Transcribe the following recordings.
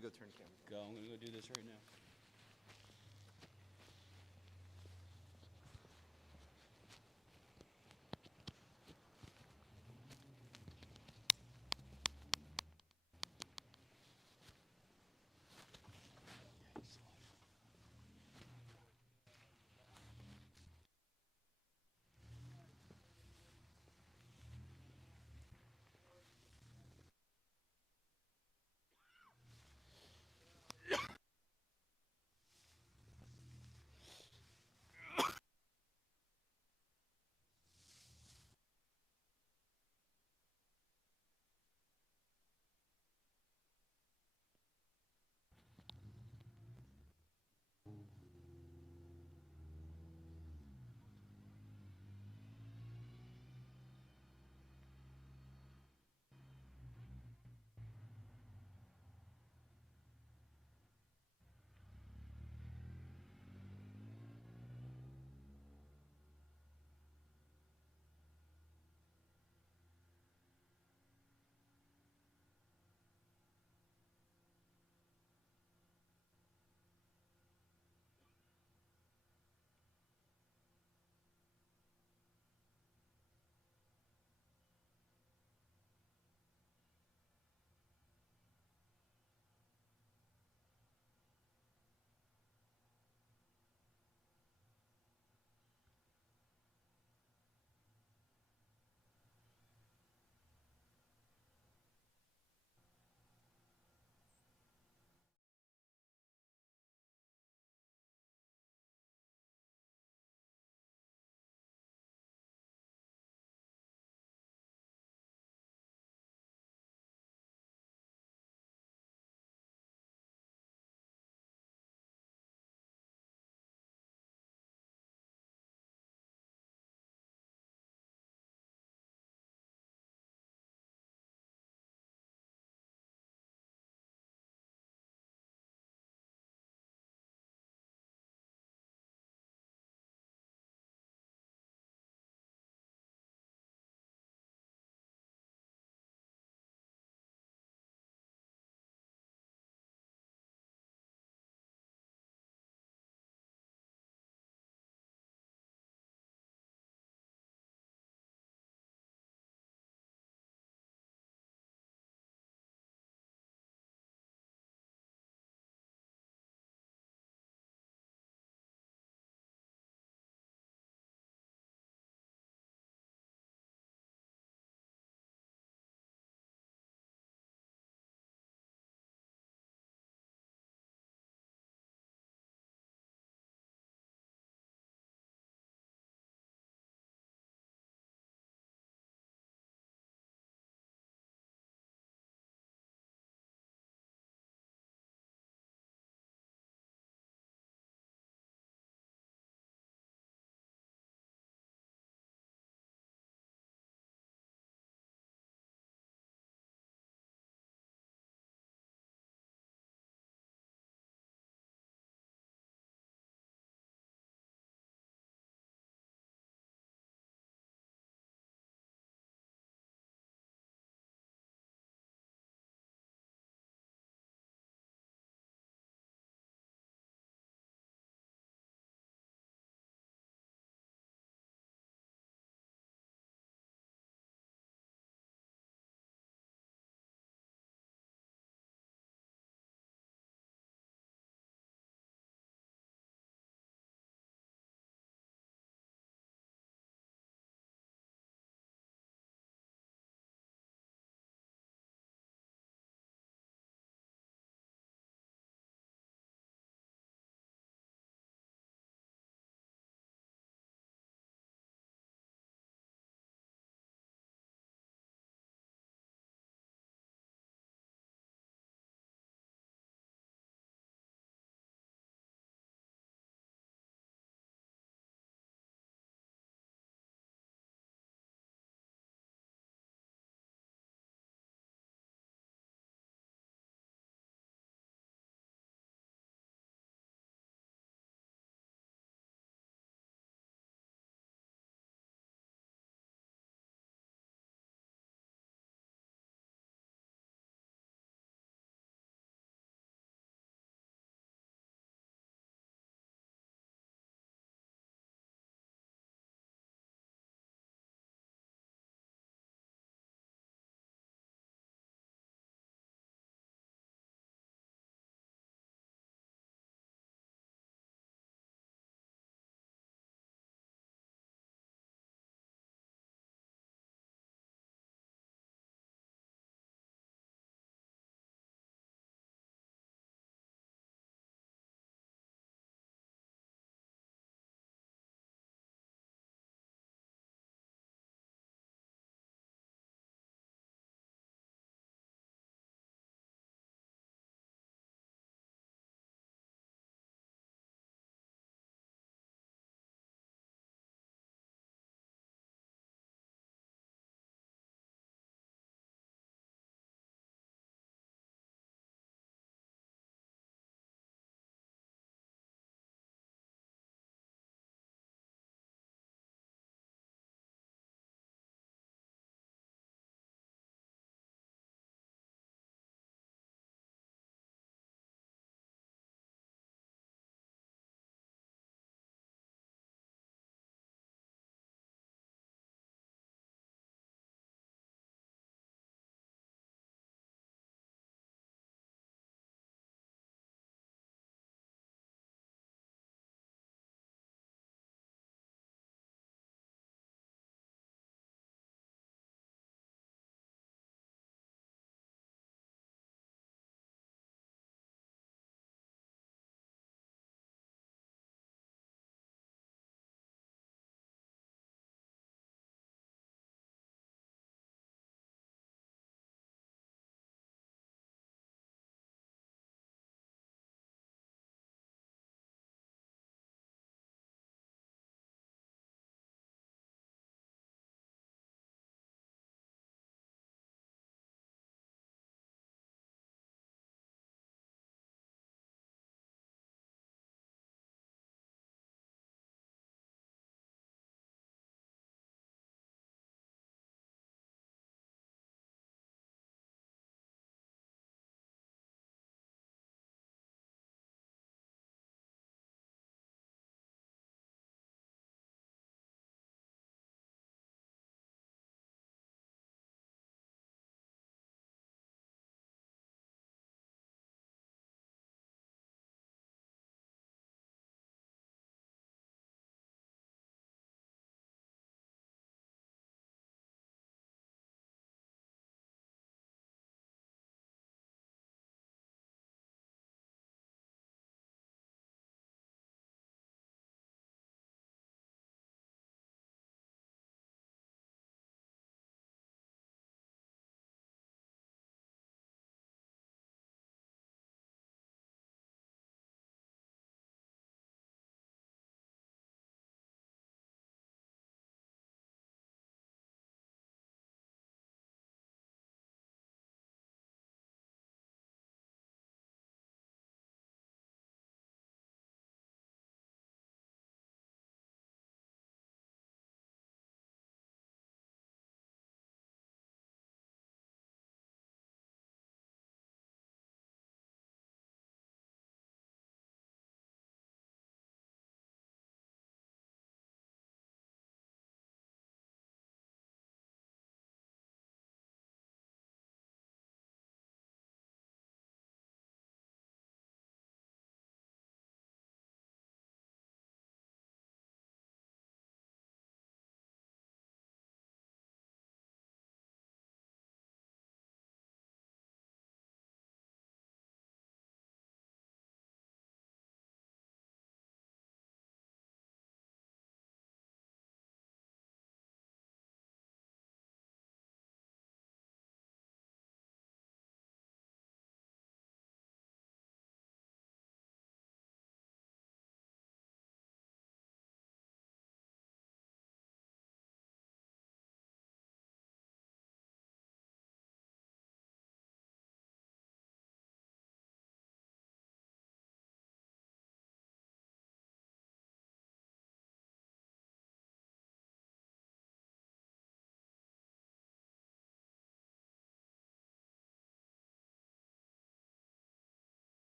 gonna go turn camera. Go. I'm gonna go do this right now.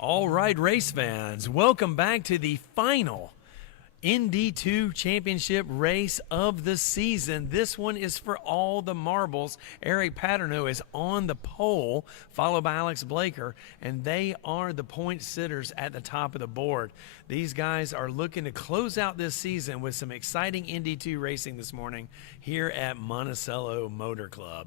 All right, race fans, welcome back to the final ND2 Championship race of the season. This one is for all the marbles. Eric Paterno is on the pole, followed by Alex Blaker, and they are the point sitters at the top of the board. These guys are looking to close out this season with some exciting ND2 racing this morning here at MonticelloMotorClub.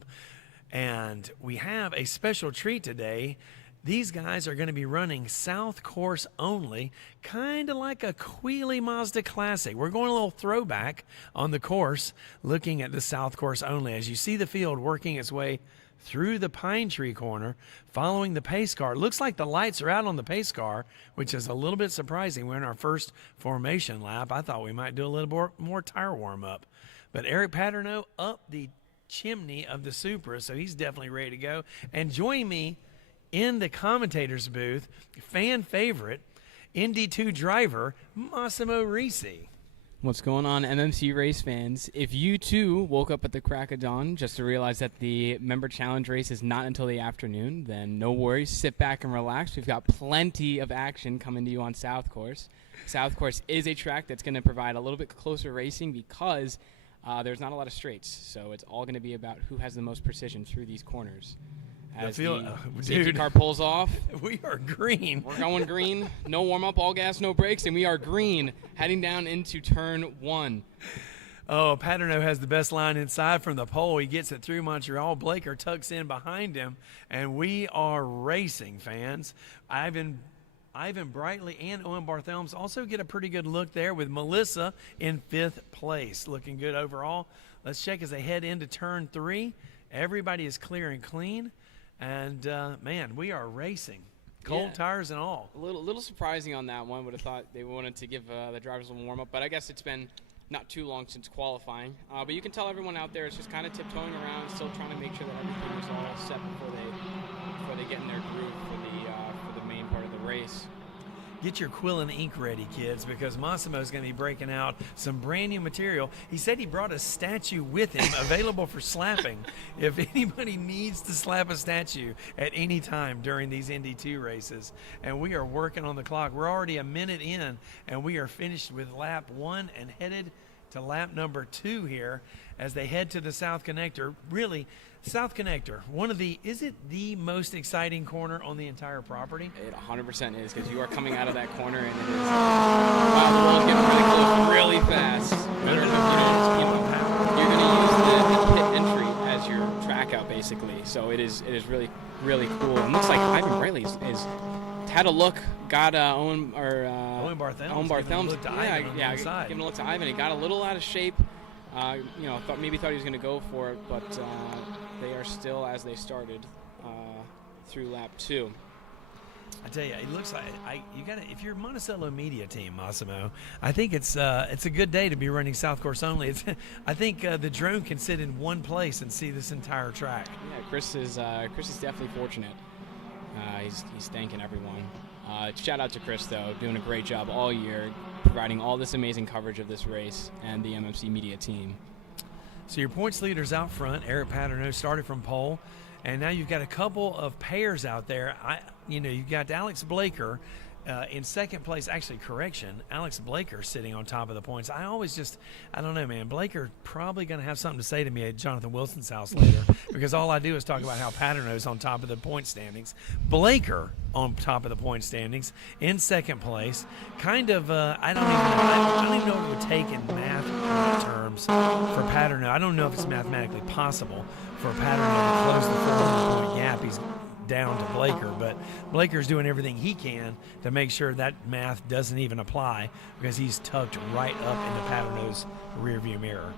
And we have a special treat today. These guys are going to be running South Course only, kind of like a Quealy Mazda Classic. We're going a little throwback on the course, looking at the South Course only. As you see the field working its way through the pine tree corner, following the pace car. Looks like the lights are out on the pace car, which is a little bit surprising. We're in our first formation lap. I thought we might do a little more tire warm-up. But Eric Paterno up the chimney of the Supra, so he's definitely ready to go. And join me in the commentator's booth, fan favorite, ND2 driver, Massimo Risi. What's going on, MMC race fans? If you too woke up at the crack of dawn just to realize that the member challenge race is not until the afternoon, then no worries, sit back and relax. We've got plenty of action coming to you on South Course. South Course is a track that's going to provide a little bit closer racing because there's not a lot of straights, so it's all going to be about who has the most precision through these corners. As the safety car pulls off. We are green. We're going green. No warm-up, all gas, no brakes, and we are green, heading down into turn one. Oh, Paterno has the best line inside from the pole. He gets it through Montreal. Blaker tucks in behind him, and we are racing, fans. Ivan Brightly and Owen Barthelms also get a pretty good look there with Melissa in 5th place. Looking good overall. Let's check as they head into turn 3. Everybody is clear and clean. And, man, we are racing. Cold tires and all. A little surprising on that one. Would have thought they wanted to give the drivers a little warm-up. But I guess it's been not too long since qualifying. But you can tell everyone out there is just kind of tiptoeing around, still trying to make sure that everything is all set before they get in their groove for the main part of the race. Get your quill and ink ready, kids, because Massimo's going to be breaking out some brand new material. He said he brought a statue with him available for slapping if anybody needs to slap a statue at any time during these ND2 races. And we are working on the clock. We're already a minute in, and we are finished with lap 1 and headed to lap number 2 here as they head to the South Connector. Really, South Connector, is it the most exciting corner on the entire property? It 100% is, because you are coming out of that corner and it is, wow, the roll's getting really close really fast. You're going to use the pit entry as your track out, basically. So it is really, really cool. It looks like Ivan Brightly is had a look, got Owen Barthelms. Giving a look to Ivan. He got a little out of shape. Thought he was going to go for it, but they are still as they started through lap 2. I tell you, it looks like if you're Monticello media team, Massimo, I think it's a good day to be running South Course only. I think the drone can sit in one place and see this entire track. Yeah, Chris is definitely fortunate. He's thanking everyone. Shout out to Chris, though, doing a great job all year, providing all this amazing coverage of this race and the MMC media team. So your points leaders out front, Eric Paterno started from pole, and now you've got a couple of pairs out there. You've got Alex Blaker in 2nd place. Actually, correction, Alex Blaker sitting on top of the points. I don't know, man. Blaker probably going to have something to say to me at Jonathan Wilson's house later because all I do is talk about how Paterno's on top of the point standings. Blaker on top of the point standings in 2nd place. Kind of, I don't even know what it would take in math terms for Paterno. I don't know if it's mathematically possible for Paterno to close the 400-point gap. He's down to Blaker, but Blaker's doing everything he can to make sure that math doesn't even apply because he's tucked right up into Paterno's rearview mirror.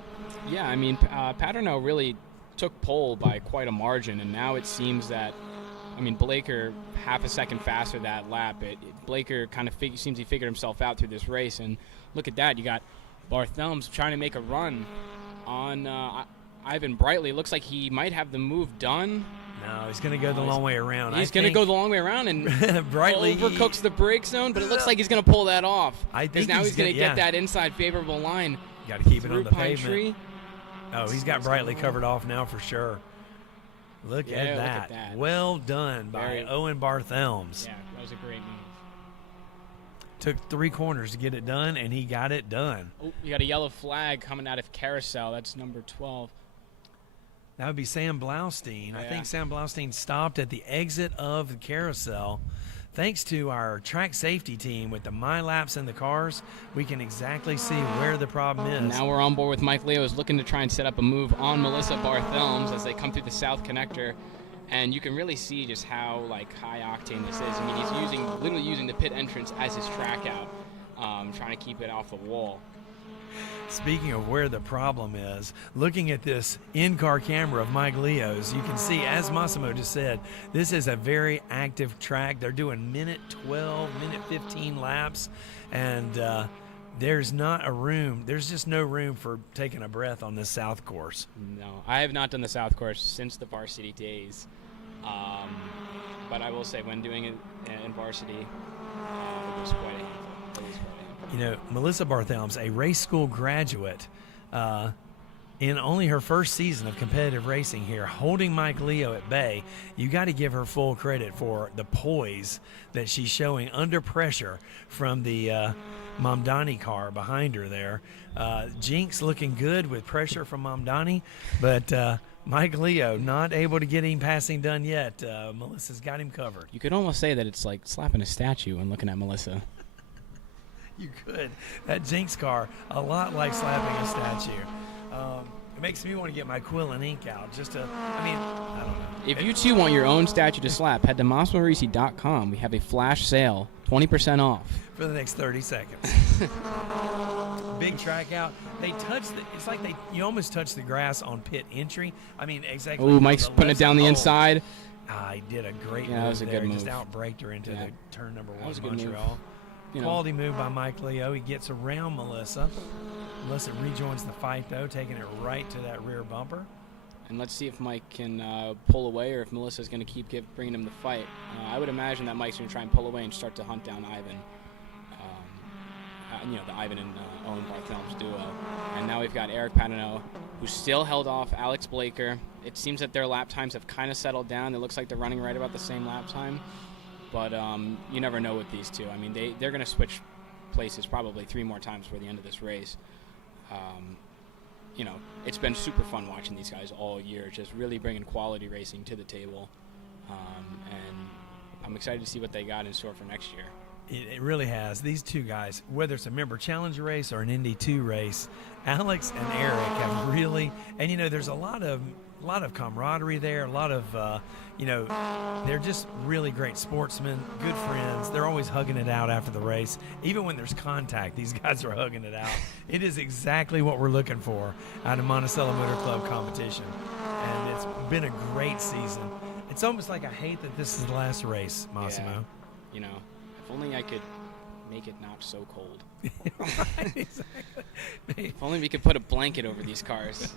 Yeah, I mean, Paterno really took pole by quite a margin, and now it seems that, Blaker half a second faster that lap. Blaker kind of seems he figured himself out through this race, and look at that. You got Barthelms trying to make a run on Ivan Brightly. Looks like he might have the move done. No, he's going to go the long way around. He's going to go the long way around and Brightly overcooks the brake zone, but it looks like he's going to pull that off. Because now he's going to get that inside favorable line. Got to keep it on the pine pavement. Tree. Oh, he's got Brightly covered off now for sure. Look at that. Well done by Owen Barthelms. Yeah, was a great move. Took 3 corners to get it done, and he got it done. Oh, you got a yellow flag coming out of carousel. That's number 12. That would be Sam Blaustein. Yeah. I think Sam Blaustein stopped at the exit of the carousel. Thanks to our track safety team with the MyLaps and the cars, we can exactly see where the problem is. Now we're on board with Mike Leo, is looking to try and set up a move on Melissa Barthelms as they come through the south connector. And you can really see just how high octane this is. I mean, he's literally using the pit entrance as his track out, trying to keep it off the wall. Speaking of where the problem is, looking at this in-car camera of Mike Leo's, you can see, as Massimo just said, this is a very active track. They're doing minute 12, minute 15 laps, and there's just no room for taking a breath on this South course. No, I have not done the South course since the varsity days. But I will say, when doing it in varsity, it was quite a handful. You know, Melissa Barthelms, a race school graduate, in only her first season of competitive racing here, holding Mike Leo at bay, you got to give her full credit for the poise that she's showing under pressure from the Mamdani car behind her there. Jinx looking good with pressure from Mamdani, but Mike Leo not able to get him passing done yet. Melissa's got him covered. You could almost say that it's like slapping a statue and looking at Melissa. You could. That Jinx car, a lot like slapping a statue. It makes me want to get my quill and ink out just to, I don't know. If you too want your own statue to slap, head to MonticelloMotorClub. We have a flash sale, 20% off. For the next 30 seconds. Big track out. They touch it's like you almost touch the grass on pit entry. I mean, exactly. Oh, Mike's putting it down the inside. He did a great move that was a there. good move. Just outbraked her into the turn number 1 was a good Montreal. move. Quality move by Mike Leo. He gets around Melissa. Melissa rejoins the fight, though, taking it right to that rear bumper. And let's see if Mike can pull away, or if Melissa's going to keep bringing him the fight. I would imagine that Mike's going to try and pull away and start to hunt down Ivan. The Ivan and Owen Barthelms duo. And now we've got Eric Padeneau, who still held off Alex Blaker. It seems that their lap times have kind of settled down. It looks like they're running right about the same lap time. But you never know with these two. I mean, they're going to switch places probably 3 more times before the end of this race. It's been super fun watching these guys all year, just really bringing quality racing to the table. And I'm excited to see what they got in store for next year. It really has. These two guys, whether it's a member challenge race or an ND2 race, Alex and Eric have really, and there's a lot of camaraderie there, a lot of, they're just really great sportsmen, good friends. They're always hugging it out after the race. Even when there's contact, these guys are hugging it out. It is exactly what we're looking for out of MonticelloMotorClub competition. And it's been a great season. It's almost like I hate that this is the last race, Massimo. Yeah. If only I could make it not so cold. Right, exactly. If only we could put a blanket over these cars.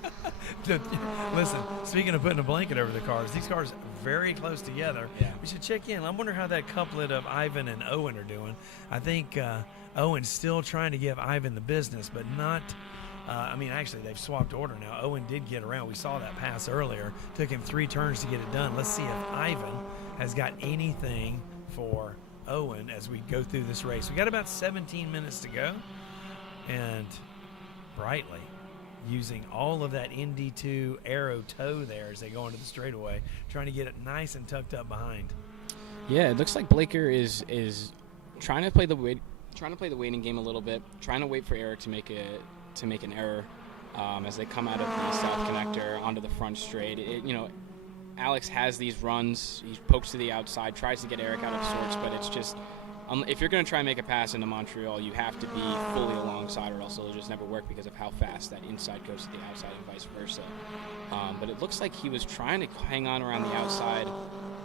Listen, speaking of putting a blanket over the cars, these cars are very close together. Yeah. We should check in. I wonder how that couplet of Ivan and Owen are doing. I think Owen's still trying to give Ivan the business, but not actually, they've swapped order now. Owen did get around. We saw that pass earlier. Took him 3 turns to get it done. Let's see if Ivan has got anything for Owen as we go through this race. We got about 17 minutes to go, and Brightly using all of that ND2 aero toe there as they go into the straightaway, trying to get it nice and tucked up behind. Yeah, it looks like Blaker is trying to play the waiting game a little bit, trying to wait for Eric to make an error as they come out of the south connector onto the front straight. Alex has these runs. He pokes to the outside, tries to get Eric out of sorts, but it's just if you're going to try and make a pass into Montreal, you have to be fully alongside, or else it'll just never work because of how fast that inside goes to the outside and vice versa. But it looks like he was trying to hang on around the outside,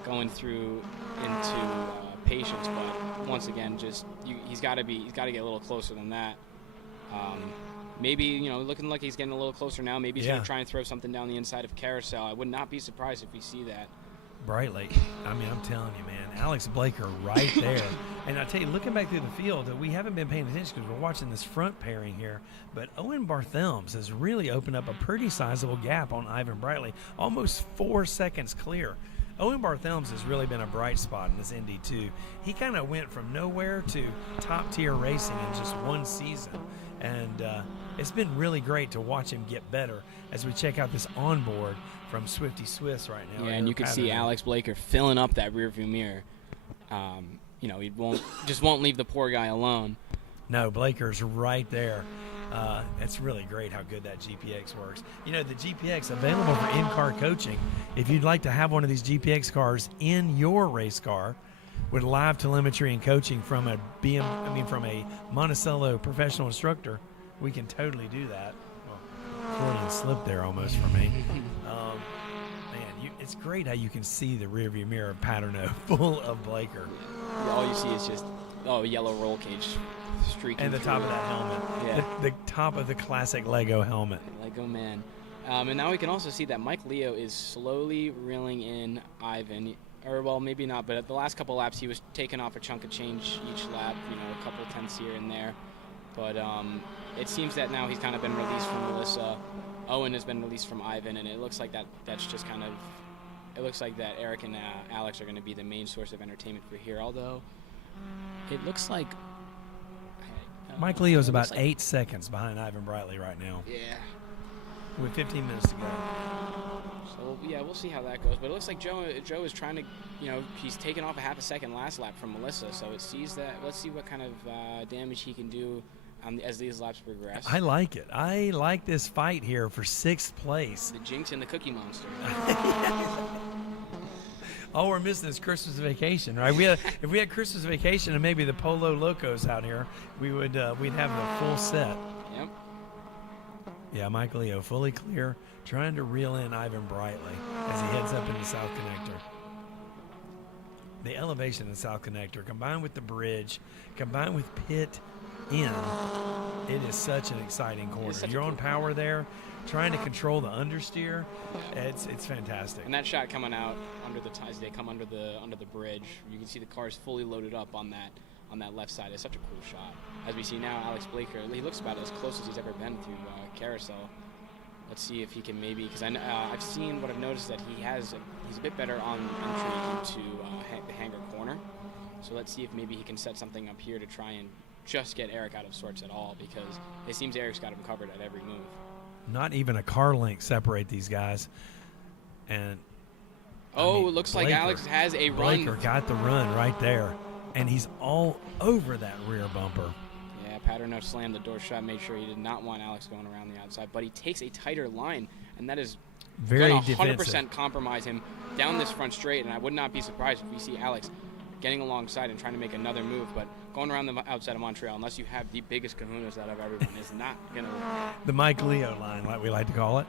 going through into Patience, but once again, he's got to get a little closer than that. Maybe, looking like he's getting a little closer now. Maybe he's going to try and throw something down the inside of Carousel. I would not be surprised if we see that. Brightly. I'm telling you, man. Alex Blaker right there. And I tell you, looking back through the field, we haven't been paying attention because we're watching this front pairing here. But Owen Barthelms has really opened up a pretty sizable gap on Ivan Brightly. Almost 4 seconds clear Owen Barthelms has really been a bright spot in this ND2. He kind of went from nowhere to top-tier racing in just one season. And it's been really great to watch him get better as we check out this onboard from Swifty Swiss right now. Yeah, and you can see Alex Blaker filling up that rearview mirror. You know, he won't leave the poor guy alone. No, Blaker's right there. It's really great how good that GPX works. You know, the GPX available for in-car coaching. If you'd like to have one of these GPX cars in your race car with live telemetry and coaching from a from a Monticello professional instructor, we can totally do that. Well, Freudian slip there almost for me. It's great how you can see the rearview mirror of Paterno full of Blaker. All you see is just yellow roll cage streaking and the top of that helmet. Yeah. The top of the classic Lego helmet. Lego man. And now we can also see that Mike Leo is slowly reeling in Ivan. Or, well, maybe not, but at the last couple laps he was taking off a chunk of change each lap, you know, a couple tenths here and there. But it seems that now he's kind of been released from Melissa. Owen has been released from Ivan, and it looks like that's just kind of... It looks like that Eric and Alex are going to be the main source of entertainment for here, although it looks like... Mike Leo's about 8 seconds behind Ivan Brightly right now. Yeah. With 15 minutes to go. So, yeah, we'll see how that goes. But it looks like Joe is trying to, you know, he's taken off a half a second last lap from Melissa, so it sees that. Let's see what kind of damage he can do as these laps progress. I like it. I like this fight here for 6th place. The Jinx and the Cookie Monster. All we're missing is Christmas vacation, right? If we had Christmas vacation and maybe the Polo Locos out here, we'd have the full set. Yep. Yeah, Mike Leo fully clear, trying to reel in Ivan Brightly as he heads up into South Connector. The elevation in South Connector, combined with the bridge, combined with pit in, it is such an exciting corner. You're on power there, trying to control the understeer. It's fantastic. And that shot coming out under the ties, they come under the bridge. You can see the cars fully loaded up on that left side. It's such a cool shot. As we see now, Alex Blaker, he looks about as close as he's ever been through carousel. Let's see if he can maybe, because I've seen what I've noticed that he's a bit better on entry into the hangar corner. So let's see if maybe he can set something up here to try and just get Eric out of sorts at all, because it seems Eric's got him covered at every move. Not even a car length separate these guys. And it looks like Alex has a run. Blaker got the run right there, and he's all over that rear bumper. Yeah, Paterno slammed the door shut, made sure he did not want Alex going around the outside, but he takes a tighter line, and that is very going to 100% defensive. Compromise him down this front straight, and I would not be surprised if we see Alex getting alongside and trying to make another move, but going around the outside of Montreal, unless you have the biggest kahunas out of everyone, is not going to work. The Mike Leo line, like we like to call it,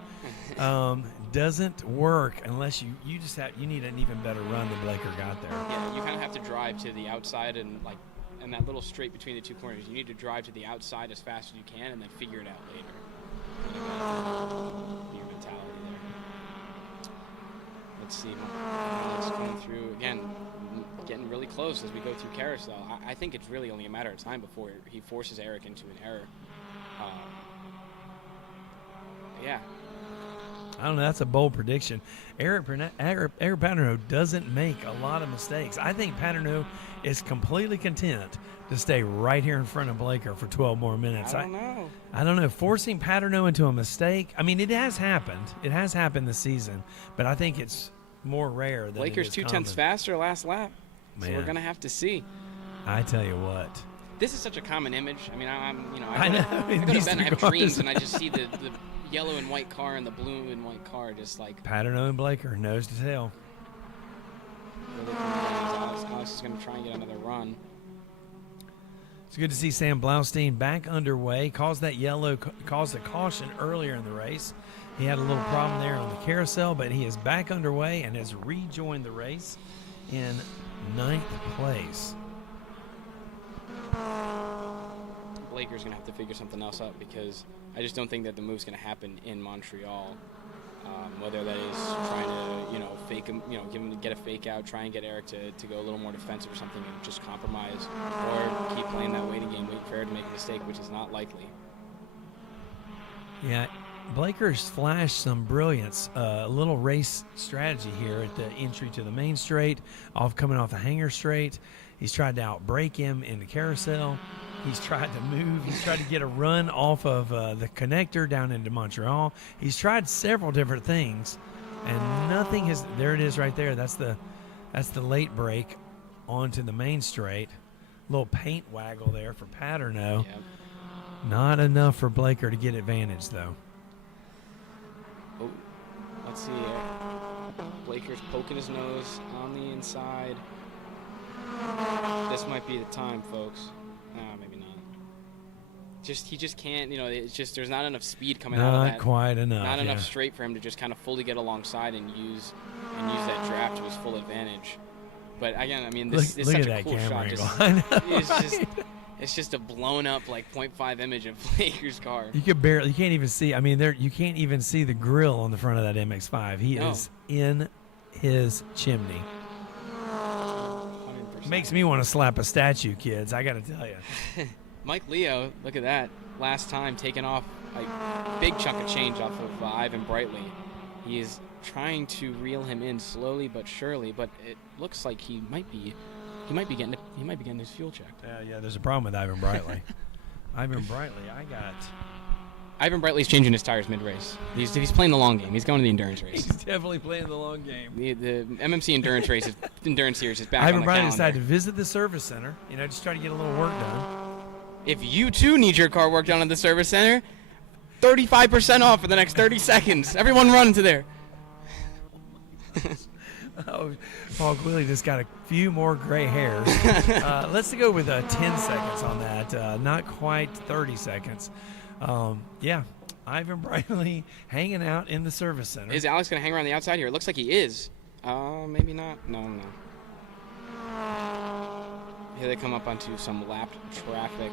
doesn't work unless you need an even better run than Blaker got there. Yeah, you kind of have to drive to the outside and that little straight between the two corners. You need to drive to the outside as fast as you can and then figure it out later. Your mentality there. Let's see. Alex going through again. Getting really close as we go through carousel. I think it's really only a matter of time before he forces Eric into an error. Yeah. I don't know. That's a bold prediction. Eric Paterno doesn't make a lot of mistakes. I think Paterno is completely content to stay right here in front of Blaker for 12 more minutes. I don't know. I don't know. Forcing Paterno into a mistake, I mean, it has happened. It has happened this season, but I think it's more rare than Blaker's 2/10 faster last lap. Man. So we're going to have to see. I tell you what. This is such a common image. I mean, I know. I go to bed and I have dreams, and I just see the yellow and white car and the blue and white car just like... Paterno and Blaker, nose to tail. Really Alex is going to try and get another run. It's good to see Sam Blaustein back underway. Caused a caution earlier in the race. He had a little problem there on the carousel, but he is back underway and has rejoined the race in 9th place. Blaker's going to have to figure something else out, because I just don't think that the move's going to happen in Montreal. Whether that is trying to, fake him, get a fake out, try and get Eric to go a little more defensive or something and just compromise, or keep playing that waiting game, waiting for Eric to make a mistake, which is not likely. Yeah, Blaker's flashed some brilliance, a little race strategy here at the entry to the main straight, coming off the hanger straight. He's tried to outbrake him in the carousel. He's tried to move. He's tried to get a run off of the connector down into Montreal. He's tried several different things, and nothing has. There it is, right there. That's the late break onto the main straight. Little paint waggle there for Paterno. Yep. Not enough for Blaker to get advantage, though. Oh, let's see here. Blaker's poking his nose on the inside. This might be the time, folks. Maybe not. He just can't. It's just there's not enough speed coming out of that. Not quite enough. Not enough straight for him to just kind of fully get alongside and use that draft to his full advantage. But again, I mean, this is such a cool shot. It's just a blown up like 0.5 image of Blaker's car. You can't even see. I mean, you can't even see the grill on the front of that MX-5. He is in his chimney. 100%. Makes me want to slap a statue, kids. I got to tell you. Mike Leo, look at that. Last time taking off a big chunk of change off of Ivan Brightly. He is trying to reel him in slowly but surely, but it looks like he might be getting his fuel checked. Yeah, there's a problem with Ivan Brightly. Ivan Brightly's changing his tires mid-race. He's playing the long game. He's going to the endurance race. He's definitely playing the long game. The MMC endurance series is back Ivan on the Brightly calendar. decided to visit the service center. Just try to get a little work done. If you too need your car worked on at the service center, 35% off for the next 30 seconds. Everyone run to there. Oh, Paul Quilly just got a few more gray hairs. Let's go with 10 seconds on that. Not quite 30 seconds. Ivan Brightly hanging out in the service center. Is Alex going to hang around the outside here? It looks like he is. Maybe not. No. Here they come up onto some lap traffic.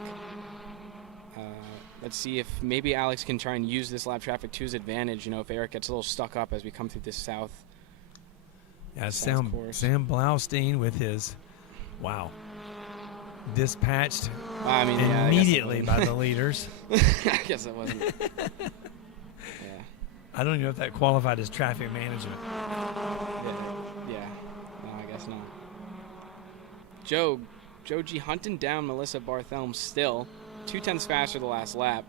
Let's see if maybe Alex can try and use this lap traffic to his advantage. If Eric gets a little stuck up as we come through this south. Yeah, Sam Blaustein with his, dispatched immediately by the leaders. I guess it wasn't. Yeah. I don't even know if that qualified as traffic management. Yeah. No, I guess not. Joe G hunting down Melissa Barthelm still. 2/10 faster the last lap.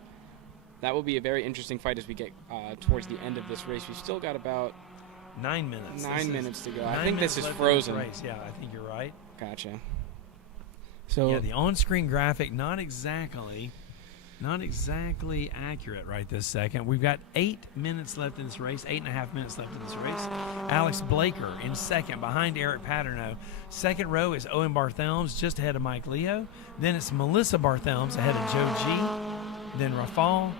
That will be a very interesting fight as we get towards the end of this race. We've still got about 9 minutes. 9 minutes to go. I think this is frozen. Yeah, I think you're right. Gotcha. So the on-screen graphic not exactly accurate right this second. We've got 8 minutes left in this race, 8.5 minutes left in this race. Alex Blaker in second behind Eric Paterno. Second row is Owen Barthelms just ahead of Mike Leo. Then it's Melissa Barthelms ahead of Joe G. Then Rafal,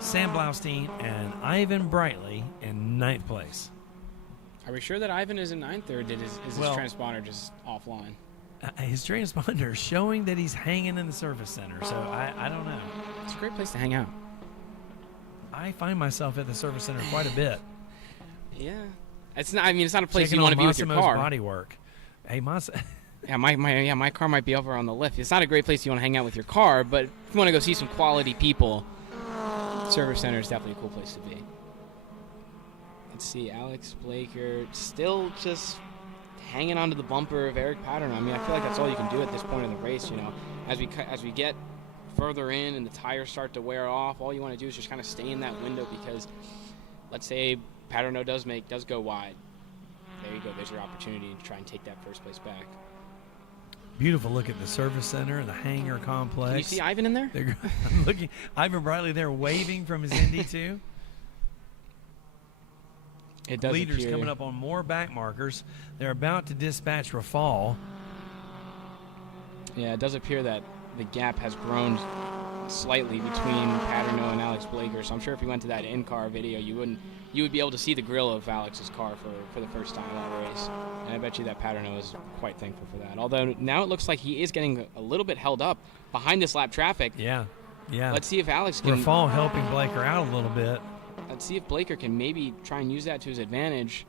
Sam Blaustein, and Ivan Brightly in 9th place. Are we sure that Ivan is in 9th, or is his transponder just offline? His transponder is showing that he's hanging in the service center, so I don't know. It's a great place to hang out. I find myself at the service center quite a bit. Yeah, it's not. I mean, it's not a place Checking you want to be Massimo's with your car. Body work. Hey, Yeah, my car might be over on the lift. It's not a great place you want to hang out with your car, but if you want to go see some quality people, service center is definitely a cool place to be. Let's see, Alex Blaker still just hanging onto the bumper of Eric Paterno. I mean, I feel like that's all you can do at this point in the race. As we get further in and the tires start to wear off, all you want to do is just kind of stay in that window, because let's say Paterno does go wide. There you go. There's your opportunity to try and take that first place back. Beautiful look at the service center and the hangar complex. Can you see Ivan in there? I'm looking. Ivan Brightly there waving from his ND2. It does Leaders appear. coming up on more back markers. They're about to dispatch Rafal. Yeah, it does appear that the gap has grown slightly between Paterno and Alex Blaker. So I'm sure if you went to that in-car video, you would be able to see the grill of Alex's car for the first time in that race. And I bet you that Paterno is quite thankful for that. Although now it looks like he is getting a little bit held up behind this lap traffic. Yeah. Let's see if Alex can. Rafal helping Blaker out a little bit. Let's see if Blaker can maybe try and use that to his advantage.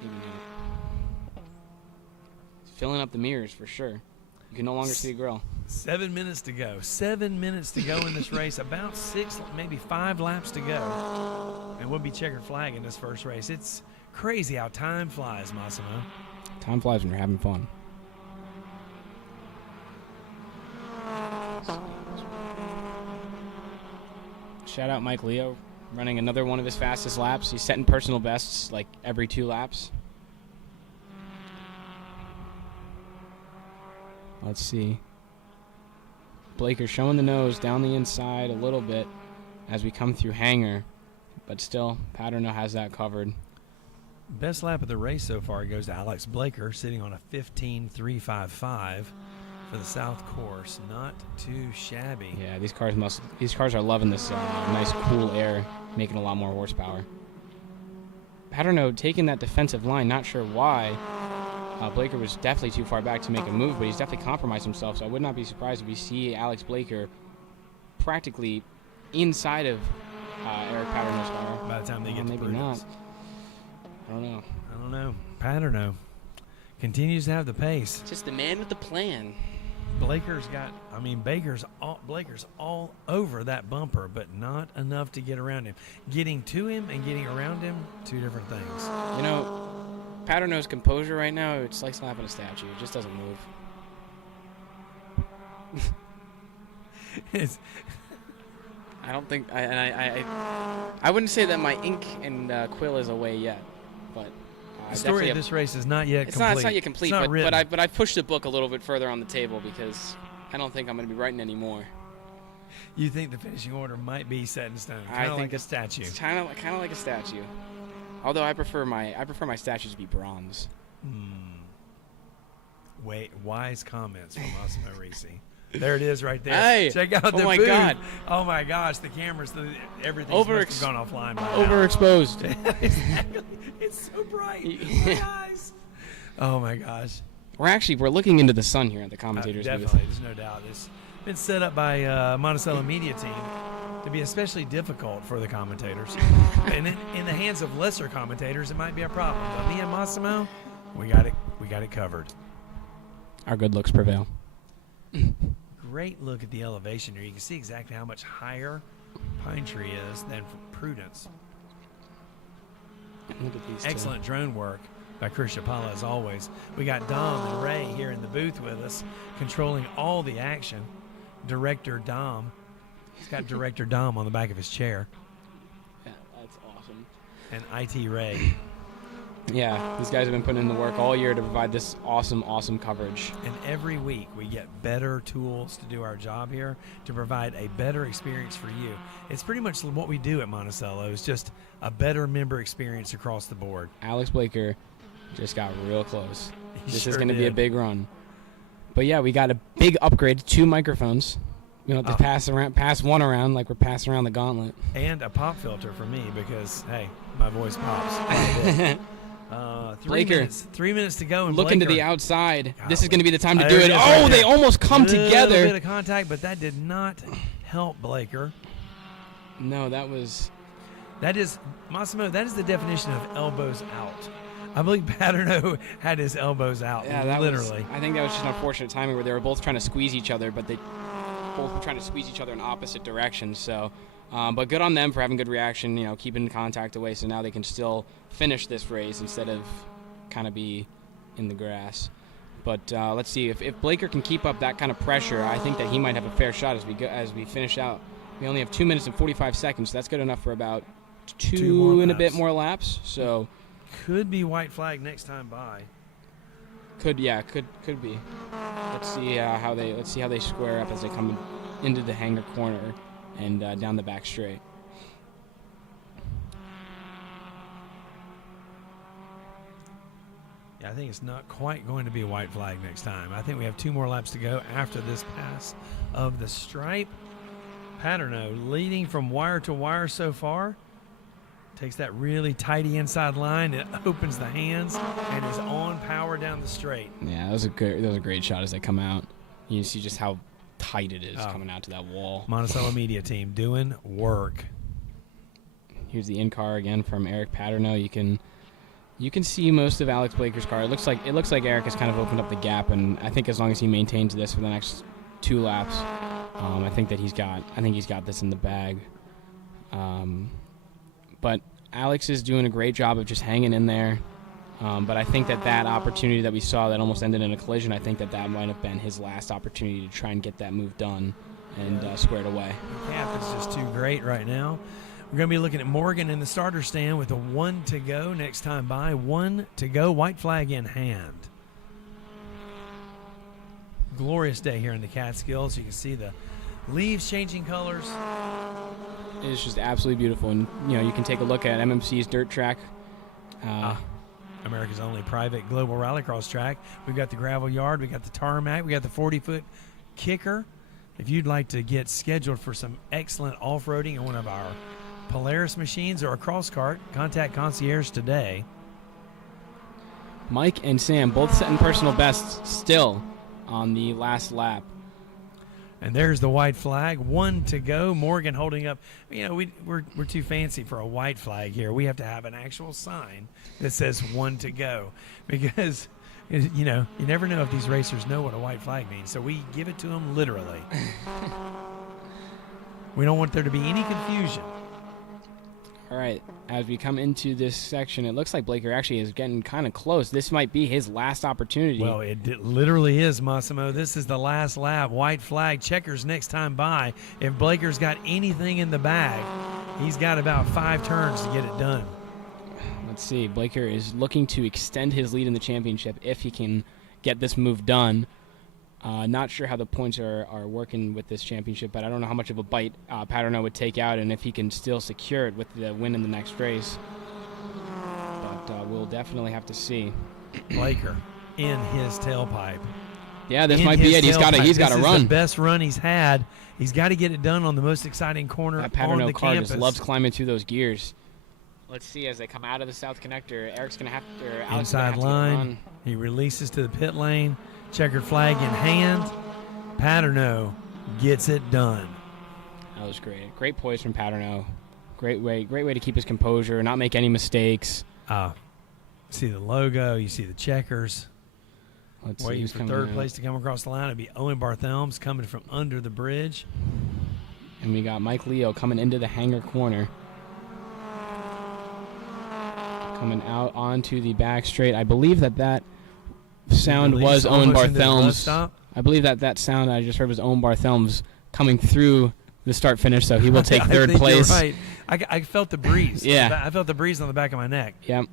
Maybe not. Filling up the mirrors for sure. You can no longer see the grill. 7 minutes to go. 7 minutes to go in this race. About 6, maybe 5 laps to go. And we'll be checkered flag in this first race. It's crazy how time flies, Massimo. Time flies when you're having fun. Shout out Mike Leo, running another one of his fastest laps. He's setting personal bests like every 2 laps. Let's see. Blaker showing the nose down the inside a little bit as we come through Hanger, but still, Paterno has that covered. Best lap of the race so far goes to Alex Blaker, sitting on a 15.355 for the South Course. Not too shabby. Yeah, these cars are loving this nice cool air, making a lot more horsepower. Paterno taking that defensive line, not sure why. Blaker was definitely too far back to make a move, but he's definitely compromised himself, so I would not be surprised if we see Alex Blaker practically inside of Eric Paterno's car. By the time they get to maybe Prudence. not. I don't know. Paterno continues to have the pace. Just the man with the plan. Blaker's all over that bumper, but not enough to get around him. Getting to him and getting around him, 2 different things. You know, Paterno's composure right now, it's like slapping a statue. It just doesn't move. I don't think, I wouldn't say that my ink and quill is away yet, but the story of this race is not yet complete. It's not yet complete, It's not but I pushed the book a little bit further on the table because I don't think I'm going to be writing anymore. You think the finishing order might be set in stone, kind of like a statue. It's kind of like a statue. Although I prefer my statues to be bronze. Wait, wise comments from Massimo Risi. There it is right there. Hey, check out the oh my booth. God. Oh my gosh, the cameras, everything's gone offline. Overexposed. Exactly. It's so bright. My eyes. Oh my gosh. We're looking into the sun here at the commentators booth. Definitely, there's no doubt. It's been set up by Monticello Media Team to be especially difficult for the commentators. And in the hands of lesser commentators, it might be a problem. But me and Massimo, we got it covered. Our good looks prevail. Great look at the elevation here. You can see exactly how much higher Pine Tree is than Prudence. Look at these Excellent drone work by Szczypala as always. We got Dom and Ray here in the booth with us, controlling all the action. Director Dom. He's got Director Dom on the back of his chair. Yeah, that's awesome. And IT Ray. Yeah, these guys have been putting in the work all year to provide this awesome coverage. And every week we get better tools to do our job here, to provide a better experience for you. It's pretty much what we do at Monticello. It's just a better member experience across the board. Alex Blaker just got real close. This sure is going to be a did. big run. But yeah, we got a big upgrade, 2 microphones. We don't have to pass one around like we're passing around the gauntlet. And a pop filter for me because, hey, my voice pops. 3 minutes to go. And Looking Blaker, to the outside. Golly. This is going to be the time to do There it. is Oh, right they there. almost come A little together. bit of contact, but that did not help Blaker. No, that was... That is, Massimo, that is the definition of elbows out. I believe Paterno had his elbows out, Yeah, that literally. I think that was just unfortunate timing where they were both trying to squeeze each other, but they both were trying to squeeze each other in opposite directions. So, but good on them for having good reaction, keeping contact away, so now they can still finish this race instead of kind of be in the grass. But let's see if Blaker can keep up that kind of pressure. I think that he might have a fair shot as we finish out. We only have 2 minutes and 45 seconds. So that's good enough for about two and a bit more laps. So could be white flag next time by. Could be. Let's see how they square up as they come into the hangar corner and down the back straight. Yeah, I think it's not quite going to be a white flag next time. I think we have 2 more laps to go after this pass of the stripe. Paterno leading from wire to wire so far. Takes that really tighty inside line. It opens the hands and is on power down the straight. Yeah, that was a great shot as they come out. You see just how tight it is coming out to that wall. Monticello Media Team doing work. Here's the in-car again from Eric Paterno. You can You can see most of Alex Blaker's car. It looks like Eric has kind of opened up the gap, and I think as long as he maintains this for the next 2 laps, I think he's got this in the bag. But Alex is doing a great job of just hanging in there. But I think that opportunity that we saw that almost ended in a collision, I think that might have been his last opportunity to try and get that move done and squared away. The gap is just too great right now. We're going to be looking at Morgan in the starter stand with a 1 to go next time by. 1 to go, white flag in hand. Glorious day here in the Catskills. You can see the leaves changing colors. It is just absolutely beautiful. And, you can take a look at MMC's dirt track. America's only private global rallycross track. We've got the gravel yard. We've got the tarmac. We got the 40-foot kicker. If you'd like to get scheduled for some excellent off-roading in one of our Polaris machines or a cross cart, contact Concierge today. Mike and Sam both setting personal bests still on the last lap. And there's the white flag. 1 to go. Morgan holding up. We're too fancy for a white flag here. We have to have an actual sign that says 1 to go, because you never know if these racers know what a white flag means. So we give it to them literally. We don't want there to be any confusion. All right, as we come into this section, it looks like Blaker actually is getting kind of close. This might be his last opportunity. Well, it literally is, Massimo. This is the last lap. White flag, checkers next time by. If Blaker's got anything in the bag, he's got about 5 turns to get it done. Let's see. Blaker is looking to extend his lead in the championship if he can get this move done. Not sure how the points are working with this championship, but I don't know how much of a bite Paterno would take out and if he can still secure it with the win in the next race. But we'll definitely have to see. Blaker in his tailpipe. Yeah, this might be it. He's got to run. This is the best run he's had. He's got to get it done on the most exciting corner that Paterno on the car campus. Just loves climbing through those gears. Let's see as they come out of the south connector. Eric's going to have to. Alex inside line. He releases to the pit lane. Checkered flag in hand. Paterno gets it done. That was great. Great poise from Paterno. Great way to keep his composure, not make any mistakes. See the logo. You see the checkers. Let's Waiting for third place to come across the line. It'll be Owen Barthelms coming from under the bridge. And we got Mike Leo coming into the hangar corner. Coming out onto the back straight. I believe that sound was Owen Barthelms. I believe that sound I just heard was Owen Barthelms coming through the start finish, so he will take third place. You're right. I felt the breeze. Yeah. I felt the breeze on the back of my neck. Yep.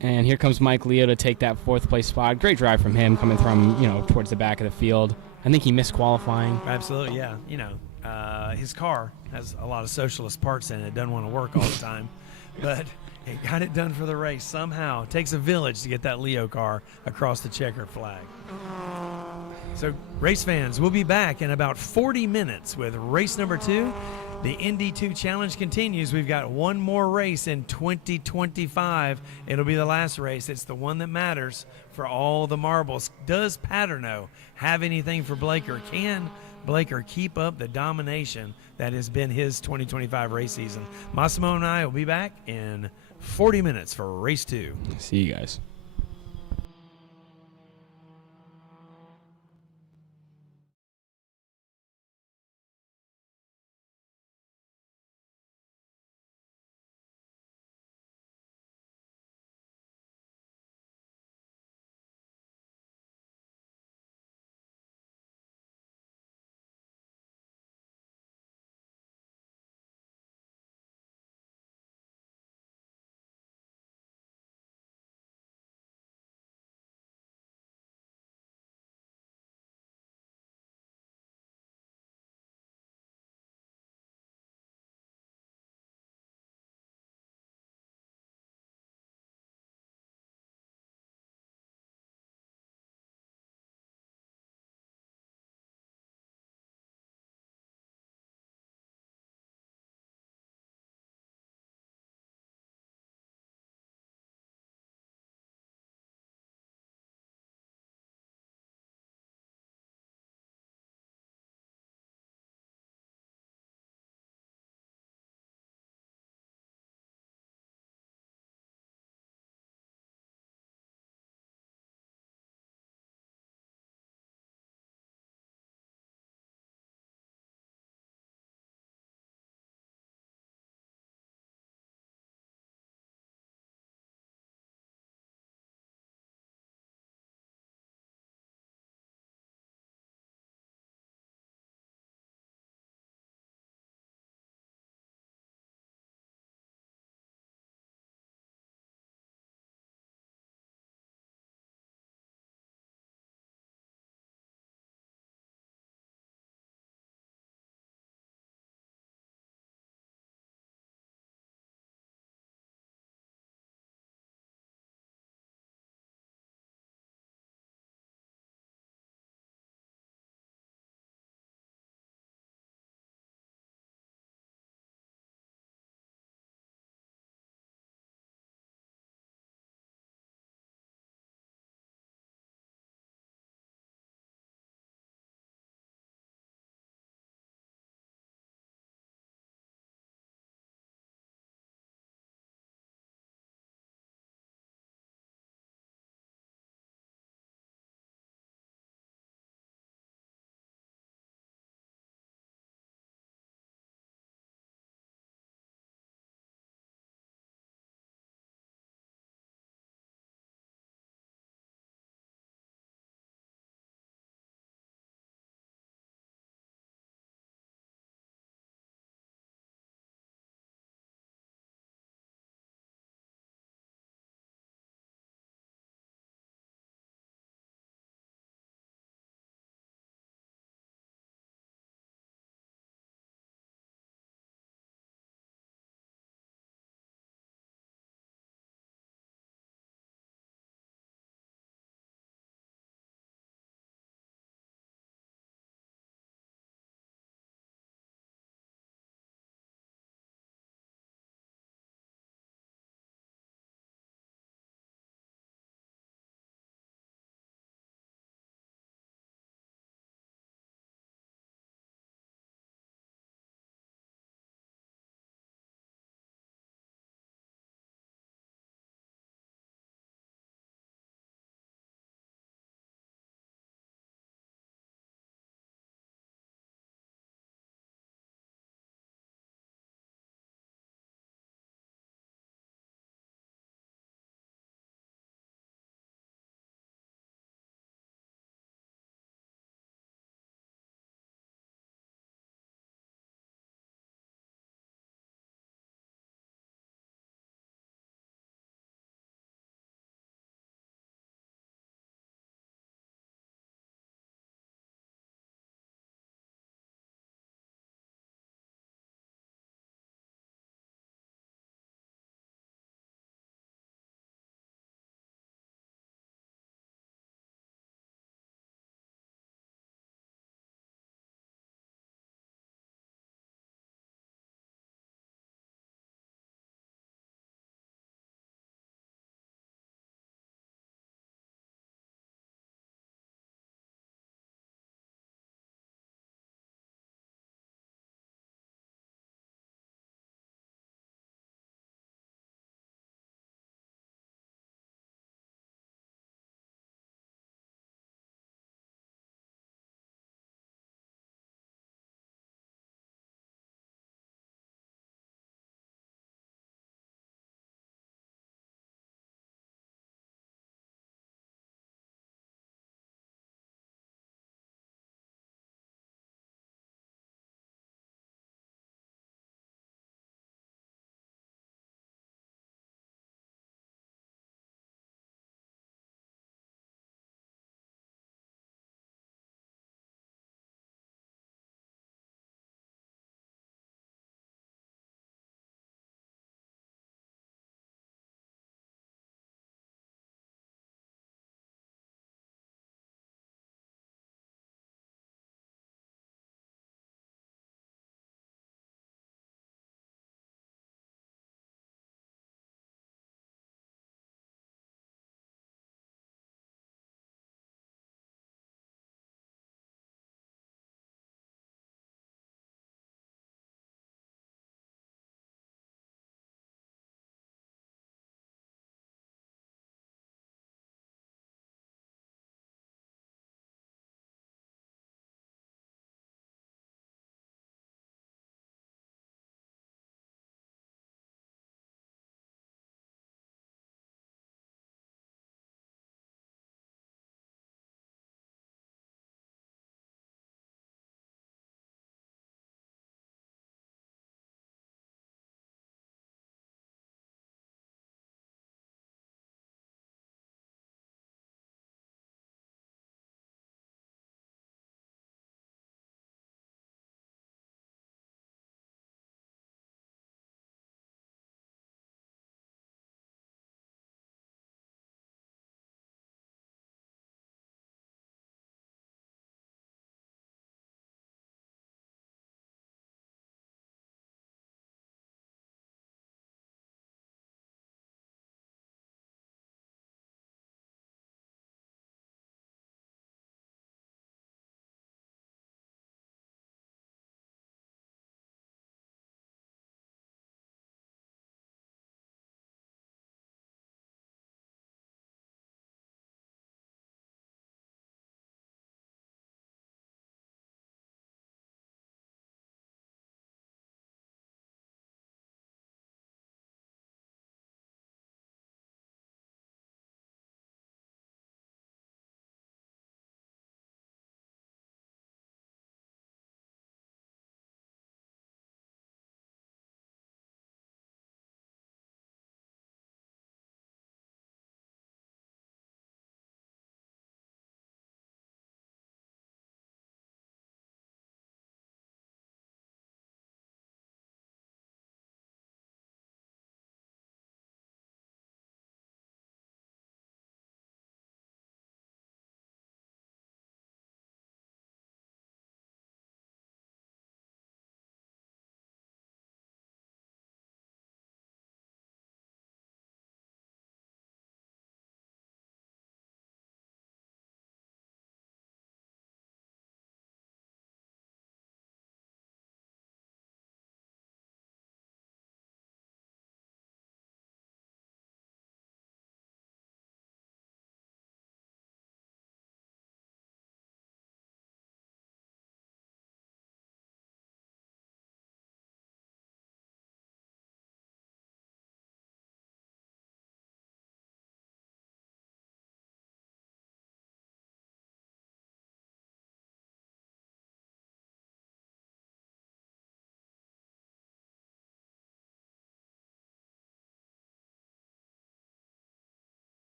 And here comes Mike Leo to take that 4th place spot. Great drive from him coming from, towards the back of the field. I think he missed qualifying. Absolutely, yeah. His car has a lot of socialist parts in it. It doesn't want to work all the time. But he got it done for the race somehow. It takes a village to get that Leo car across the checkered flag. So, race fans, we'll be back in about 40 minutes with race number 2. The ND2 Challenge continues. We've got one more race in 2025. It'll be the last race. It's the one that matters for all the marbles. Does Paterno have anything for Blaker? Can Blaker keep up the domination that has been his 2025 race season? Massimo and I will be back in 40 minutes for race 2. See you guys.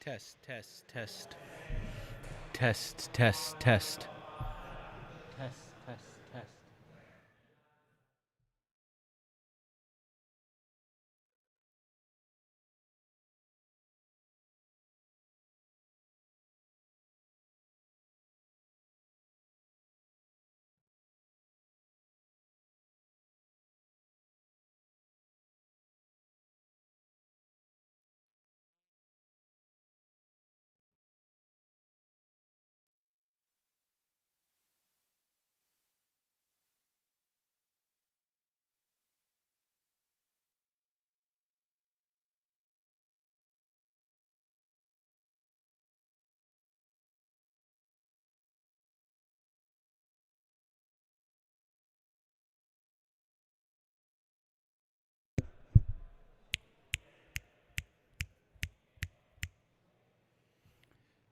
Test, test, test. Test, test, test. Test, test, test.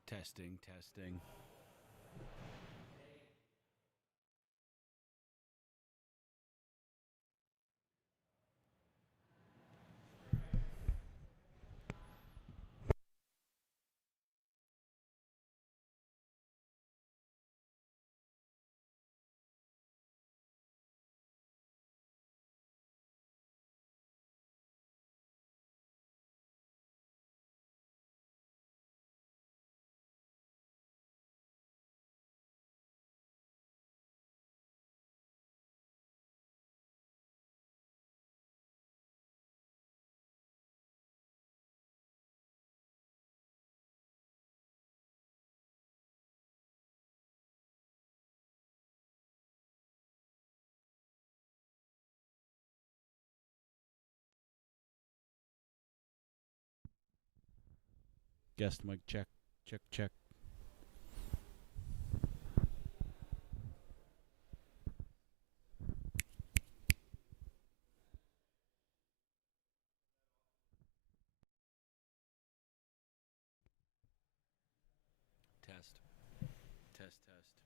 Testing, testing. Guest mic check, check, check. Test, test, test.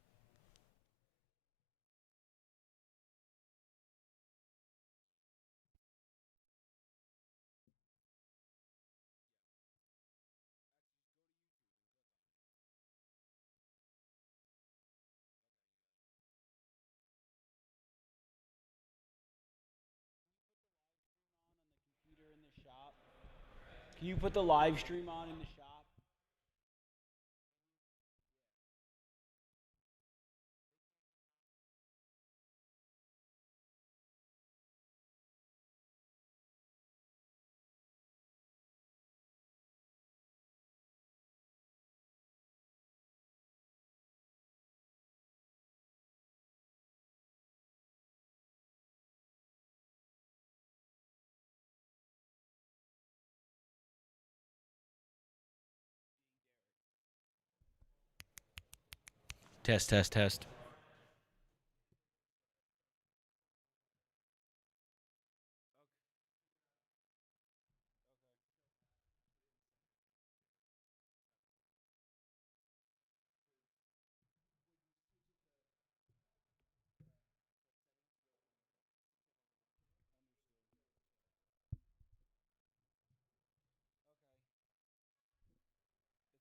Computer in the shop. Can you put the live stream on in the shop? Test, test, test.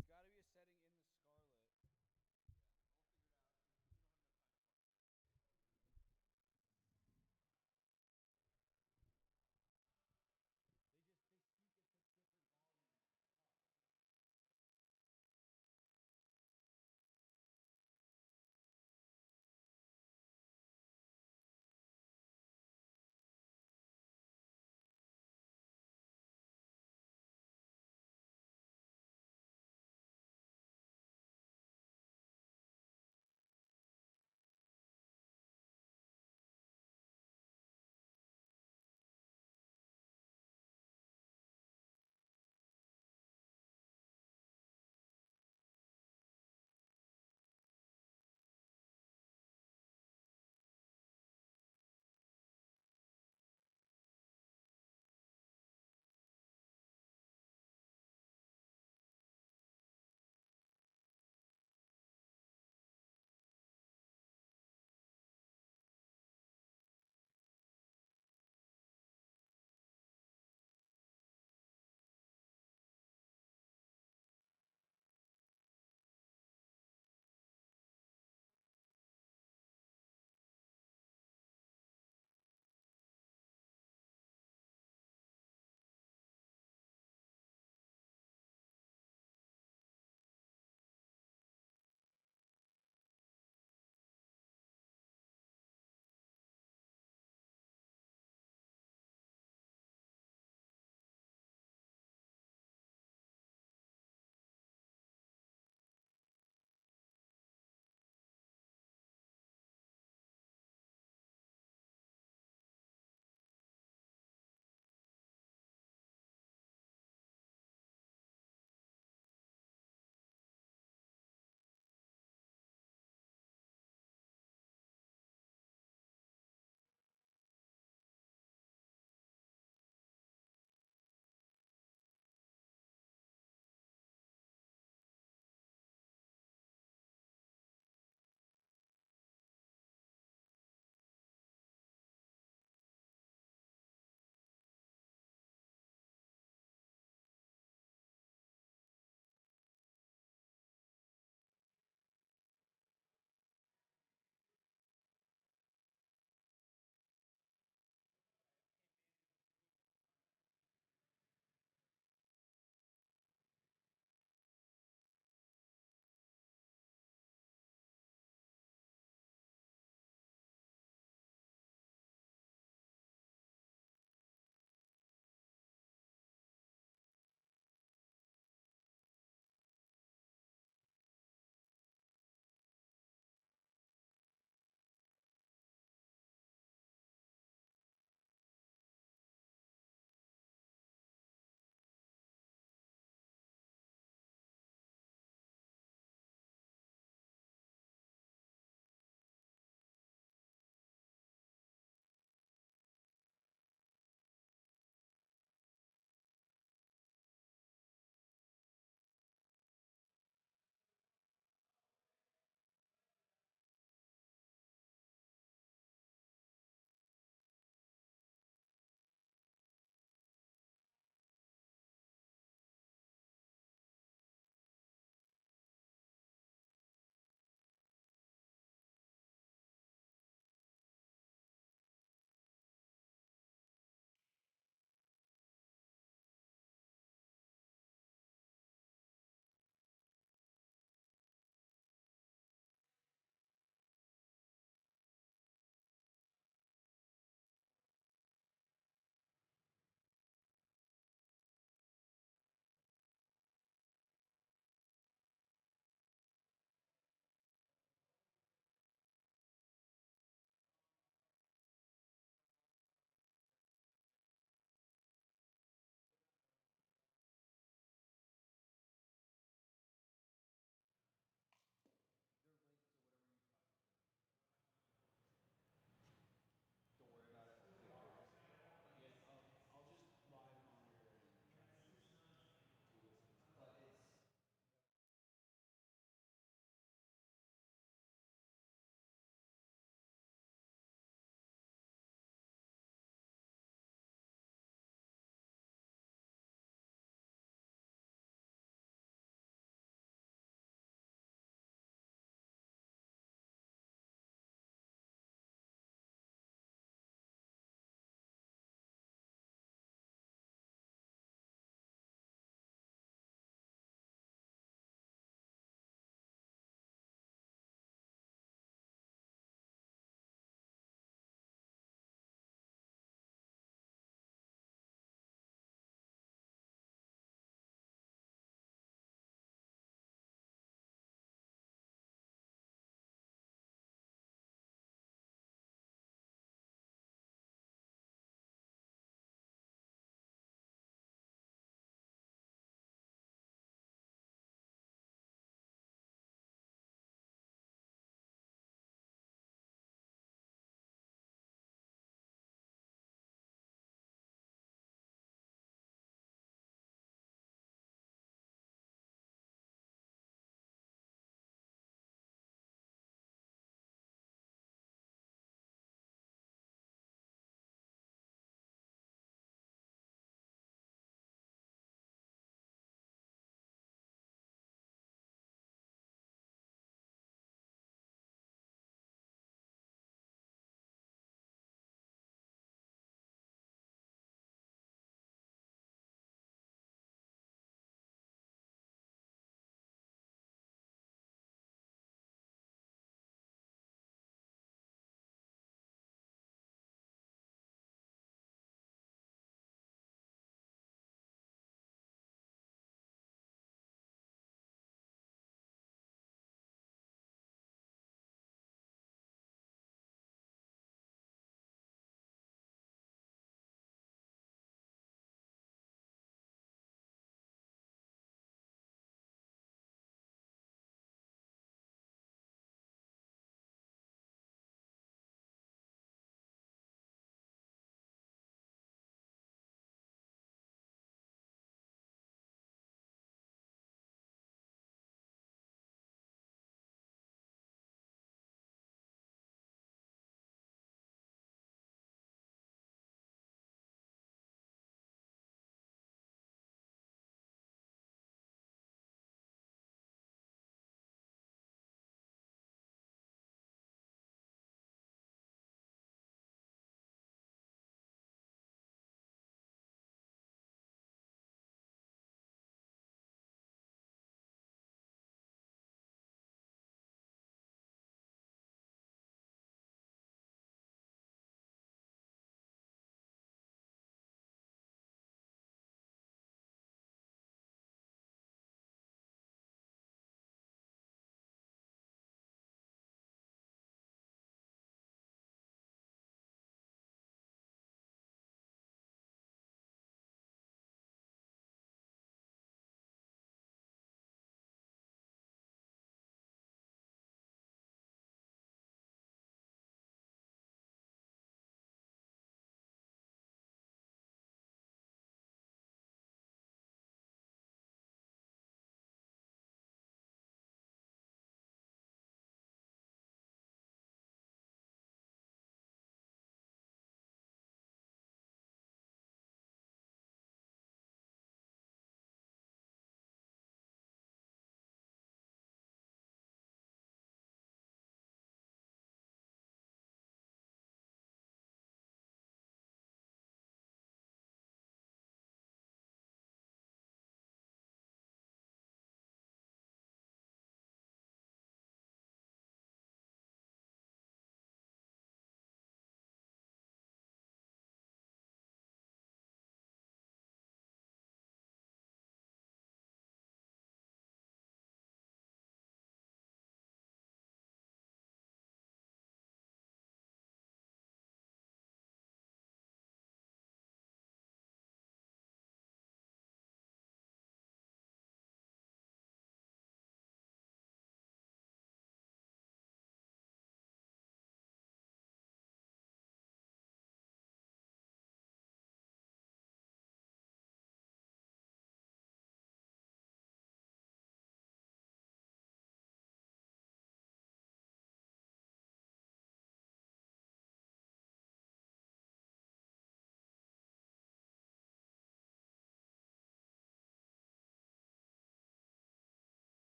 It's got to be a setting in the Scarlet.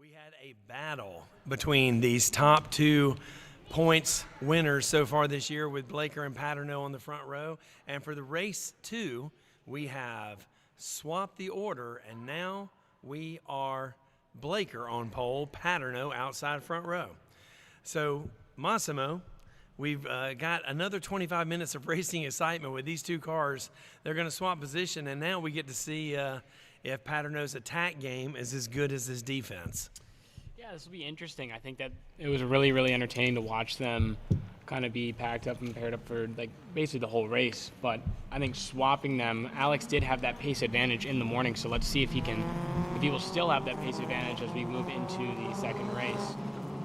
We had a battle between these top 2 points winners so far this year with Blaker and Paterno on the front row. And for the race 2, we have swapped the order, and now we are Blaker on pole, Paterno outside front row. So, Massimo, we've got another 25 minutes of racing excitement with these 2 cars. They're going to swap position, and now we get to see if Paterno's attack game is as good as his defense. Yeah, this will be interesting. I think that it was really, really entertaining to watch them kind of be packed up and paired up for like basically the whole race. But I think swapping them, Alex did have that pace advantage in the morning. So let's see if he will still have that pace advantage as we move into the second race.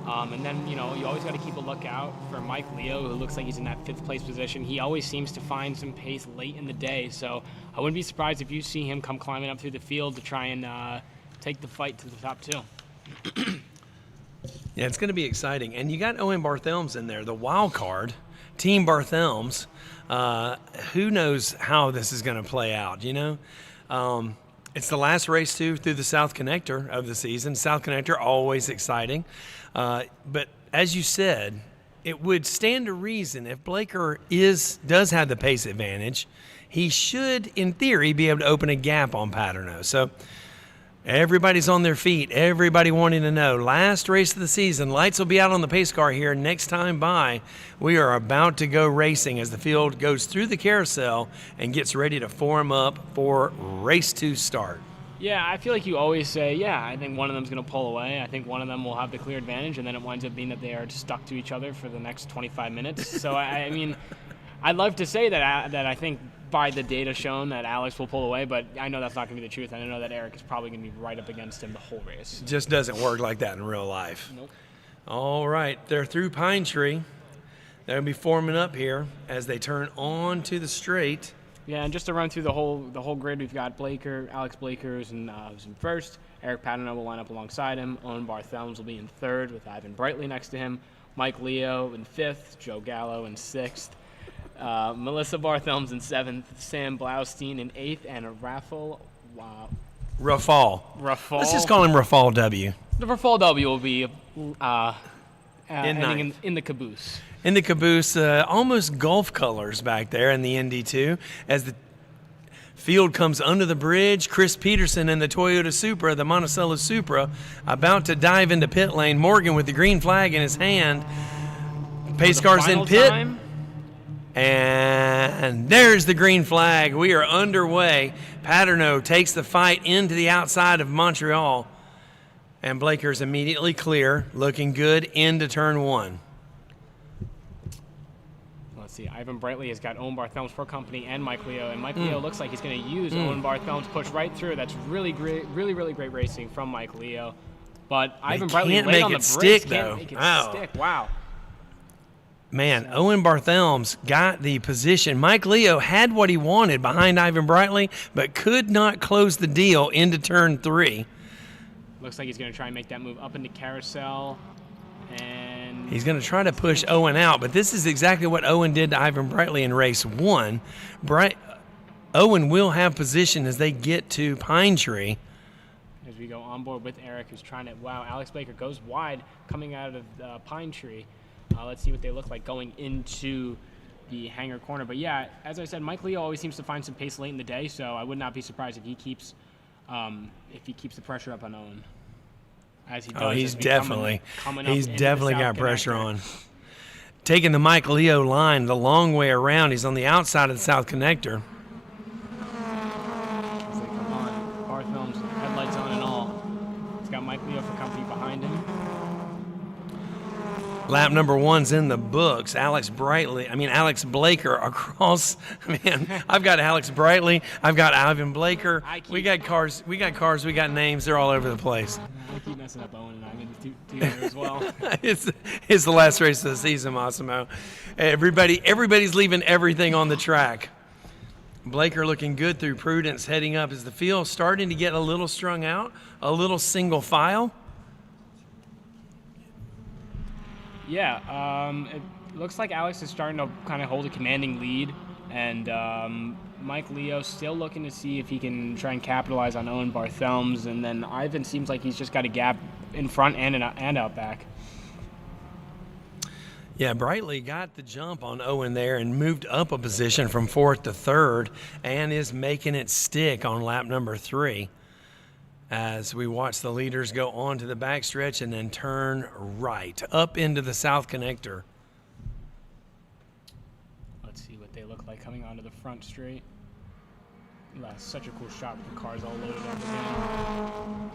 And then, you always got to keep a lookout for Mike Leo, who looks like he's in that 5th place position. He always seems to find some pace late in the day, so I wouldn't be surprised if you see him come climbing up through the field to try and take the fight to the top 2. Yeah, it's going to be exciting. And you got Owen Barthelms in there, the wild card, Team Barthelms. Who knows how this is going to play out, It's the last race, too, through the South Connector of the season. South Connector, always exciting. But as you said, it would stand to reason if Blaker does have the pace advantage, he should, in theory, be able to open a gap on Paterno. So everybody's on their feet, everybody wanting to know. Last race of the season, lights will be out on the pace car here next time by. We are about to go racing as the field goes through the carousel and gets ready to form up for race 2 start. Yeah, I feel like you always say, I think one of them's going to pull away. I think one of them will have the clear advantage, and then it winds up being that they are stuck to each other for the next 25 minutes. So, I mean, I'd love to say that I think by the data shown that Alex will pull away, but I know that's not going to be the truth, and I know that Eric is probably going to be right up against him the whole race. It just doesn't work like that in real life. Nope. All right, they're through Pine Tree. They're going to be forming up here as they turn on to the straight. Yeah, and just to run through the whole grid, we've got Alex Blaker who's in first. Eric Paterno will line up alongside him. Owen Barthelms will be in third with Ivan Brightly next to him. Mike Leo in 5th. Joe Gallo in 6th. Melissa Barthelms in 7th. Sam Blaustein in 8th. And Rafal. Let's just call him Rafal W. The Rafal W will be ending in the caboose. In the caboose, almost Gulf colors back there in the ND2. As the field comes under the bridge, Chris Peterson in the Toyota Supra, the Monticello Supra, about to dive into pit lane. Morgan with the green flag in his hand. Pace car's in pit. Time. And there's the green flag. We are underway. Paterno takes the fight into the outside of Montreal. And Blaker's immediately clear, looking good into turn 1. Let's see. Ivan Brightly has got Owen Barthelms for company and Mike Leo. And Mike Leo looks like he's going to use Owen Barthelms, push right through. That's really great, really great racing from Mike Leo. But Ivan Brightly late on the brakes, can't make it stick. Wow. Man, Owen Barthelms got the position. Mike Leo had what he wanted behind Ivan Brightly, but could not close the deal into turn 3. Looks like he's going to try and make that move up into carousel. And he's going to try to push Owen out, but this is exactly what Owen did to Ivan Brightly in race 1. Owen will have position as they get to Pine Tree. As we go on board with Eric, who's trying to, Alex Blaker goes wide coming out of Pine Tree. Let's see what they look like going into the hangar corner. But yeah, as I said, Mike Leo always seems to find some pace late in the day, so I would not be surprised if he keeps the pressure up on Owen. As he does, he's definitely got pressure on. Taking the Mike Leo line the long way around. He's on the outside of the South Connector. As they come on, Barthelms, headlights on and all. He's got Mike Leo for company behind him. Lap number 1's in the books. Alex Blaker across. Man, I've got Alex Brightly. I've got Ivan Blaker. We got cars. We got names. They're all over the place. I keep messing up Owen and Ivan together as well. It's the last race of the season, Massimo. Everybody's leaving everything on the track. Blaker looking good through Prudence, heading up as the field starting to get a little strung out, a little single file. Yeah, it looks like Alex is starting to kind of hold a commanding lead, and Mike Leo still looking to see if he can try and capitalize on Owen Barthelm's, and then Ivan seems like he's just got a gap in front and out back. Yeah, Brightly got the jump on Owen there and moved up a position from 4th to 3rd and is making it stick on lap number 3 as we watch the leaders go on to the backstretch and then turn right up into the South Connector. Let's see what they look like coming onto the front straight. That's such a cool shot with the cars all loaded up again.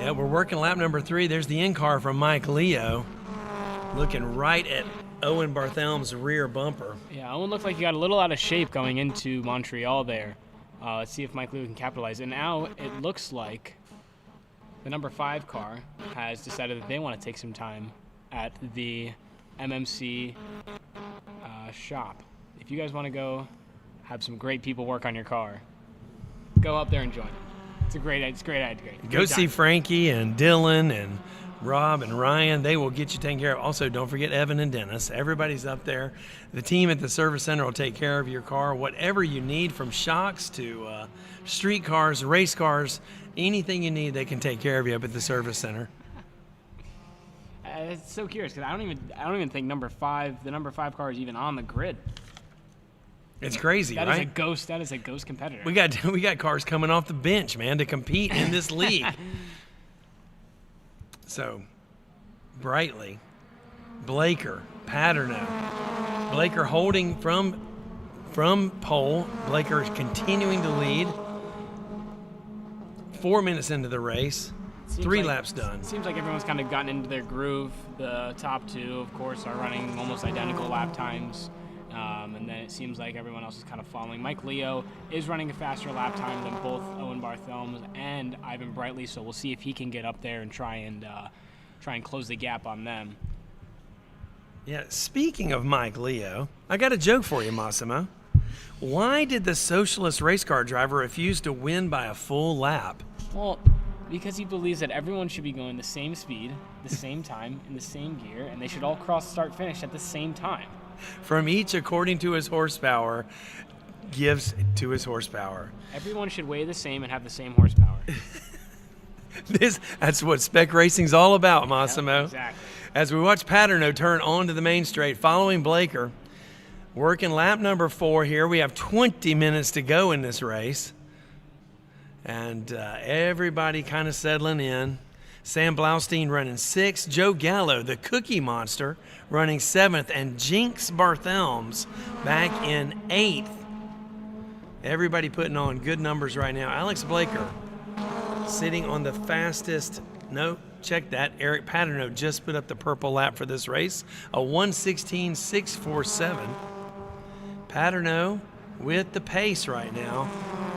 Yeah, we're working lap number 3. There's the in-car from Mike Leo, looking right at Owen Barthelm's rear bumper. Yeah, Owen looked like he got a little out of shape going into Montreal there. Let's see if Mike Leo can capitalize. And now it looks like the number 5 car has decided that they want to take some time at the MMC shop. If you guys want to go have some great people work on your car, go up there and join. It's great. Go see Frankie and Dylan and Rob and Ryan. They will get you taken care of. Also, don't forget Evan and Dennis. Everybody's up there. The team at the service center will take care of your car. Whatever you need, from shocks to street cars, race cars, anything you need, they can take care of you up at the service center. It's so curious because I don't even think the number 5 car is even on the grid. It's crazy, That right? That is a ghost competitor. We got cars coming off the bench, man, to compete in this league. So, Brightly, Blaker, Paterno. Blaker holding from pole. Blaker continuing to lead. 4 minutes into the race. Seems 3 like- laps done. Seems like everyone's kind of gotten into their groove. The top 2, of course, are running almost identical lap times. And then it seems like everyone else is kind of following. Mike Leo is running a faster lap time than both Owen Barthelm and Ivan Brightly, so we'll see if he can get up there and try and close the gap on them. Yeah, speaking of Mike Leo, I got a joke for you, Massimo. Why did the socialist race car driver refuse to win by a full lap? Well, because he believes that everyone should be going the same speed, the same time, in the same gear, and they should all cross start finish at the same time. From each according to his horsepower, gives to his horsepower. Everyone should weigh the same and have the same horsepower. That's what spec racing's all about, Massimo. Yep, exactly. As we watch Paterno turn onto the main straight, following Blaker, working lap number 4 here. We have 20 minutes to go in this race. And everybody kind of settling in. Sam Blaustein running 6th. Joe Gallo, the Cookie Monster, running 7th. And Jinx Barthelms back in 8th. Everybody putting on good numbers right now. Alex Blaker sitting on the fastest. No, check that. Eric Paterno just put up the purple lap for this race. A 1:16.647. Paterno with the pace right now,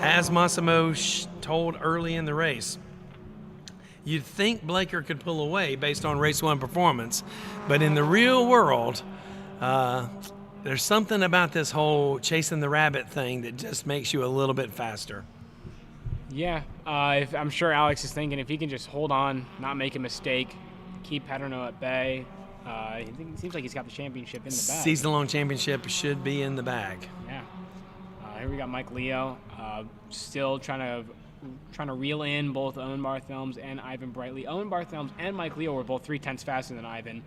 as Massimo told early in the race. You'd think Blaker could pull away based on race 1 performance, but in the real world, there's something about this whole chasing the rabbit thing that just makes you a little bit faster. Yeah, I'm sure Alex is thinking if he can just hold on, not make a mistake, keep Paterno at bay. It seems like he's got the championship in the bag. Season-long championship should be in the bag. Yeah. Here we got Mike Leo, still trying to reel in both Owen Barthelms and Ivan Brightly. Owen Barthelms and Mike Leo were both 3/10 faster than Ivan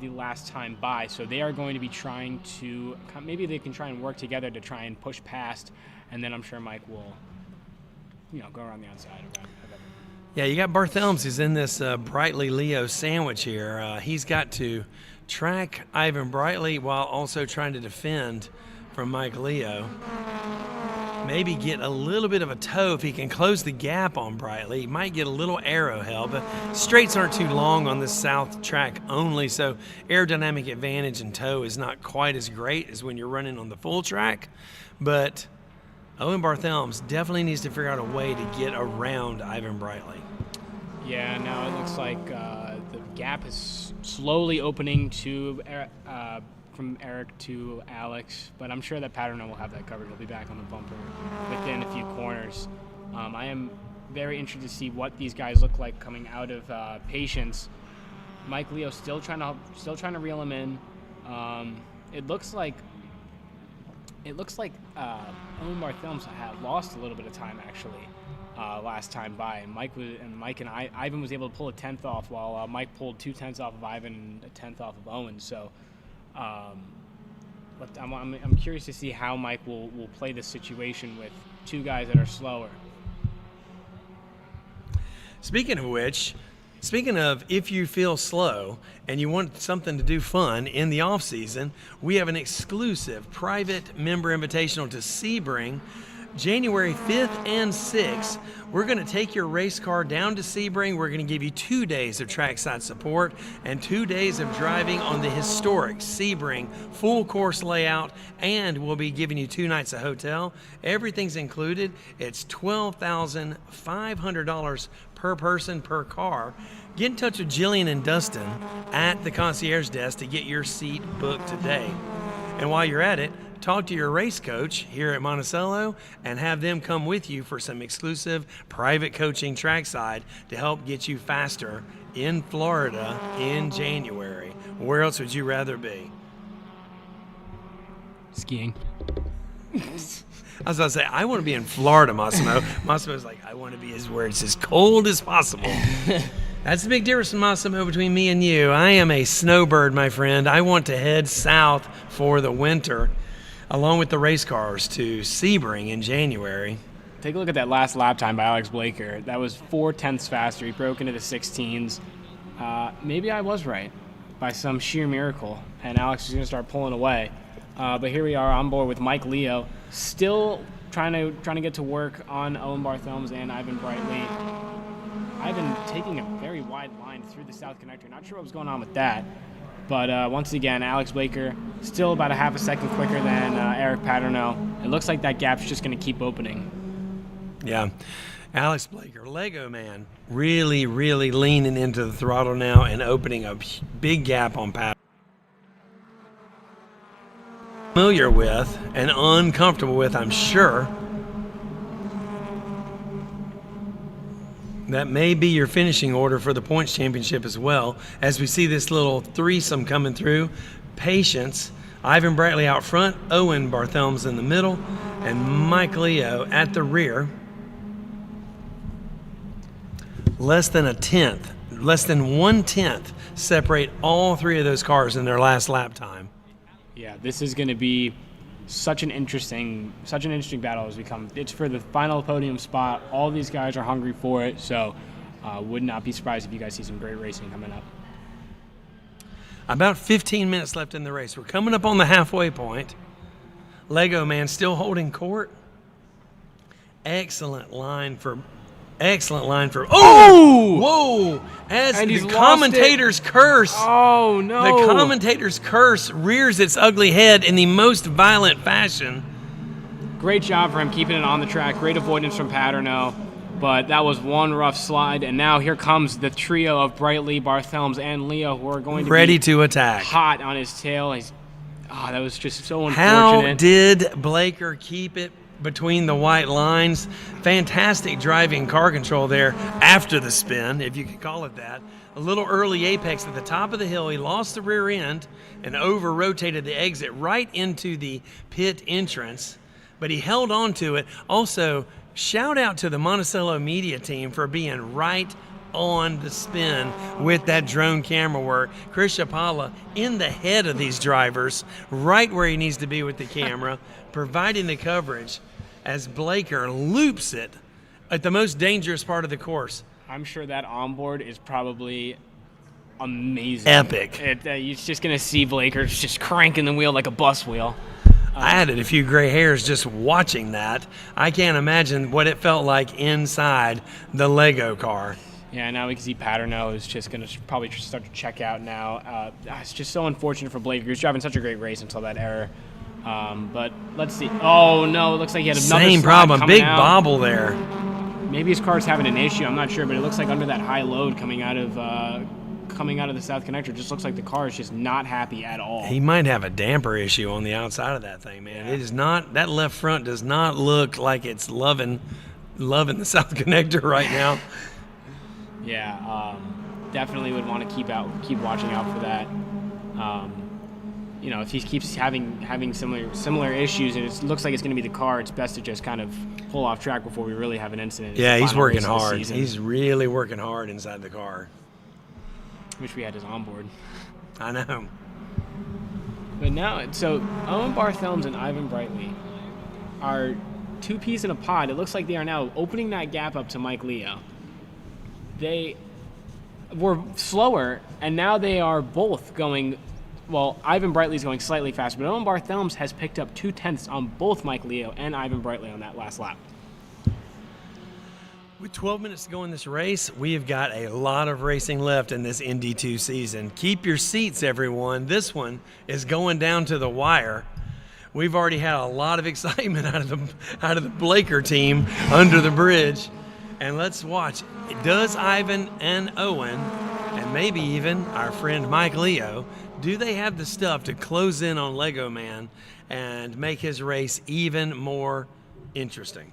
the last time by, so they are going to be trying to, maybe they can try and work together to try and push past, and then I'm sure Mike will, go around the outside of everything. Yeah, you got Barthelms who's in this Brightly Leo sandwich here. He's got to track Ivan Brightly while also trying to defend from Mike Leo. Maybe get a little bit of a tow if he can close the gap on Brightly. He might get a little aero help. But straights aren't too long on this south track only, so aerodynamic advantage and tow is not quite as great as when you're running on the full track. But Owen Barthelms definitely needs to figure out a way to get around Ivan Brightly. Yeah, now it looks like the gap is slowly opening to from Eric to Alex, but I'm sure that Paterno will have that covered. He'll be back on the bumper within a few corners. I am very interested to see what these guys look like coming out of Patience. Mike Leo still trying to reel him in. It looks like Owen Barthelm's had lost a little bit of time actually last time by, and Mike and Ivan was able to pull a 10th off, while Mike pulled 2/10 off of Ivan and a 10th off of Owen. So, but I'm curious to see how Mike will play this situation with two guys that are slower. Speaking of if you feel slow and you want something to do fun in the off season, we have an exclusive private member invitational to Sebring, January 5th and 6th. We're going to take your race car down to Sebring. We're going to give you 2 days of trackside support and 2 days of driving on the historic Sebring full course layout, and we'll be giving you 2 nights of hotel. Everything's included. It's $12,500 per person per car. Get in touch with Jillian and Dustin at the concierge desk to get your seat booked today. And while you're at it, talk to your race coach here at Monticello and have them come with you for some exclusive private coaching trackside to help get you faster in Florida in January. Where else would you rather be? Skiing. I was about to say, I want to be in Florida, Massimo. Massimo's like, I want to be where it's as cold as possible. That's the big difference, Massimo, between me and you. I am a snowbird, my friend. I want to head south for the winter, along with the race cars, to Sebring in January. Take a look at that last lap time by Alex Blaker. That was 4/10 faster. He broke into the 16s. Maybe I was right by some sheer miracle, and Alex is going to start pulling away. But here we are on board with Mike Leo, still trying to get to work on Owen Barthelm's and Ivan Brightly. Ivan taking a very wide line through the South Connector. Not sure what was going on with that. But once again, Alex Blaker still about a half a second quicker than Eric Paterno. It looks like that gap's just going to keep opening. Yeah. Alex Blaker, Lego man, really, really leaning into the throttle now and opening a big gap on Paterno. Familiar with and uncomfortable with, I'm sure. That may be your finishing order for the points championship as well, as we see this little threesome coming through. Patience, Ivan Brightly out front, Owen Barthelm's in the middle, and Mike Leo at the rear. Less than 1/10 separate all three of those cars in their last lap time. Yeah, this is going to be such an interesting battle as we come. It's for the final podium spot. All these guys are hungry for it, so would not be surprised if you guys see some great racing coming up. About 15 minutes left in the race. We're coming up on the halfway point. Lego man still holding court. Excellent line for. Oh! Whoa! As And he's the lost commentator's curse. Oh, no. The commentator's curse rears its ugly head in the most violent fashion. Great job for him keeping it on the track. Great avoidance from Paterno. But that was one rough slide. And now here comes the trio of Brightly, Barthelm's, and Leo, who are going to Ready be to attack. hot on his tail. That was just so unfortunate. How did Blaker keep it between the white lines? Fantastic driving car control there after the spin, if you could call it that. A little early apex at the top of the hill. He lost the rear end and over-rotated the exit right into the pit entrance, but he held on to it. Also, shout out to the Monticello media team for being right on the spin with that drone camera work. Szczypala in the head of these drivers, right where he needs to be with the camera, providing the coverage as Blaker loops it at the most dangerous part of the course. I'm sure that onboard is probably amazing. Epic. You're just going to see Blaker just cranking the wheel like a bus wheel. I added a few gray hairs just watching that. I can't imagine what it felt like inside the Lego car. Yeah, now we can see Paterno is just going to probably start to check out now. It's just so unfortunate for Blaker. He was driving such a great race until that error. But let's see. Oh, no, it looks like he had another Same slide problem. coming Big out. bobble there. Maybe his car's having an issue. I'm not sure, but it looks like under that high load coming out of the South Connector, just looks like the car is just not happy at all. He might have a damper issue on the outside of that thing, man. Yeah. It is not. That left front does not look like it's loving loving the South Connector right now. Yeah, definitely would want to keep watching out for that. If he keeps having similar issues and it looks like it's going to be the car, it's best to just kind of pull off track before we really have an incident. Yeah, he's working hard. He's really working hard inside the car. Wish we had his onboard. I know. But now, so Owen Barthelms and Ivan Brightly are two peas in a pod. It looks like they are now opening that gap up to Mike Leo. They were slower, and now they are both going. Well, Ivan Brightly's going slightly faster, but Owen Barthelms has picked up 2/10 on both Mike Leo and Ivan Brightly on that last lap. With 12 minutes to go in this race, we have got a lot of racing left in this ND2 season. Keep your seats, everyone. This one is going down to the wire. We've already had a lot of excitement out of the Blaker team under the bridge. And let's watch. Does Ivan and Owen, and maybe even our friend Mike Leo, do they have the stuff to close in on Lego Man and make his race even more interesting?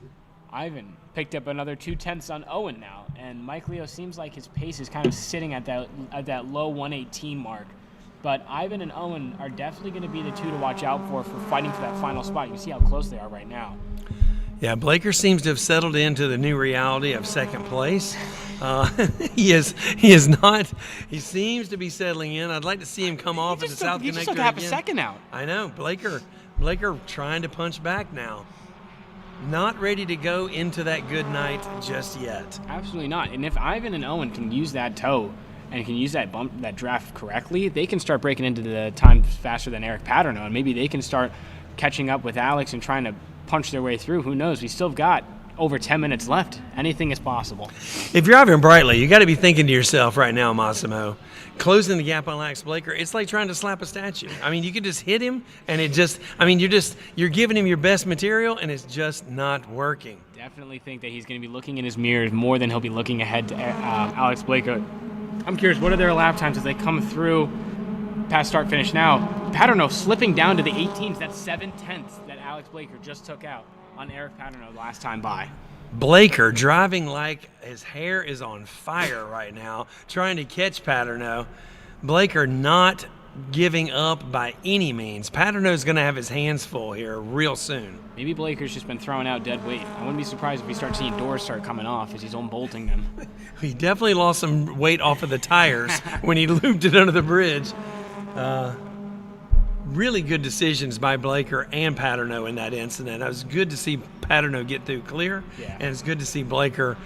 Ivan picked up another 2/10 on Owen now, and Mike Leo seems like his pace is kind of sitting at that low 118 mark. But Ivan and Owen are definitely going to be the two to watch out for fighting for that final spot. You can see how close they are right now. Yeah, Blaker seems to have settled into the new reality of second place. He is not. He seems to be settling in. I'd like to see him come off at the South Connector again. He just took half a second out. I know. Blaker trying to punch back now. Not ready to go into that good night just yet. Absolutely not. And if Ivan and Owen can use that toe and can use that draft correctly, they can start breaking into the time faster than Eric Paterno, and maybe they can start catching up with Alex and trying to punch their way through. Who knows? We still got over 10 minutes left. Anything is possible. If you're Ivan Brightly, you got to be thinking to yourself right now, Massimo, closing the gap on Alex Blaker, it's like trying to slap a statue. I mean, you could just hit him, and you're giving him your best material, and it's just not working. Definitely think that he's going to be looking in his mirrors more than he'll be looking ahead to Alex Blaker. I'm curious, what are their lap times as they come through past start finish now? Paterno slipping down to the 18s. That's 7/10 that Alex Blaker just took out on Eric Paterno last time by. Blaker driving like his hair is on fire right now, trying to catch Paterno. Blaker not giving up by any means. Paterno's going to have his hands full here real soon. Maybe Blaker's just been throwing out dead weight. I wouldn't be surprised if we start seeing doors start coming off as he's unbolting them. He definitely lost some weight off of the tires when he looped it under the bridge. Really good decisions by Blaker and Paterno in that incident. It was good to see Paterno get through clear, and it's good to see Blaker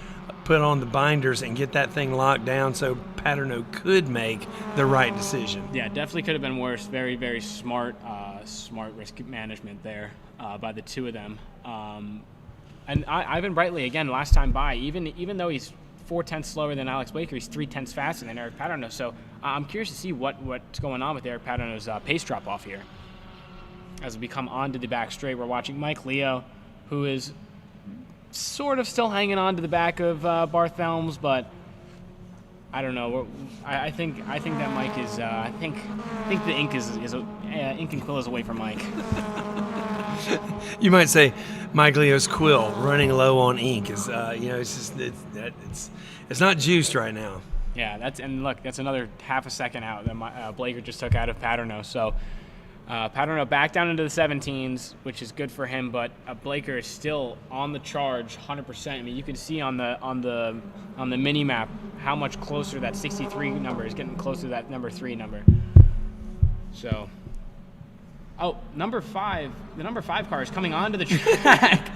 put on the binders and get that thing locked down so Paterno could make the right decision. Yeah, definitely could have been worse. Very, very smart risk management there by the two of them. And Ivan Brightly, again, last time by, even though he's 4/10 slower than Alex Blaker, he's 3/10 faster than Eric Paterno. So I'm curious to see what's going on with Eric Paterno's pace drop off here. As we come onto the back straight, we're watching Mike Leo, who is sort of still hanging on to the back of Barthelms, but I don't know. I think that Mike is. I think the ink ink and quill is away from Mike. You might say Mike Leo's quill running low on ink is. It's not juiced right now. Yeah, that's another half a second out that Blaker just took out of Paterno. So Paterno back down into the 17s, which is good for him, but Blaker is still on the charge 100%. I mean, you can see on the mini map how much closer that 63 number is, getting closer to that number 3 number. So, the number 5 car is coming onto the track.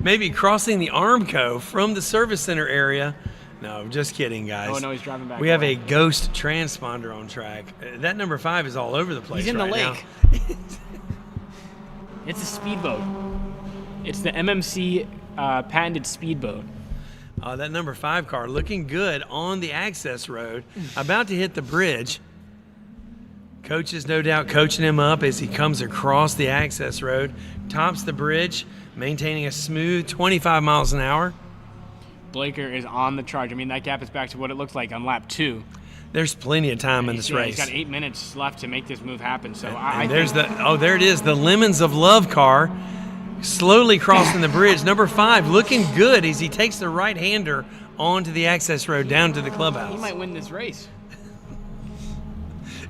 Maybe crossing the Armco from the service center area. No, just kidding, guys. Oh, no, he's driving back. We have a ghost transponder on track. That number 5 is all over the place. He's in right the lake. It's a speedboat. It's the MMC patented speedboat. That number 5 car looking good on the access road, about to hit the bridge. Coach is no doubt coaching him up as he comes across the access road, tops the bridge, maintaining a smooth 25 miles an hour. Blaker is on the charge. I mean, that gap is back to what it looks like on lap 2. There's plenty of time in this race. He's got 8 minutes left to make this move happen. So there it is, the Lemons of Love car. slowly crossing the bridge. Number 5 looking good as he takes the right-hander onto the access road down to the clubhouse. He might win this race.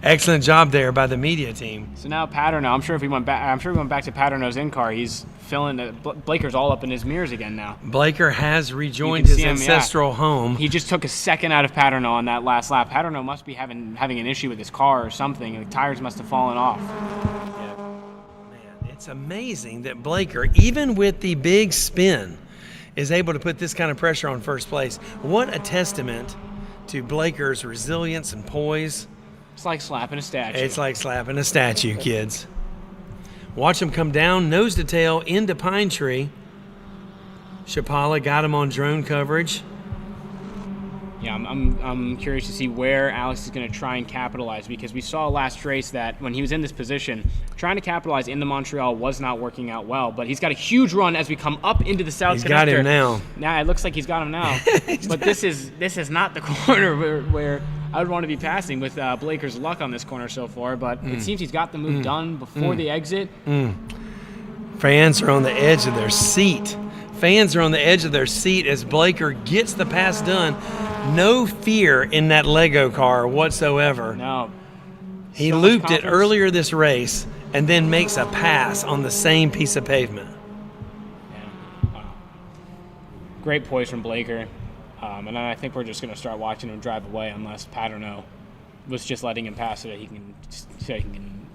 Excellent job there by the media team. So now Paterno, I'm sure we went back to Paterno's in-car, he's filling Blaker's all up in his mirrors again now. Blaker has rejoined his ancestral home. He just took a second out of Paterno on that last lap. Paterno must be having an issue with his car or something. The tires must have fallen off. Yeah. Man, it's amazing that Blaker, even with the big spin, is able to put this kind of pressure on first place. What a testament to Blaker's resilience and poise. It's like slapping a statue. It's like slapping a statue, kids. Watch him come down, nose to tail, into Pine Tree. Szczypala got him on drone coverage. Yeah, I'm curious to see where Alex is going to try and capitalize, because we saw last race that when he was in this position, trying to capitalize into Montreal was not working out well. But he's got a huge run as we come up into the South. He's connector. Got him now. Now it looks like he's got him now. But this is not the corner where I would want to be passing with Blaker's luck on this corner so far. But it seems he's got the move done before the exit. Fans are on the edge of their seat. Fans are on the edge of their seat as Blaker gets the pass done. No fear in that Lego car whatsoever. No. He So much looped it confidence. earlier this race and then makes a pass on the same piece of pavement. Yeah. Wow. Great poise from Blaker. And then I think we're just going to start watching him drive away unless Paterno was just letting him pass so that he can.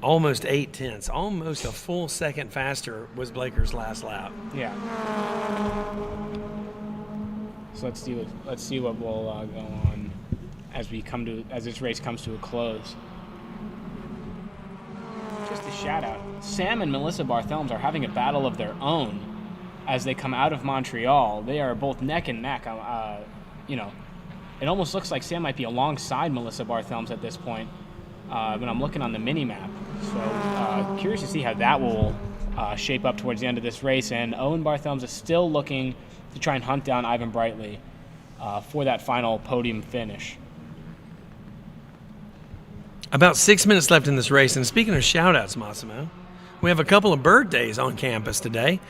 Almost 8/10, almost a full second faster was Blaker's last lap. Yeah. So let's see what will go on as this race comes to a close. Just a shout out. Sam and Melissa Barthelmes are having a battle of their own as they come out of Montreal. They are both neck and neck. It almost looks like Sam might be alongside Melissa Barthelmes at this point when I'm looking on the mini map. So curious to see how that will shape up towards the end of this race. And Owen Barthelmes is still looking to try and hunt down Ivan Brightly for that final podium finish. About 6 minutes left in this race, and speaking of shout-outs, Massimo, we have a couple of birthdays on campus today.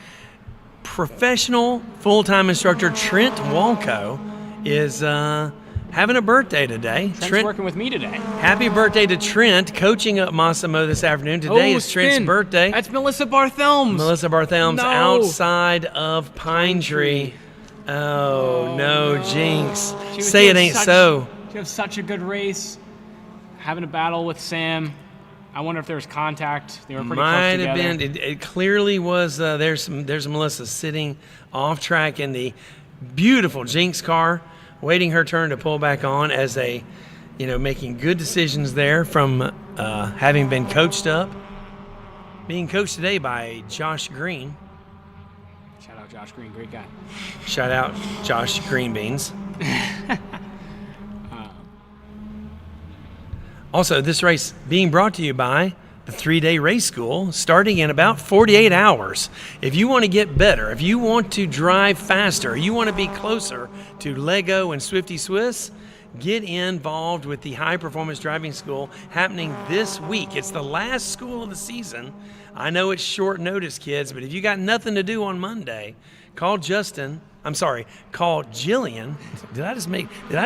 Professional full-time instructor Trent Walco is having a birthday today. Trent's working with me today. Happy birthday to Trent, coaching up Massimo this afternoon. Today is Trent's birthday. That's Melissa Barthelmes. Melissa Barthelmes No. outside of Pine Tree. Oh, no, jinx. She was Say it doing ain't so. She had such a good race. Having a battle with Sam. I wonder if there was contact. They were pretty Might close have together. been. It clearly was. There's Melissa sitting off track in the beautiful Jinx car, waiting her turn to pull back on as making good decisions there from having been coached up. Being coached today by Josh Green. Shout out Josh Green, great guy. Shout out Josh Greenbeans. Also, this race being brought to you by the 3-day race school, starting in about 48 hours. If you want to get better, if you want to drive faster, you want to be closer to Lego and Swifty Swiss, get involved with the High Performance Driving School happening this week. It's the last school of the season. I know it's short notice, kids, but if you got nothing to do on Monday, call Jillian. Did I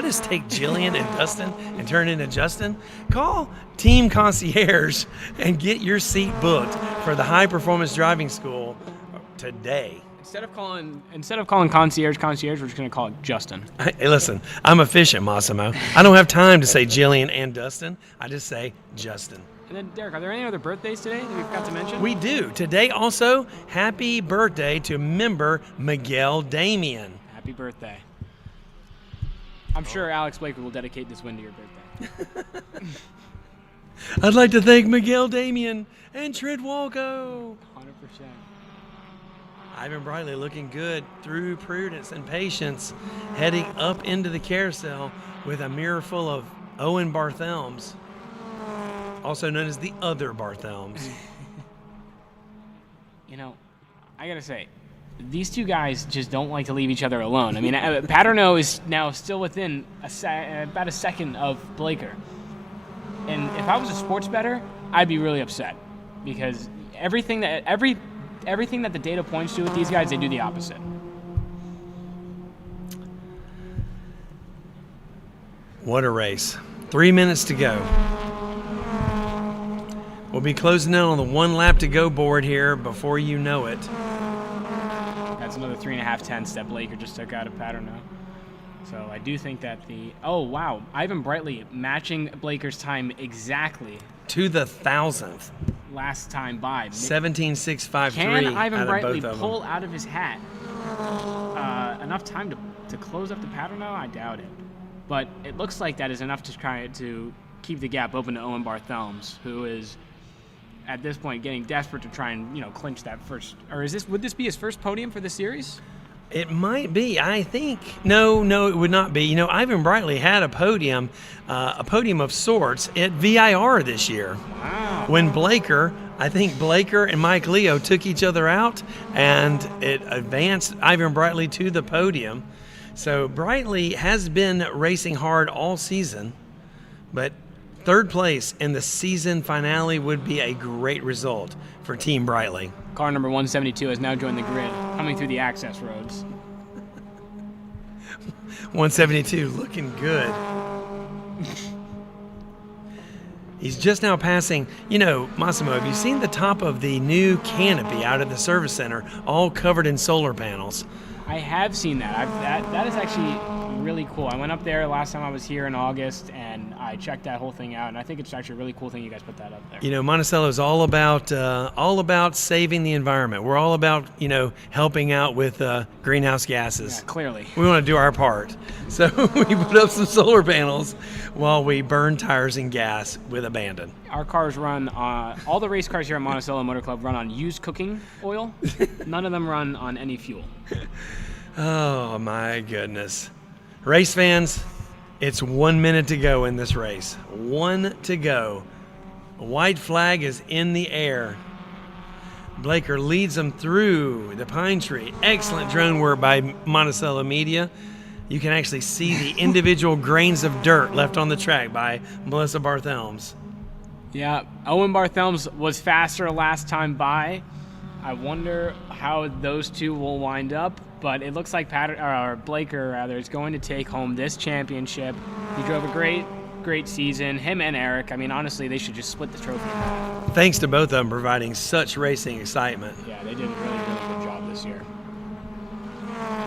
just take Jillian and Dustin and turn into Justin? Call Team Concierge and get your seat booked for the High Performance Driving School today. Instead of calling concierge, we're just going to call it Justin. Hey, listen, I'm efficient, Massimo. I don't have time to say Jillian and Dustin. I just say Justin. And then, Derek, are there any other birthdays today that we forgot to mention? We do. Today also, happy birthday to member Miguel Damian. Happy birthday. I'm sure Alex Blaker will dedicate this win to your birthday. I'd like to thank Miguel Damian and Trent Walco. 100%. Ivan Brightly looking good through prudence and patience, heading up into the carousel with a mirror full of Owen Barthelmes, also known as the other Barthelmes. I got to say, these two guys just don't like to leave each other alone. I mean, Paterno is now still within about a second of Blaker. And if I was a sports bettor, I'd be really upset because every everything that the data points to with these guys, they do the opposite. What a race. 3 minutes to go. We'll be closing in on the 1 lap to go board here before you know it. That's another 3.5 tenths that Blaker just took out of Paterno. So I do think that oh wow, Ivan Brightly matching Blaker's time exactly. To the 1,000th. Last time by. 17.653. Can Ivan Brightly both of pull them. out of his hat enough time to close up the Paterno? I doubt it. But it looks like that is enough to try to keep the gap open to Owen Barthelmes, who is at this point getting desperate to try and clinch that first. Or would this be his first podium for the series? It might be. I think no, it would not be. Ivan Brightly had a podium of sorts at VIR this year. Wow. When I think Blaker and Mike Leo took each other out, and it advanced Ivan Brightly to the podium. So Brightly has been racing hard all season, but third place in the season finale would be a great result for Team Brightly. Car number 172 has now joined the grid, coming through the access roads. 172 looking good. He's just now passing, Massimo, have you seen the top of the new canopy out at the service center, all covered in solar panels? I have seen that. That is actually really cool. I went up there last time I was here in August, and I checked that whole thing out, and I think it's actually a really cool thing you guys put that up there. Monticello is all about saving the environment. We're all about, helping out with greenhouse gases. Yeah, clearly. We want to do our part. So we put up some solar panels while we burn tires and gas with abandon. Our cars run, all the race cars here at MonticelloMotorClub run on used cooking oil. None of them run on any fuel. Oh, my goodness. Race fans, it's 1 minute to go in this race. 1 to go. A white flag is in the air. Blaker leads them through the pine tree. Excellent drone work by Monticello Media. You can actually see the individual grains of dirt left on the track by Melissa Barthelmes. Yeah, Owen Barthelmes was faster last time by. I wonder how those two will wind up, but it looks like Blaker is going to take home this championship. He drove a great season. Him and Eric, honestly, they should just split the trophy in half. Thanks to both of them providing such racing excitement. Yeah, they did a really good job this year.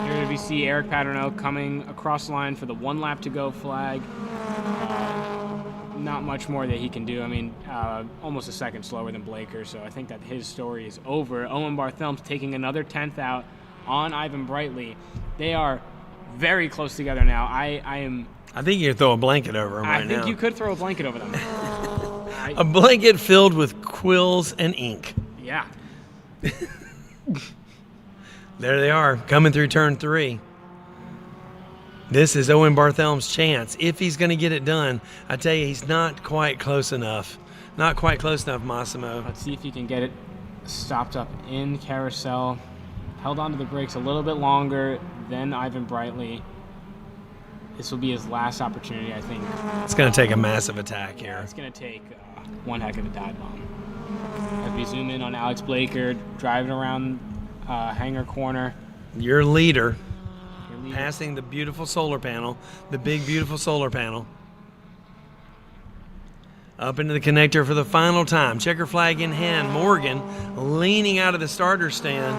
Here we see Eric Paterno coming across the line for the 1 lap to go flag. Not much more that he can do. Almost a second slower than Blaker, so I think that his story is over. Owen Barthelmes taking another 10th out on Ivan Brightly. They are very close together now. I think you could throw a blanket over them right now. I think you could throw a blanket over them. A blanket filled with quills and ink. Yeah. There they are, coming through turn 3. This is Owen Barthelmes' chance. If he's going to get it done, I tell you, he's not quite close enough. Not quite close enough, Massimo. Let's see if he can get it stopped up in carousel. Held onto the brakes a little bit longer than Ivan Brightly. This will be his last opportunity, I think. It's going to take a massive attack here. It's going to take one heck of a dive bomb. As we zoom in on Alex Blaker, driving around Hangar Corner. Your leader. Passing the beautiful solar panel, the big, beautiful solar panel. Up into the connector for the final time. Checker flag in hand. Morgan leaning out of the starter stand.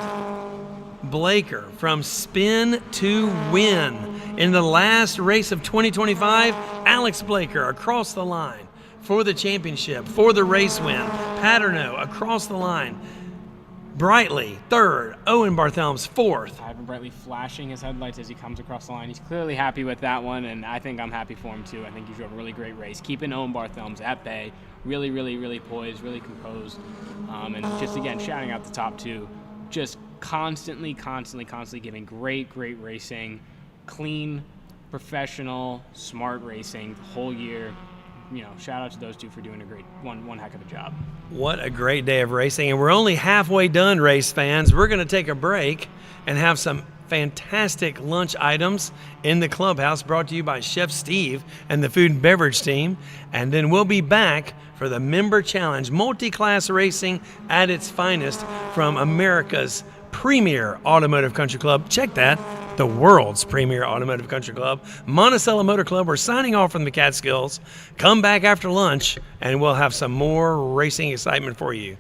Blaker from spin to win. In the last race of 2025, Alex Blaker across the line for the championship, for the race win. Paterno across the line. Brightly, third. Owen Barthelmes, fourth. Ivan Brightly flashing his headlights as he comes across the line. He's clearly happy with that one, and I think I'm happy for him too. I think he drove a really great race, keeping Owen Barthelmes at bay. Really, really, really poised, really composed. And just, again, shouting out the top two. Just constantly giving great racing. Clean, professional, smart racing the whole year. Shout out to those two for doing a great one heck of a job. What a great day of racing. And we're only halfway done, race fans. We're going to take a break and have some fantastic lunch items in the clubhouse brought to you by Chef Steve and the food and beverage team. And then we'll be back for the Member Challenge, multi-class racing at its finest from America's premier automotive country club. Check that. The world's premier automotive country club, MonticelloMotorClub. We're signing off from the Catskills. Come back after lunch, and we'll have some more racing excitement for you.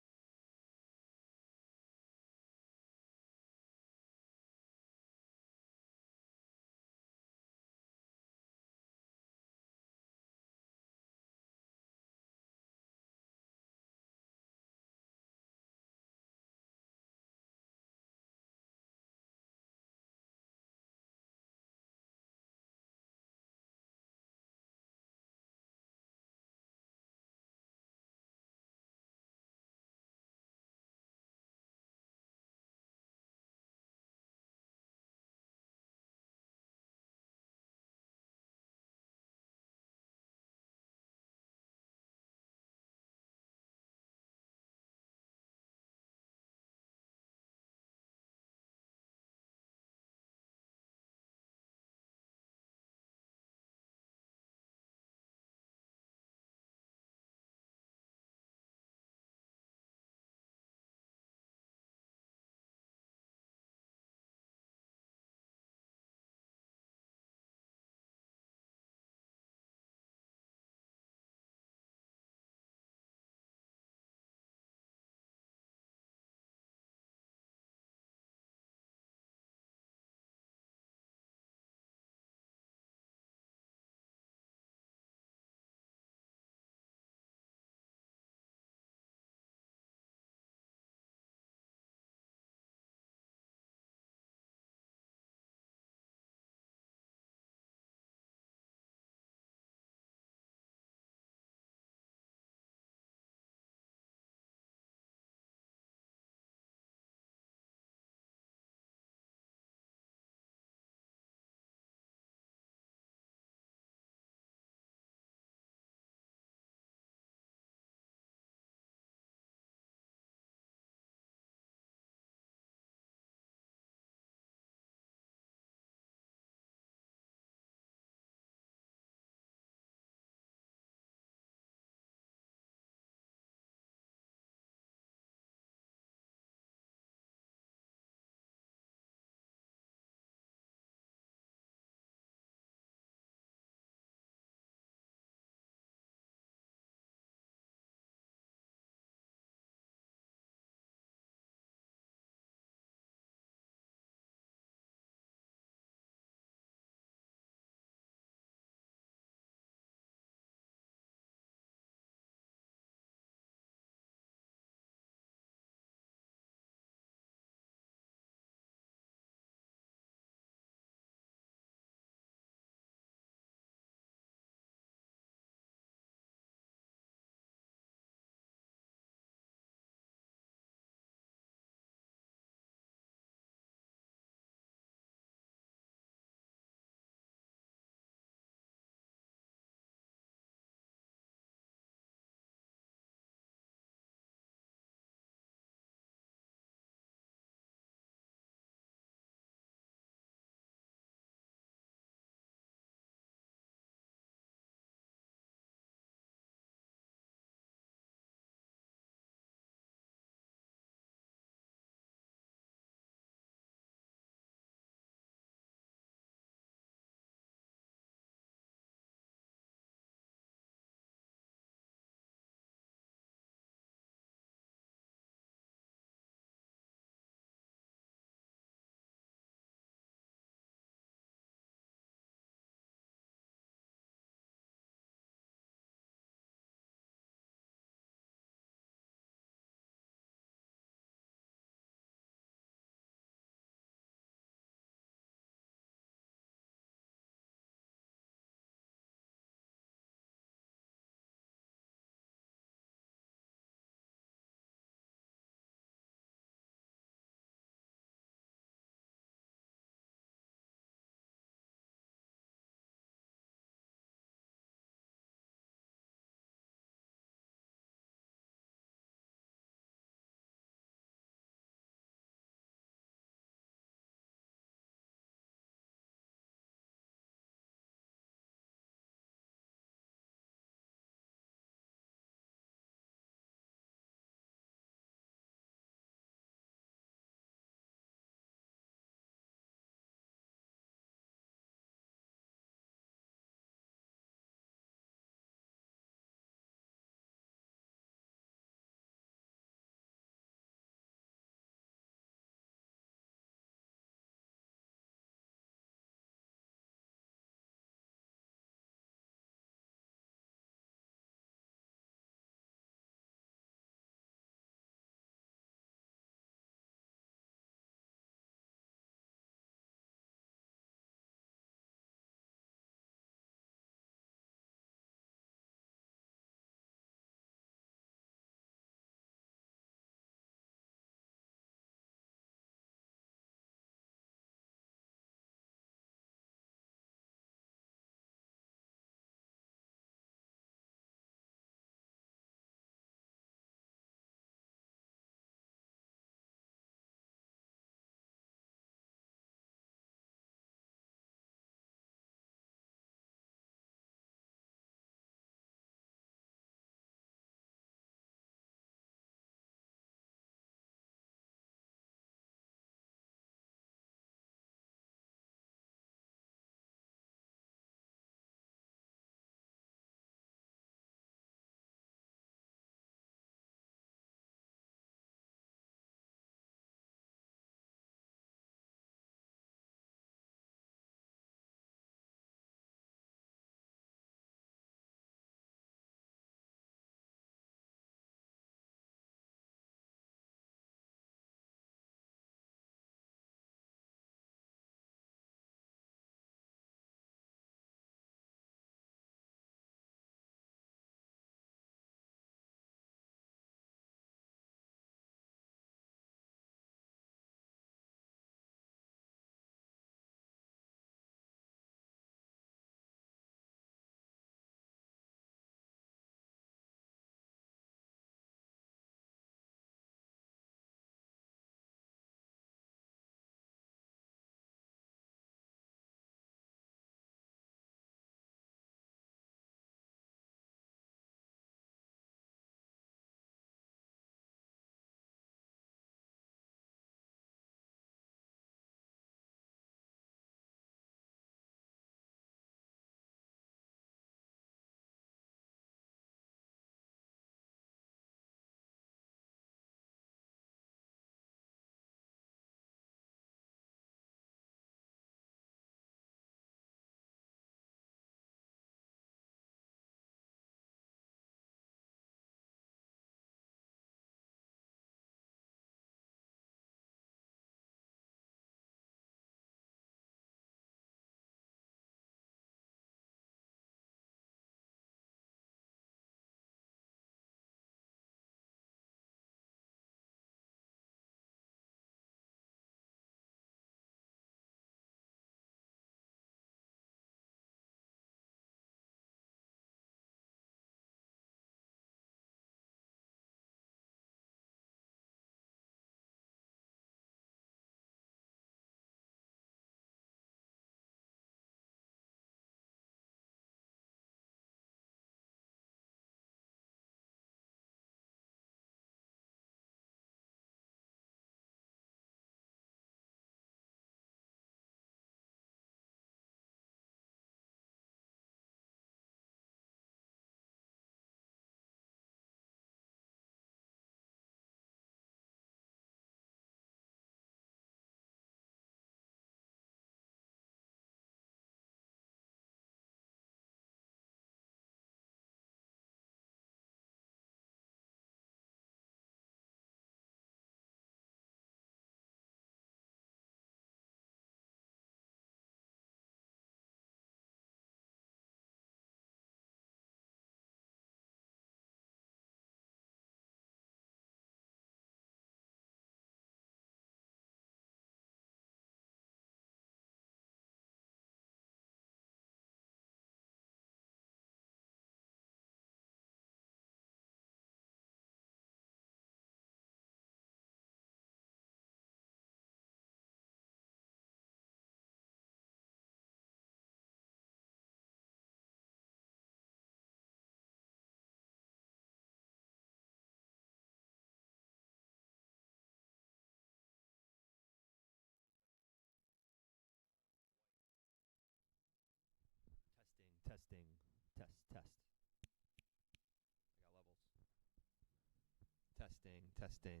Testing.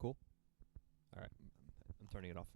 Cool. All right. I'm turning it off.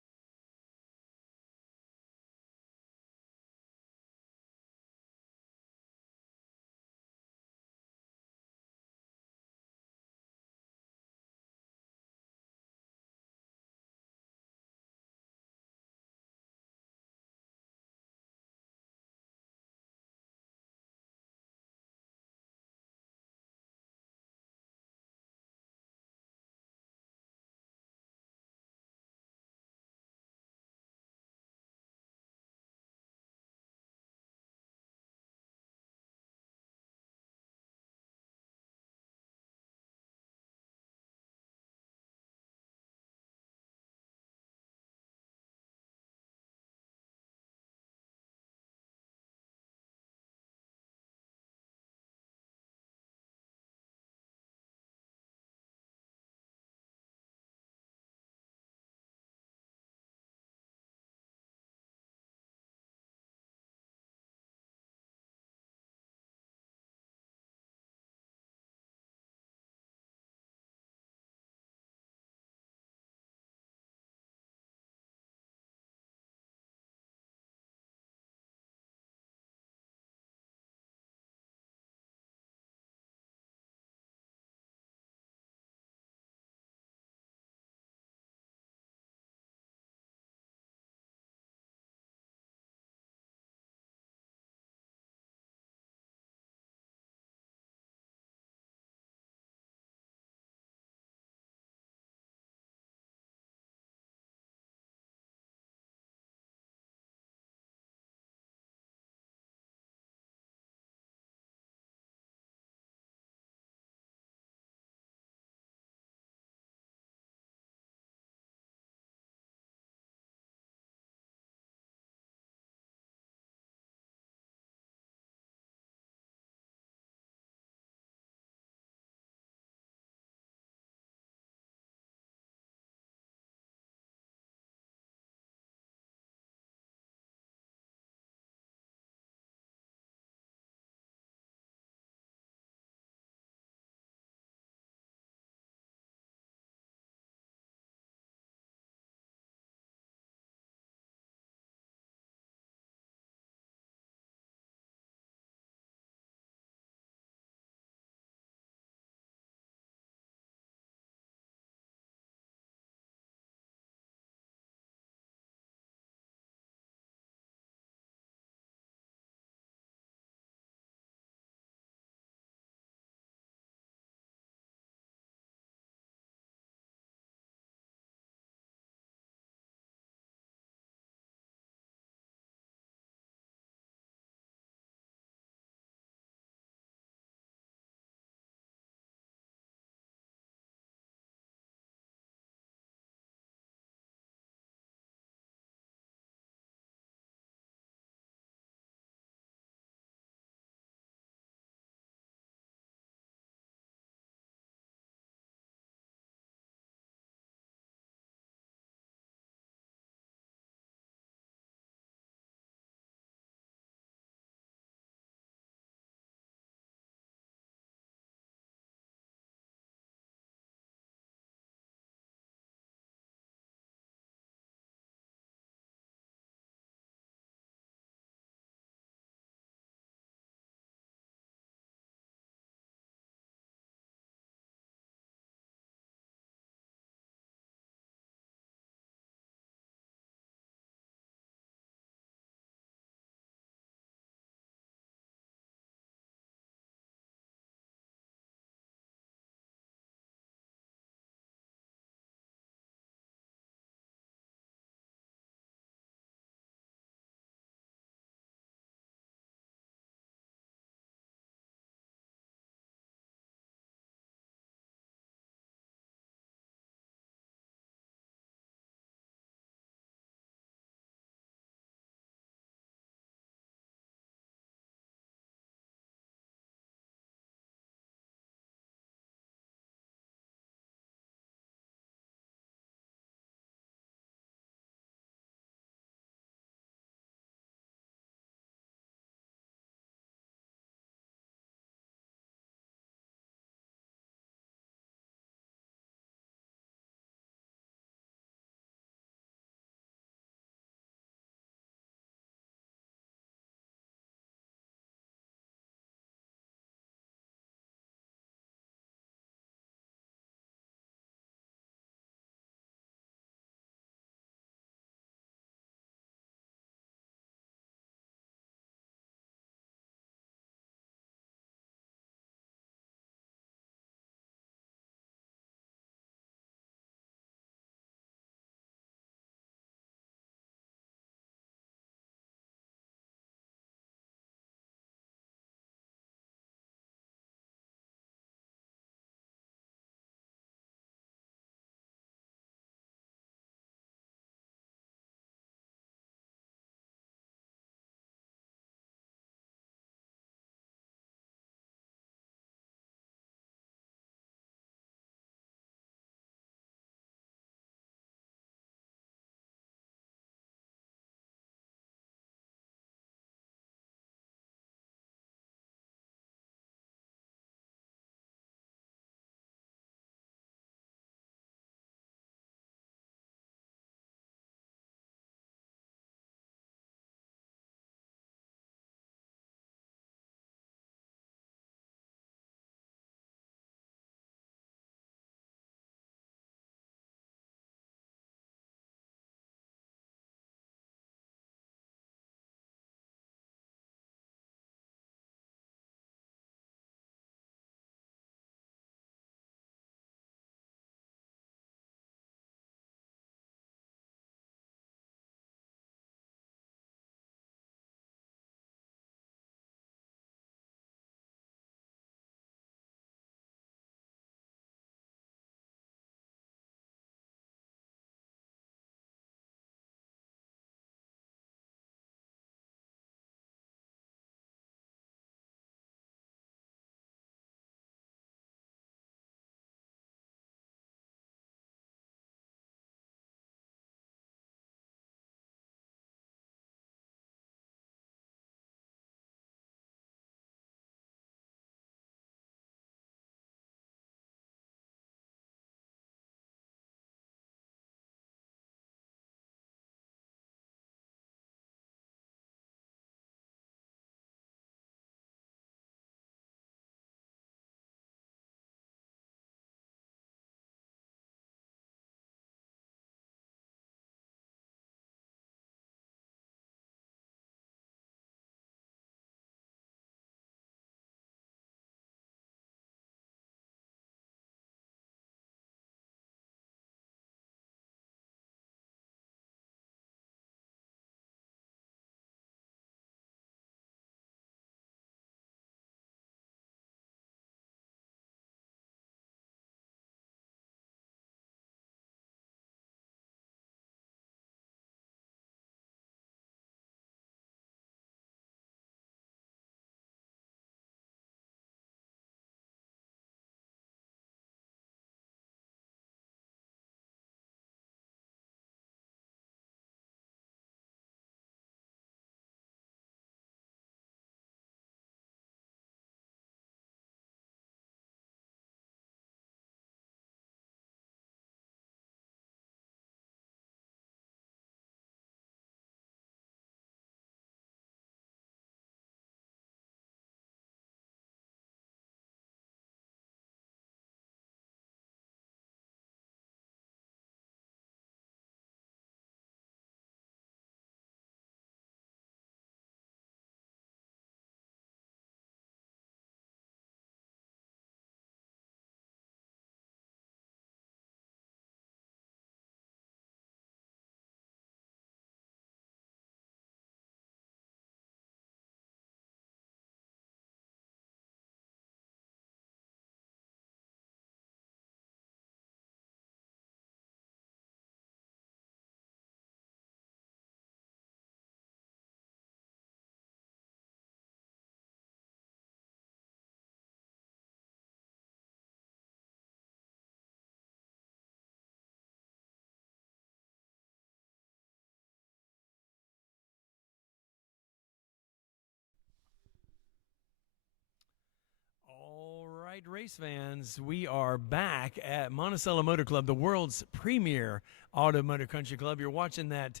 right, race fans, we are back at MonticelloMotorClub, the world's premier automotive country club. You're watching that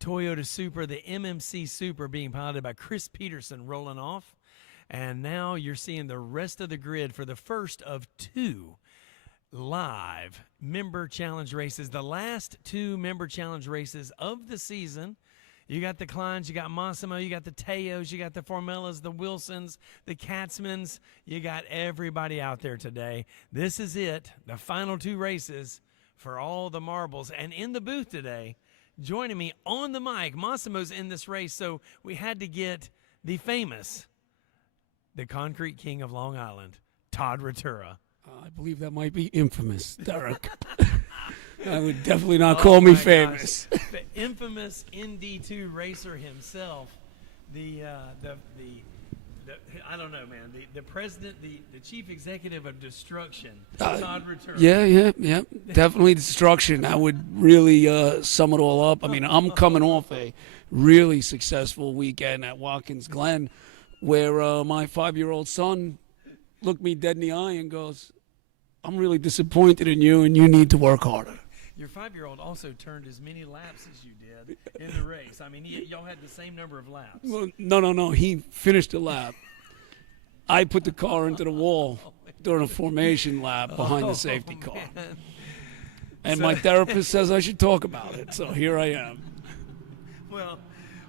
Toyota Supra, the MMC Supra, being piloted by Chris Peterson, rolling off. And now you're seeing the rest of the grid for the first of two live member challenge races, the last two member challenge races of the season. You got the Kleins, you got Massimo, you got the Teos, you got the Formellas, the Wilsons, the Katzmans. You got everybody out there today. This is it, the final two races for all the marbles. And in the booth today, joining me on the mic, Massimo's in this race, so we had to get the famous, the Concrete King of Long Island, Todd Ratura. I believe that might be infamous, Derek. I would definitely not call me famous. The infamous ND2 racer himself, the I don't know, man, the president, the chief executive of destruction, Todd Ratura. Yeah, definitely destruction. I would really sum it all up. I mean, I'm coming off a really successful weekend at Watkins Glen where my 5-year-old son looked me dead in the eye and goes, I'm really disappointed in you and you need to work harder. Your 5-year-old also turned as many laps as you did in the race. I mean, y'all had the same number of laps. Well, no. He finished the lap. I put the car into the wall during a formation lap behind the safety car. Man. And my therapist says I should talk about it, so here I am. Well,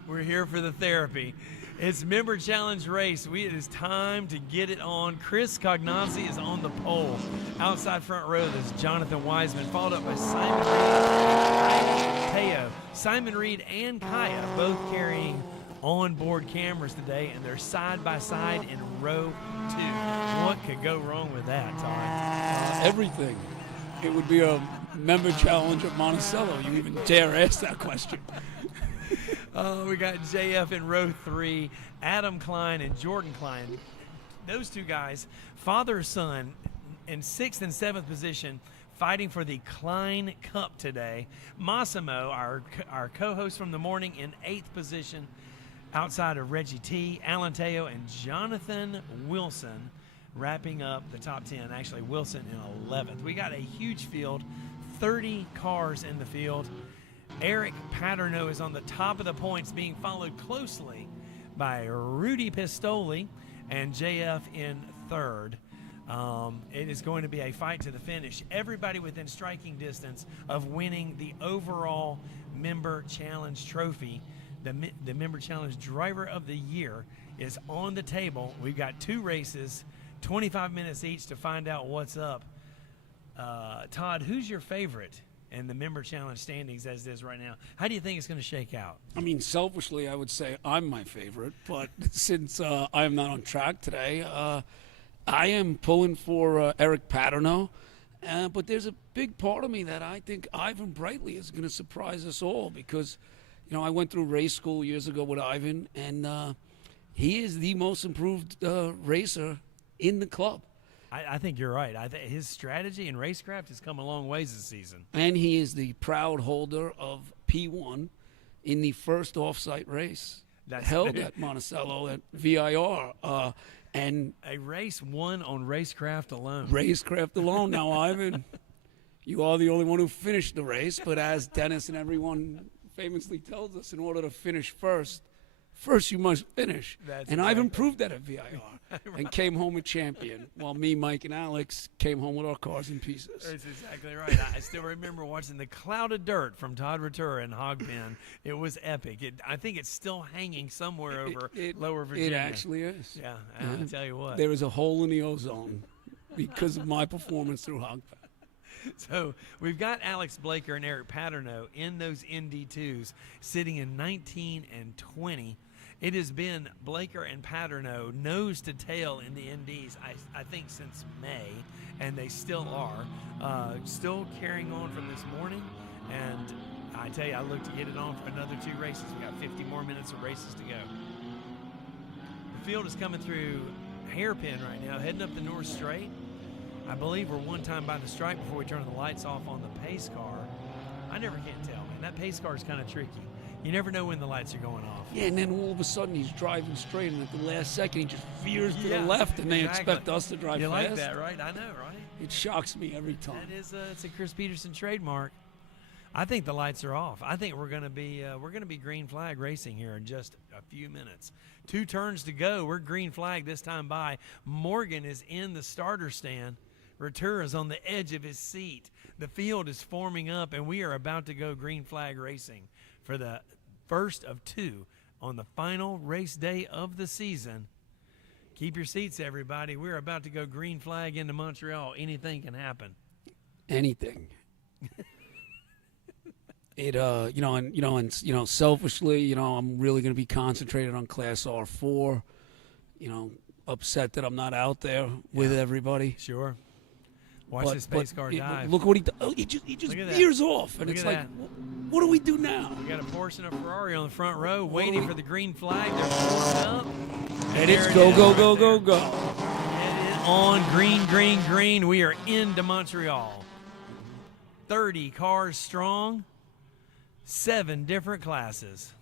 we're here for the therapy. It's Member Challenge Race. It is time to get it on. Chris Cognazzi is on the pole. Outside front row, there's Jonathan Wiseman, followed up by Simon Reed, Teo. Simon Reed and Kaya both carrying onboard cameras today, and they're side by side in row 2. What could go wrong with that, Todd? Everything. It would be a member challenge at Monticello. You even dare ask that question. We got JF in row 3, Adam Klein and Jordan Klein. Those two guys, father-son, in 6th and 7th position, fighting for the Klein Cup today. Massimo, our co-host from the morning, in 8th position, outside of Reggie T, Alan Teo, and Jonathan Wilson wrapping up the top 10. Actually, Wilson in 11th. We got a huge field, 30 cars in the field. Eric Paterno is on the top of the points, being followed closely by Rudy Pistoli and JF in 3rd. It is going to be a fight to the finish. Everybody within striking distance of winning the overall Member Challenge trophy. The Member Challenge Driver of the Year is on the table. We've got 2 races, 25 minutes each to find out what's up. Todd, who's your favorite in the Member Challenge standings as it is right now? How do you think it's going to shake out? I mean, selfishly, I would say I'm my favorite, but since I am not on track today, I am pulling for Eric Paterno. But there's a big part of me that I think Ivan Brightly is going to surprise us all because, you know, I went through race school years ago with Ivan, and he is the most improved racer in the club. I think you're right. His strategy and racecraft has come a long ways this season. And he is the proud holder of P1 in the first offsite race held at Monticello at VIR. And a race won on racecraft alone. Racecraft alone. Now, Ivan, you are the only one who finished the race, but as Dennis and everyone famously tells us, in order to finish first you must finish. And Ivan proved that at VIR and came home a champion, while me, Mike, and Alex came home with our cars in pieces. That's exactly right. I still remember watching the cloud of dirt from Todd Ratura in Hogpen. It was epic. I think it's still hanging somewhere over Lower Virginia. It actually is. Yeah, I'll tell you what. There is a hole in the ozone because of my performance through Hogpen. So we've got Alex Blaker and Eric Paterno in those ND2s, sitting in 19 and 20. It has been Blaker and Paterno nose to tail in the NDs, I think, since May, and they still are. Still carrying on from this morning, and I tell you, I look to get it on for another 2 races. We got 50 more minutes of races to go. The field is coming through Hairpin right now, heading up the North Straight. I believe we're one time by the stripe before we turn the lights off on the pace car. I never can tell, man. That pace car is kind of tricky. You never know when the lights are going off. Yeah, and then all of a sudden he's driving straight, and at the last second he just veers to Yeah, the left, and they exactly. expect us to drive You fast. like that, right? I know, right? It shocks me every time. That is it's a Chris Peterson trademark. I think the lights are off. I think we're going to be green flag racing here in just a few minutes. 2 turns to go. We're green flag this time by. Morgan is in the starter stand. Ratura is on the edge of his seat. The field is forming up, and we are about to go green flag racing for the first of 2 on the final race day of the season. Keep your seats, everybody. We're about to go green flag into Montreal. Anything can happen. Anything. It selfishly, I'm really going to be concentrated on Class R4. Upset that I'm not out there with everybody. Sure. Watch the space car dive. Look what he does. Oh, he just Look at that. veers off, and Look it's at like, that. what do we do now? We got a Porsche and a Ferrari on the front row waiting for the green flag. They're pulling up. And There it's it go, is go, right go, there. go, go. It is on green, green, green. We are into Montreal. 30 cars strong, 7 different classes.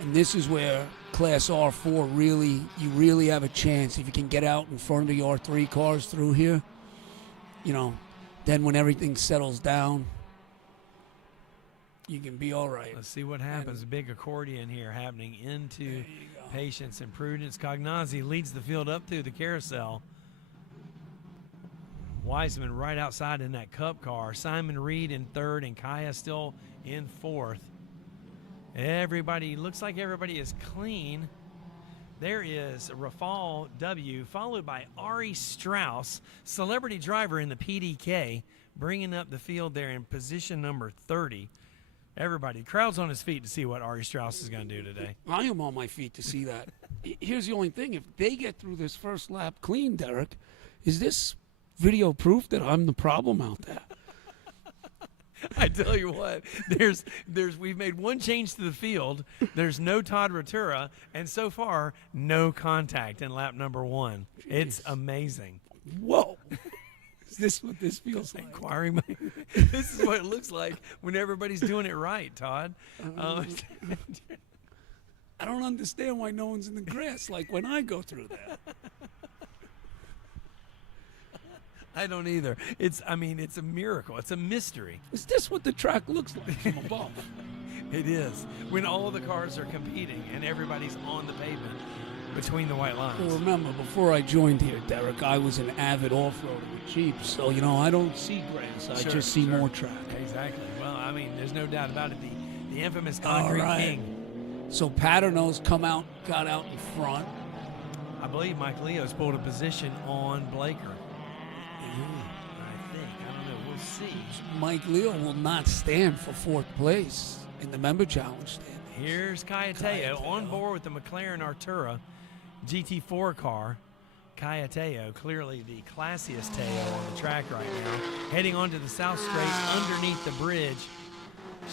And this is where Class R4 you really have a chance if you can get out in front of the R3 cars through here. Then when everything settles down, you can be all right. Let's see what happens. Big accordion here happening into Patience and Prudence. Cognazi leads the field up through the carousel. Wiseman right outside in that cup car. Simon Reed in 3rd and Kaya still in 4th. Looks like everybody is clean. There is Rafal W, followed by Ari Strauss, celebrity driver in the PDK, bringing up the field there in position number 30. Everybody, crowd's on his feet to see what Ari Strauss is going to do today. I am on my feet to see that. Here's the only thing. If they get through this first lap clean, Derek, is this video proof that I'm the problem out there? I tell you what, we've made one change to the field. There's no Todd Ratura, and so far, no contact in lap number 1. Jeez. It's amazing. Whoa. Is this what this feels like? Inquiring. This is what it looks like when everybody's doing it right, Todd. I don't understand why no one's in the grass like when I go through that. I don't either. It's a miracle. It's a mystery. Is this what the track looks like from above? It is. When all the cars are competing and everybody's on the pavement between the white lines. Well, remember, before I joined here, Derek, I was an avid off-roader with Jeep, so, I don't see grass. I just see more track. Exactly. Well, there's no doubt about it. The infamous concrete king. So Paterno's got out in front. I believe Mike Leo's pulled a position on Blaker. I think. I don't know. We'll see. Mike Leo will not stand for 4th place in the member challenge stand. Here's Cayeteo on board with the McLaren Artura GT4 car. Cayeteo, clearly the classiest Teo on the track right now, heading onto the South Straight underneath the bridge.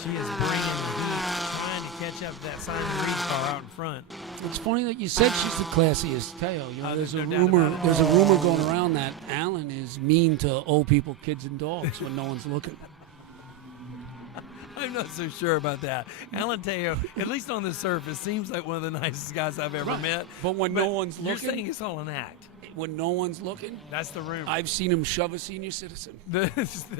She is bringing the heat, trying to catch up to that Simon Reed car out in front. It's funny that you said she's the classiest Teo. There's a no doubt rumor. about it. There's a rumor going around that Alan is mean to old people, kids, and dogs when no one's looking. I'm not so sure about that. Alan Teo, at least on the surface, seems like one of the nicest guys I've ever met. But when no one's you're looking, saying it's all an act. When no one's looking, That's the rumor. I've seen him shove a senior citizen. The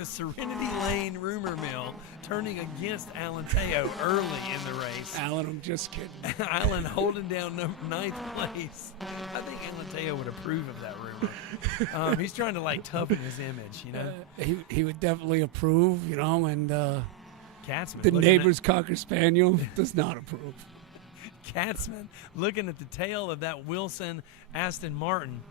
Serenity Lane rumor mill turning against Alan Teo early in the race. Alan, I'm just kidding. Alan holding down 9th place. I think Alan Teo would approve of that rumor. He's trying to toughen his image, He would definitely approve, and Katzman. the looking neighbor's Cocker Spaniel does not approve. Katzman looking at the tail of that Wilson Aston Martin.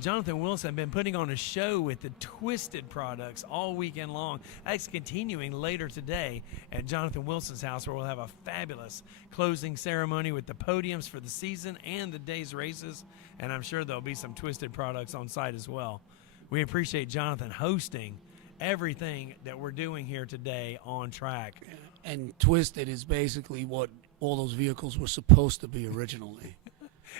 Jonathan Wilson, been putting on a show with the Twisted products all weekend long. That's continuing later today at Jonathan Wilson's house, where we'll have a fabulous closing ceremony with the podiums for the season and the day's races, and I'm sure there'll be some Twisted products on site as well. We appreciate Jonathan hosting everything that we're doing here today on track. And Twisted is basically what all those vehicles were supposed to be originally.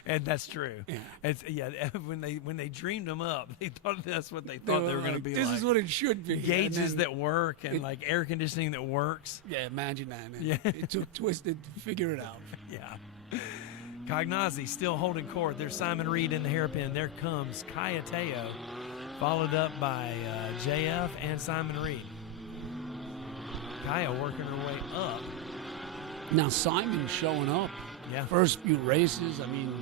And that's true. Yeah. When they dreamed them up, they thought that's what they thought they were going to be This like. is what it should be. Gauges And then- that work and like air conditioning that works. Yeah, imagine that. Man. Yeah. It took Twisted to figure it out. Yeah. Cognazi still holding court. There's Simon Reed in the hairpin. There comes Kaya Teo, followed up by JF and Simon Reed. Kaya working her way up. Now Simon's showing up. Yeah. First few races, I mean,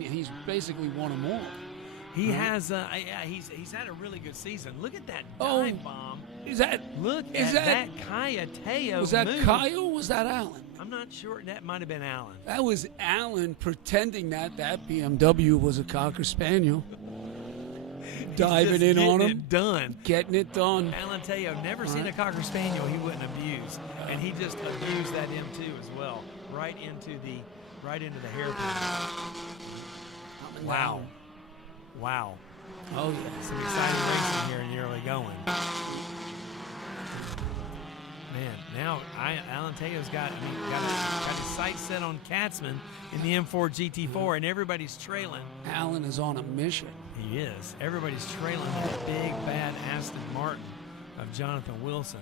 he's basically won them all. He has, he's had a really good season. Look at that Oh, dive bomb. Is that Look is at that- that Kaya Teo was that move. Kyle or was that Alan? I'm not sure. That might have been Allen. That was Alan pretending that BMW was a Cocker Spaniel. Diving Just in getting on it him, done. getting it done. Alan Teo, never seen a Cocker Spaniel he wouldn't abuse, and he just abused that M2 as well, right into the hairpin. Wow, wow. Oh yeah. Some exciting racing here in the early going. Man, now Alan Teo's got his sights set on Katzman in the M4 GT4, and everybody's trailing. Alan is on a mission. He is. Everybody's trailing that big, bad Aston Martin of Jonathan Wilson.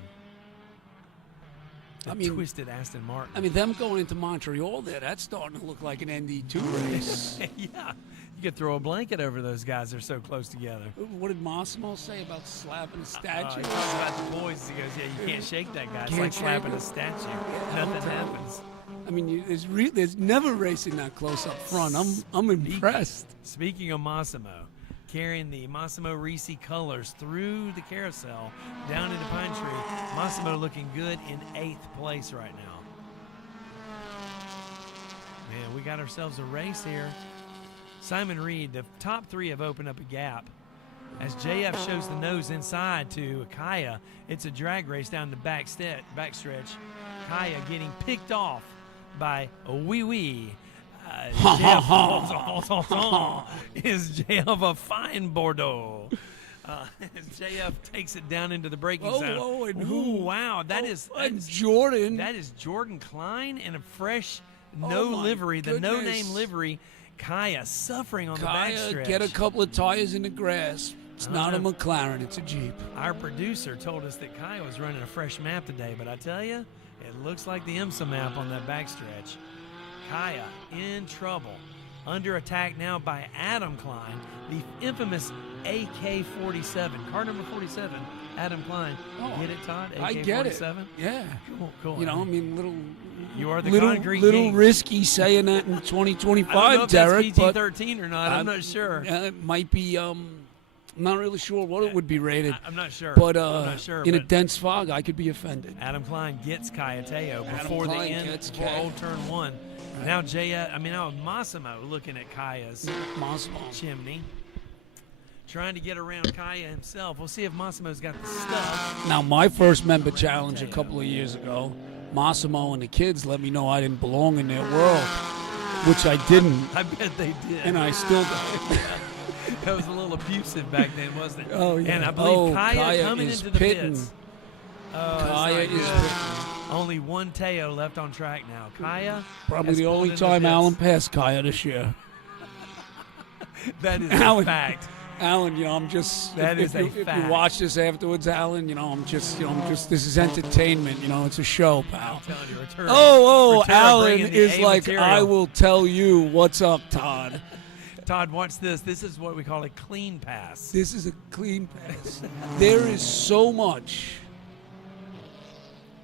The twisted Aston Martin. I mean, them going into Montreal there, that's starting to look like an ND2 race. Yeah. You could throw a blanket over those guys. They're so close together. What did Massimo say about slapping a statue? He talks about the boys. He goes, yeah, you can't shake that guy. It's like slapping a statue. Nothing happens. I mean, there's never racing that close up front. I'm impressed. Speaking of Massimo, carrying the Massimo Risi colors through the carousel down into Pine Tree. Massimo looking good in 8th place right now. Man, we got ourselves a race here. Simon Reed, the top 3 have opened up a gap. As JF shows the nose inside to Kaya, it's a drag race down the backstretch. Kaya getting picked off by a wee. Is JF a fine Bordeaux? JF takes it down into the braking zone. And Ooh, wow, that's Jordan. That is Jordan Klein in a fresh Oh, no my livery, the goodness. no-name livery. Kaya suffering on the Kaya, backstretch. get a couple of tires in the grass. It's not a McLaren, it's a Jeep. Our producer told us that Kaya was running a fresh map today, but I tell you, it looks like the IMSA map on that backstretch. Kaya in trouble. Under attack now by Adam Klein, the infamous AK-47. Car number 47, Adam Klein. Oh, Get it, Todd? AK-47? I get it. Yeah. Cool. You know, I mean, You are the little concrete king. risky saying that in I don't know 2025, if Derek, that's but PG-13 or not. I'm not sure. it might be. I'm not really sure what it would be rated. I'm not sure. But I'm not sure. in a but dense fog, I could be offended. Adam Klein gets Kaya Teo Adam before the Klein end, gets before Kaya. old turn 1. Right. Now Massimo looking at Kaya's Massimo. chimney, trying to get around Kaya himself. We'll see if Massimo's got the stuff. Now, my first member challenge a couple of years ago, Massimo and the kids let me know I didn't belong in their world, which I didn't, I bet they did. and I still don't. That was a little abusive back then, wasn't it? Oh, yeah. And I believe Kaya Kaya coming is into the pitting. pits. Oh, that's Kaya not is good. pitting. Only one Teo left on track now. Kaya Probably has the pulled only into the time pits. Alan passed Kaya this year. That is Alan- a fact. Alan, you know, I'm just. That if, is if, a you, if fact. you watch this afterwards, Alan, you know, I'm just. This is entertainment. You know, it's a show, pal. I'm telling you, return. Oh, return Alan bringing the is A like, material. I will tell you what's up, Todd. Todd, watch this. This is what we call a clean pass. This is a clean pass. There is so much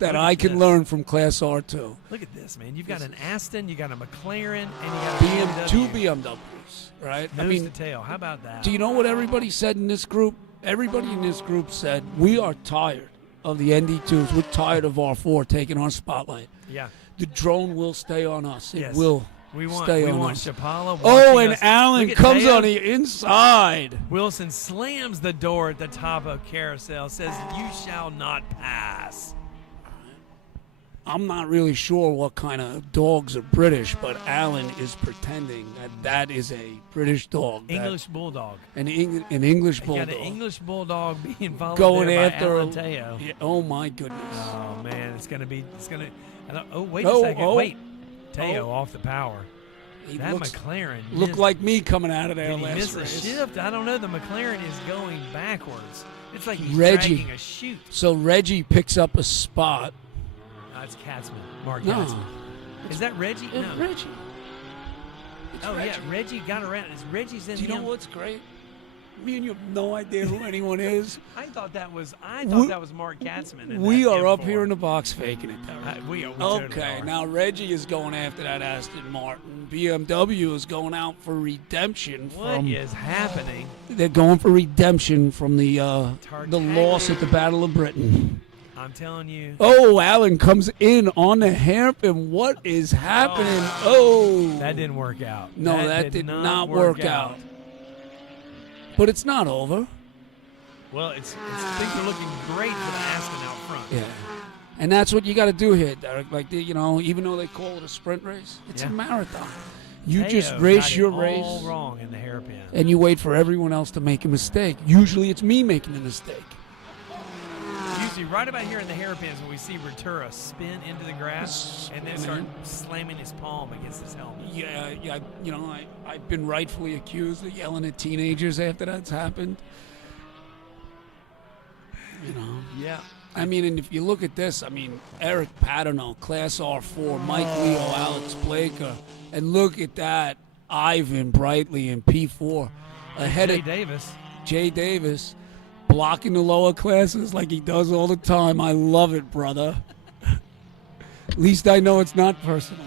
that Look I at can this. learn from Class R2. Look at this, man. You've got an Aston, you got a McLaren, and you got a Two BMW. BMWs, right? Nose I mean, to tail. How about that? do you know what everybody said in this group? Everybody in this group said, we are tired of the ND2s. We're tired of R4 taking our spotlight. Yeah. The drone will stay on us. It Yes. will We want stay on want us. Szczypala Oh, watching and us. Alan Look at comes Teo. on the inside. Wilson slams the door at the top of carousel, says, "You shall not pass." I'm not really sure what kind of dogs are British, but Alan is pretending that is a British dog. that- English bulldog. An English You bulldog. got an English bulldog being followed going there by after Alan Teo. Yeah, oh my goodness. Oh man, it's gonna. Oh wait Oh, a second. oh. Wait, Teo off the power. He That looks, McLaren looked missed- like me coming out of there Did he last miss a race. shift? I don't know. The McLaren is going backwards. It's like he's Reggie. dragging a chute. So Reggie picks up a spot. No, it's Katzman. Mark No. Katzman. Is that Reggie? It's No. Reggie. It's Oh, Reggie. yeah. Reggie got around. Is Reggie's in Do you know him? what's great? Me and you have no idea who anyone is. I thought that was Mark Katzman. in We that are up M4. here in the box faking it, Derek. We totally Okay, are. now Reggie is going after that Aston Martin. BMW is going out for redemption What from. is happening? They're going for redemption from the loss at the Battle of Britain. I'm telling you. Oh, Allen comes in on the hairpin. What is happening? Oh, That didn't work out. No, that did not work out. But it's not over. Well, things are looking great for the Aston out front. Yeah. And that's what you got to do here, Derek. Like, even though they call it a sprint race, it's a Yeah. marathon. You Teo just got race it your all race, wrong in the hairpin. and you wait for everyone else to make a mistake. Usually it's me making the mistake. Usually, right about here in the hairpins, when we see Ventura spin into the grass and then start slamming his palm against his helmet. Yeah. I've been rightfully accused of yelling at teenagers after that's happened. Yeah. I mean, and if you look at this, I mean, Eric Paterno, Class R4, Mike Leo, Alex Blaker, and look at that, Ivan Brightly in P4, ahead Jay of Davis. Jay Davis, blocking the lower classes like he does all the time. I love it, brother. At least I know it's not personal.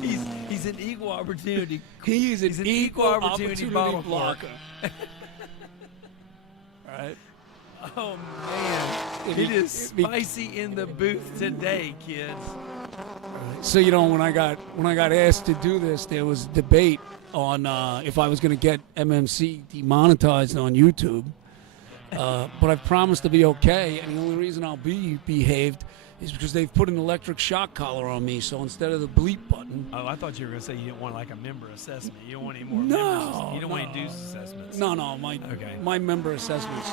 He's an equal opportunity. He's an equal opportunity bottle blocker. Right? Oh man, it is spicy in the booth today, kids. So when I got asked to do this, there was debate on if I was going to get MMC demonetized on YouTube. But I've promised to be okay, and the only reason I'll be behaved is because they've put an electric shock collar on me. So instead of the bleep button, Oh, I thought you were going to say you didn't want like a member assessment. You don't want any more No, members. You don't want any no. dues assessments. no, Okay. my member assessments.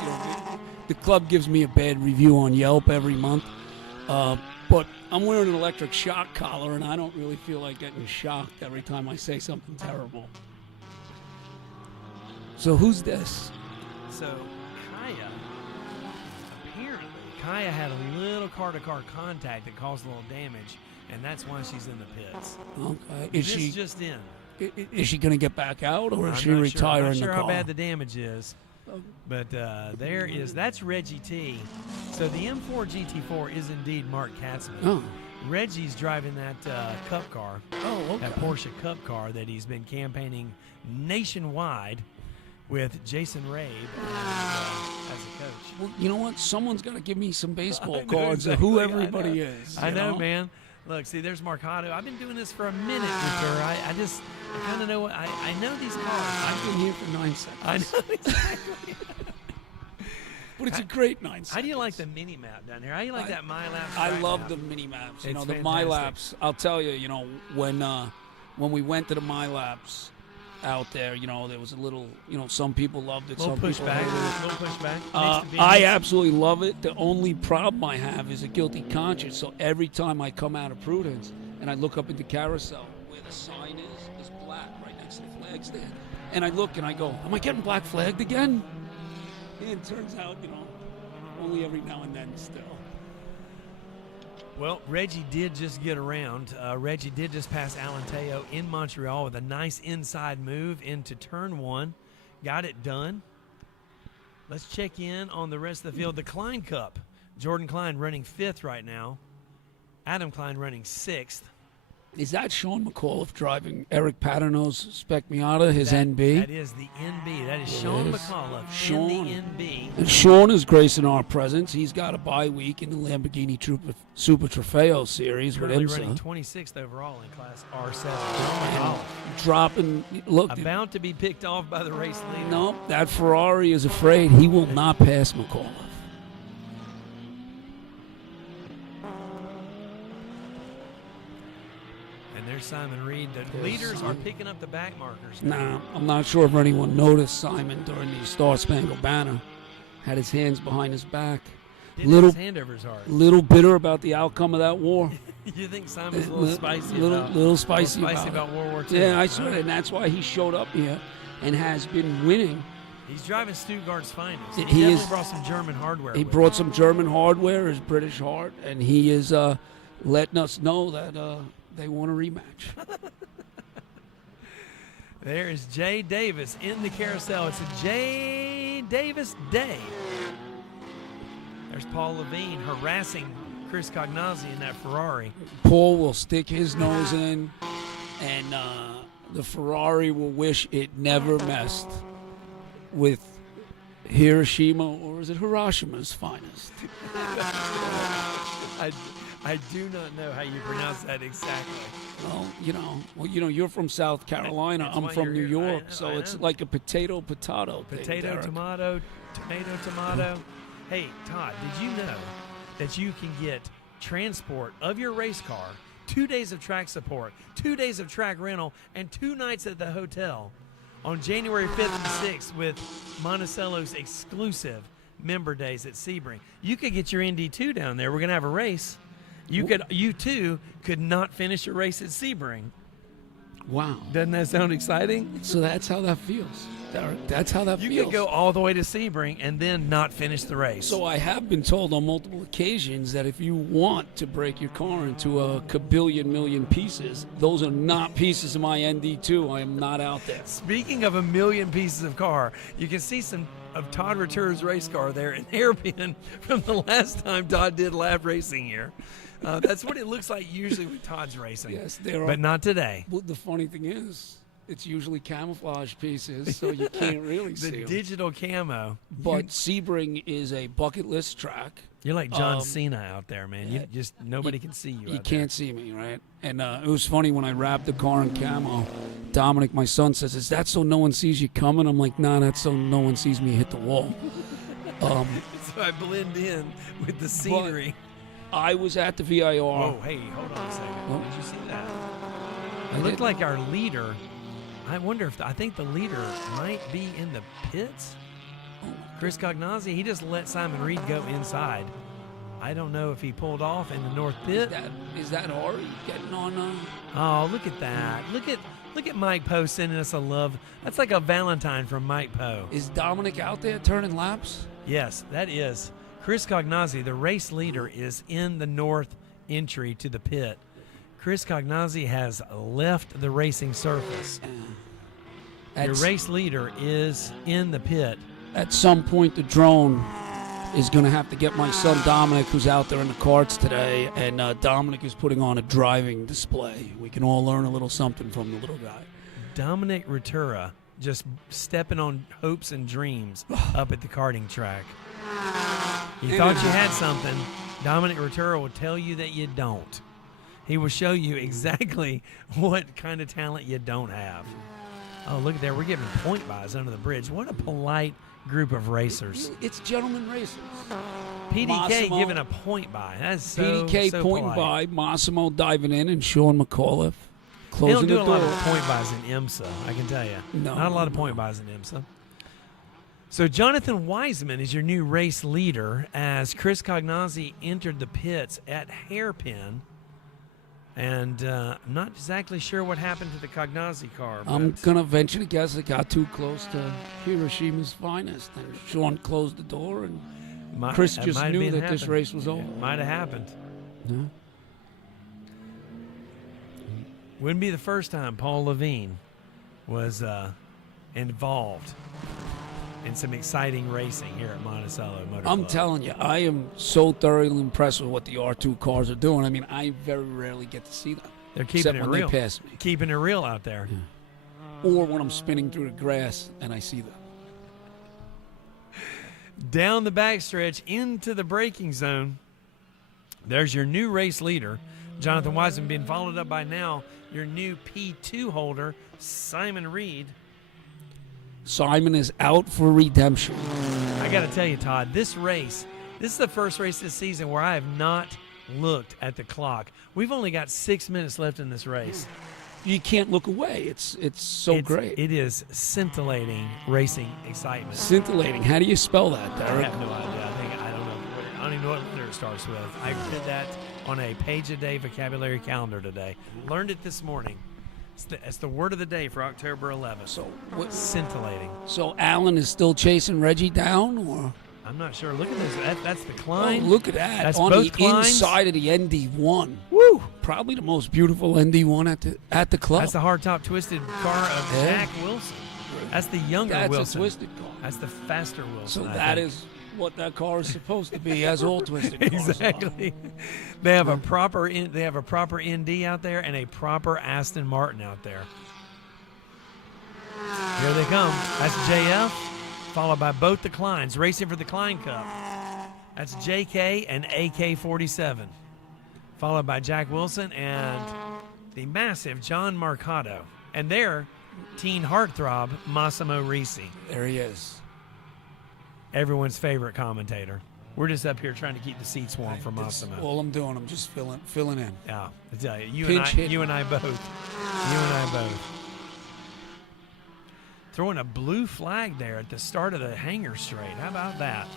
The club gives me a bad review on Yelp every month, but I'm wearing an electric shock collar, and I don't really feel like getting shocked every time I say something terrible. So who's this? So Kaya had a little car-to-car contact that caused a little damage, and that's why she's in the pits. Okay, This just in. is she going to get back out, or is I'm she not sure. retiring I'm not the sure car? how bad the damage is. But that's Reggie T. So the M4 GT4 is indeed Mark Katzman. Oh. Reggie's driving that Cup car, Oh, okay. that Porsche Cup car that he's been campaigning nationwide with Jason Rabe as a coach. Well, you know what? Someone's got to give me some baseball I know cards exactly. of who I everybody know. is. I you know, man. Look, see, there's Marcado. I've been doing this for a minute with her. I kind of know what I know these cars. I've been here for 9 seconds. I know exactly. But it's a great 9 seconds. How do you like the mini map down here? How do you like that MyLab? I track love map? the mini maps. It's The fantastic. MyLaps. I'll tell you, when we went to the MyLaps out there, there was a little, some people loved it, Little some people pushback. hated it. Little pushback. I Mixed opinions. absolutely love it. The only problem I have is a guilty conscience. So every time I come out of Prudence and I look up at the carousel where the sign is black right next to the flag stand. And I look and I go, am I getting black flagged again? And it turns out, only every now and then still. Well, Reggie did just get around. Reggie did just pass Alan Teo in Montreal with a nice inside move into turn one. Got it done. Let's check in on the rest of the field. The Klein Cup. Jordan Klein running 5th right now. Adam Klein running 6th. Is that Sean McAuliffe driving Eric Paterno's Spec Miata, his NB? That is the NB. That is Sean Yes. McAuliffe Sean. in the NB. And Sean is gracing our presence. He's got a bye week in the Lamborghini Super Trofeo series with Currently running IMSA. 26th overall in Class R7. Sean McAuliffe. Dropping, look, About to be picked off by the race leader. no, that Ferrari is afraid he will not pass McAuliffe. And there's Simon Reed. The leaders are picking up the back markers. Nah, I'm not sure if anyone noticed Simon during the Star Spangled Banner. Had his hands behind his back. Didn't Little- have his hand over his heart. Little bitter about the outcome of that war. You think Simon's a little spicy Little spicy about World War II? Yeah, I swear, and that's why he showed up here and has been winning. He's driving Stuttgart's finest. He He definitely is- brought some German hardware. He with brought him. some German hardware, his British heart, and he is letting us know that they want a rematch. There is Jay Davis in the carousel. It's a Jay Davis day. There's Paul Levine harassing Chris Cognazzi in that Ferrari. Paul will stick his nose in, and the Ferrari will wish it never messed with Hiroshima, or is it Hiroshima's finest? I do not know how you pronounce that exactly. Well, you're from South Carolina. That's I'm why from you're New here. I York, know, so I it's know. like a potato thing, Potato, Derek. tomato, tomato. Hey, Todd, did you know that you can get transport of your race car, 2 days of track support, 2 days of track rental, and 2 nights at the hotel on January 5th and 6th with Monticello's exclusive member days at Sebring? You could get your ND2 down there. We're going to have a race. You too could not finish your race at Sebring. Wow. Doesn't that sound exciting? So that's how that feels, Derek. That's how that You feels. could go all the way to Sebring and then not finish the race. So I have been told on multiple occasions that if you want to break your car into a kabillion million pieces, those are not pieces of my ND2. I am not out there. Speaking of a million pieces of car, you can see some of Todd Rature's race car there, an hairpin from the last time Todd did lab racing here. That's what it looks like usually with Todd's racing. Yes, there are. But not today. Well, the funny thing is, it's usually camouflage pieces, so you can't really The see them. digital camo. But Sebring is a bucket list track. You're like John Um, Cena out there, man. yeah, You just nobody can see you. You out can't see me, right? And it was funny when I wrapped the car in camo. Dominic, my son, says, "Is that so no one sees you coming?" I'm like, "Nah, that's so no one sees me hit the wall." there. So I blend in with the scenery. I was at the VIR. Whoa, hey, hold on a second. Oh. Did you see that? I It looked did. like our leader. I wonder if I think the leader might be in the pits. Chris Cognazzi, he just let Simon Reed go inside. I don't know if he pulled off in the north pit. Is that Ari getting on? Oh, look at that! Look at Mike Poe sending us a love. That's like a Valentine from Mike Poe. Is Dominic out there turning laps? Yes, that is. Chris Cognazzi, the race leader, is in the north entry to the pit. Chris Cognazzi has left the racing surface. Your race leader is in the pit. At some point, the drone is going to have to get my son Dominic, who's out there in the karts today, and Dominic is putting on a driving display. We can all learn a little something from the little guy. Dominic Ratura just stepping on hopes and dreams up at the karting track. You thought you had something. Dominic Ratura will tell you that you don't. He will show you exactly what kind of talent you don't have. Oh, look at there. We're giving point buys under the bridge. What a polite group of racers. It's gentleman racers. PDK Massimo- giving a point buy. That's so PDK so pointing polite. by, Massimo diving in, and Sean McAuliffe They closing don't do the a door. lot of point buys in IMSA, I can tell you. No, Not a lot of point buys in IMSA. So Jonathan Wiseman is your new race leader as Chris Cognazzi entered the pits at hairpin. And I'm not exactly sure what happened to the Cognazzi car. I'm but- going to venture to guess it got too close to Hiroshima's finest, and Sean closed the door, and Might- Chris that just might have knew been that this happened. race was over. It might have happened. Yeah. Wouldn't be the first time Paul Levine was involved in some exciting racing here at MonticelloMotorClub. I'm telling you, I am so thoroughly impressed with what the R2 cars are doing. I mean, I very rarely get to see them, They're keeping except it when real. they pass me, Keeping it real out there. or when I'm spinning through the grass and I see them. Down the backstretch into the braking zone. There's your new race leader, Jonathan Wiseman, being followed up by now your new P2 holder, Simon Reed. Simon is out for redemption. I got to tell you, Todd, this is the first race this season where I have not looked at the clock. We've only got 6 minutes left in this race. You can't look away. It's so great. It is scintillating racing excitement. Scintillating. How do you spell that, I Derek? have no idea. I don't know. don't even know what letter it starts with. I did that on a page-a-day vocabulary calendar today. Learned it this morning. It's the word of the day for October 11th. So, Scintillating. so Alan is still chasing Reggie down, or? I'm not sure. Look at this. That's the Oh, Klein. look at that. That's on both the Kleins. inside of the ND1. Woo! Probably the most beautiful ND1 at the club. That's the hardtop twisted car of Yeah. Jack Wilson. That's the younger That's Wilson. a twisted car. That's the faster Wilson. So I that think. is what that car is supposed to be, as all twisted cars are. Exactly. They have a proper ND out there and a proper Aston Martin out there. Here they come. That's JF, followed by both the Kleins, racing for the Klein Cup. That's JK and AK-47, followed by Jack Wilson and the massive John Marcato. And their teen heartthrob, Massimo Risi, There he is. everyone's favorite commentator. We're just up here trying to keep the seats warm for That's Massimo. all I'm doing. I'm just filling in. Yeah, I tell you, Pinch hit. you and I both. Throwing a blue flag there at the start of the hangar straight. How about that?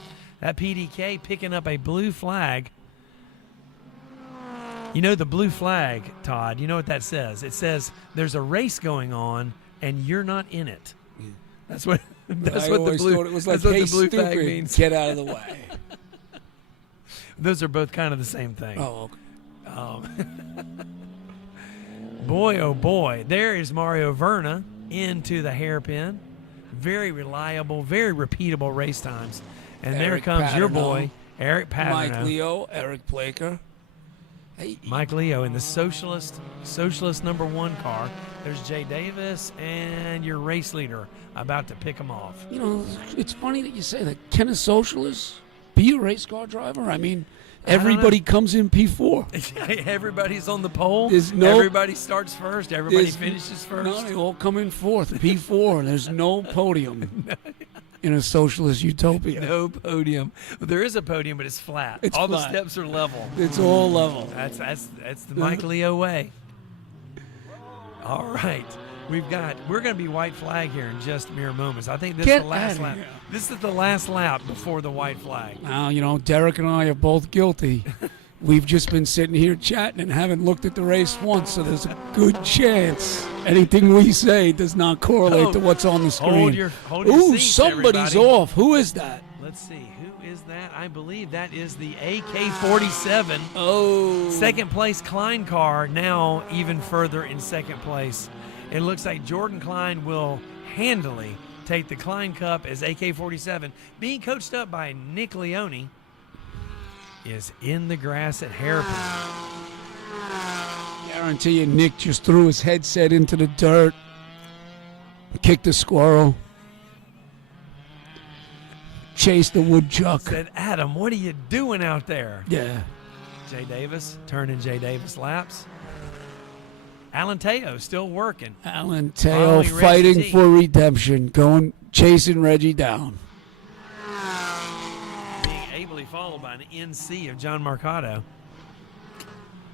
That PDK picking up a blue flag. You know the blue flag, Todd, you know what that says? It says there's a race going on and you're not in it. That's what I the always blue thought it was like, that's what hey, the blue stupid, flag means. get out of the way. Those are both kind of the same thing. Oh, okay. Boy, oh boy, there is Mario Verna into the hairpin. Very reliable, very repeatable race times. And there Eric comes your Paterno. boy, Eric Paterno. Mike Leo, Eric Blaker. Hey, Mike Leo in the socialist #1 car. There's Jay Davis and your race leader about to pick him off. you know, it's funny that you say that. Can a socialist be a race car driver? I mean, don't know. everybody comes in P4. Everybody's on the pole. There's no- Everybody starts first. Everybody There's- finishes first. No, they all come in fourth, P4. There's no podium in a socialist utopia. No podium. Well, there is a podium, but it's flat. It's All flat. the steps are level. It's all level. That's the Mike Leo way. All right. We're going to be white flag here in just mere moments. I think this Get is the last outta lap. here. This is the last lap before the white flag. Now, you know, Derek and I are both guilty. We've just been sitting here chatting and haven't looked at the race once, so there's a good chance anything we say does not correlate to what's on the screen. Hold your Ooh, seats, somebody's everybody. off. Who is that? Let's see. Who is that? I believe that is the AK-47. Oh. Second place Klein car, now even further in second place. It looks like Jordan Klein will handily take the Klein Cup as AK-47, being coached up by Nick Leone, is in the grass at hairpin. Guarantee you Nick just threw his headset into the dirt, kicked a squirrel, chased a woodchuck. Said, Adam, what are you doing out there? Yeah. Jay Davis, turning Jay Davis laps. Alan Teo still working. Alan Teo Following Reggie fighting T. for redemption, chasing Reggie down. Being ably followed by an NC of John Marcato.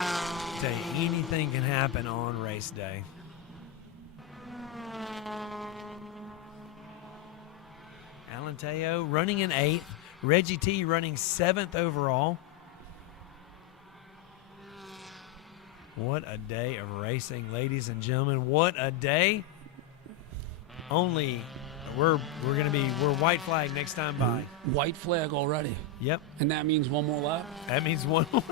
Tell you, anything can happen on race day. Alan Teo running in 8th. Reggie T running 7th overall. What a day of racing, ladies and gentlemen. What a day. Only we're white flag next time by. White flag already. Yep. And that means one more lap? That means one more.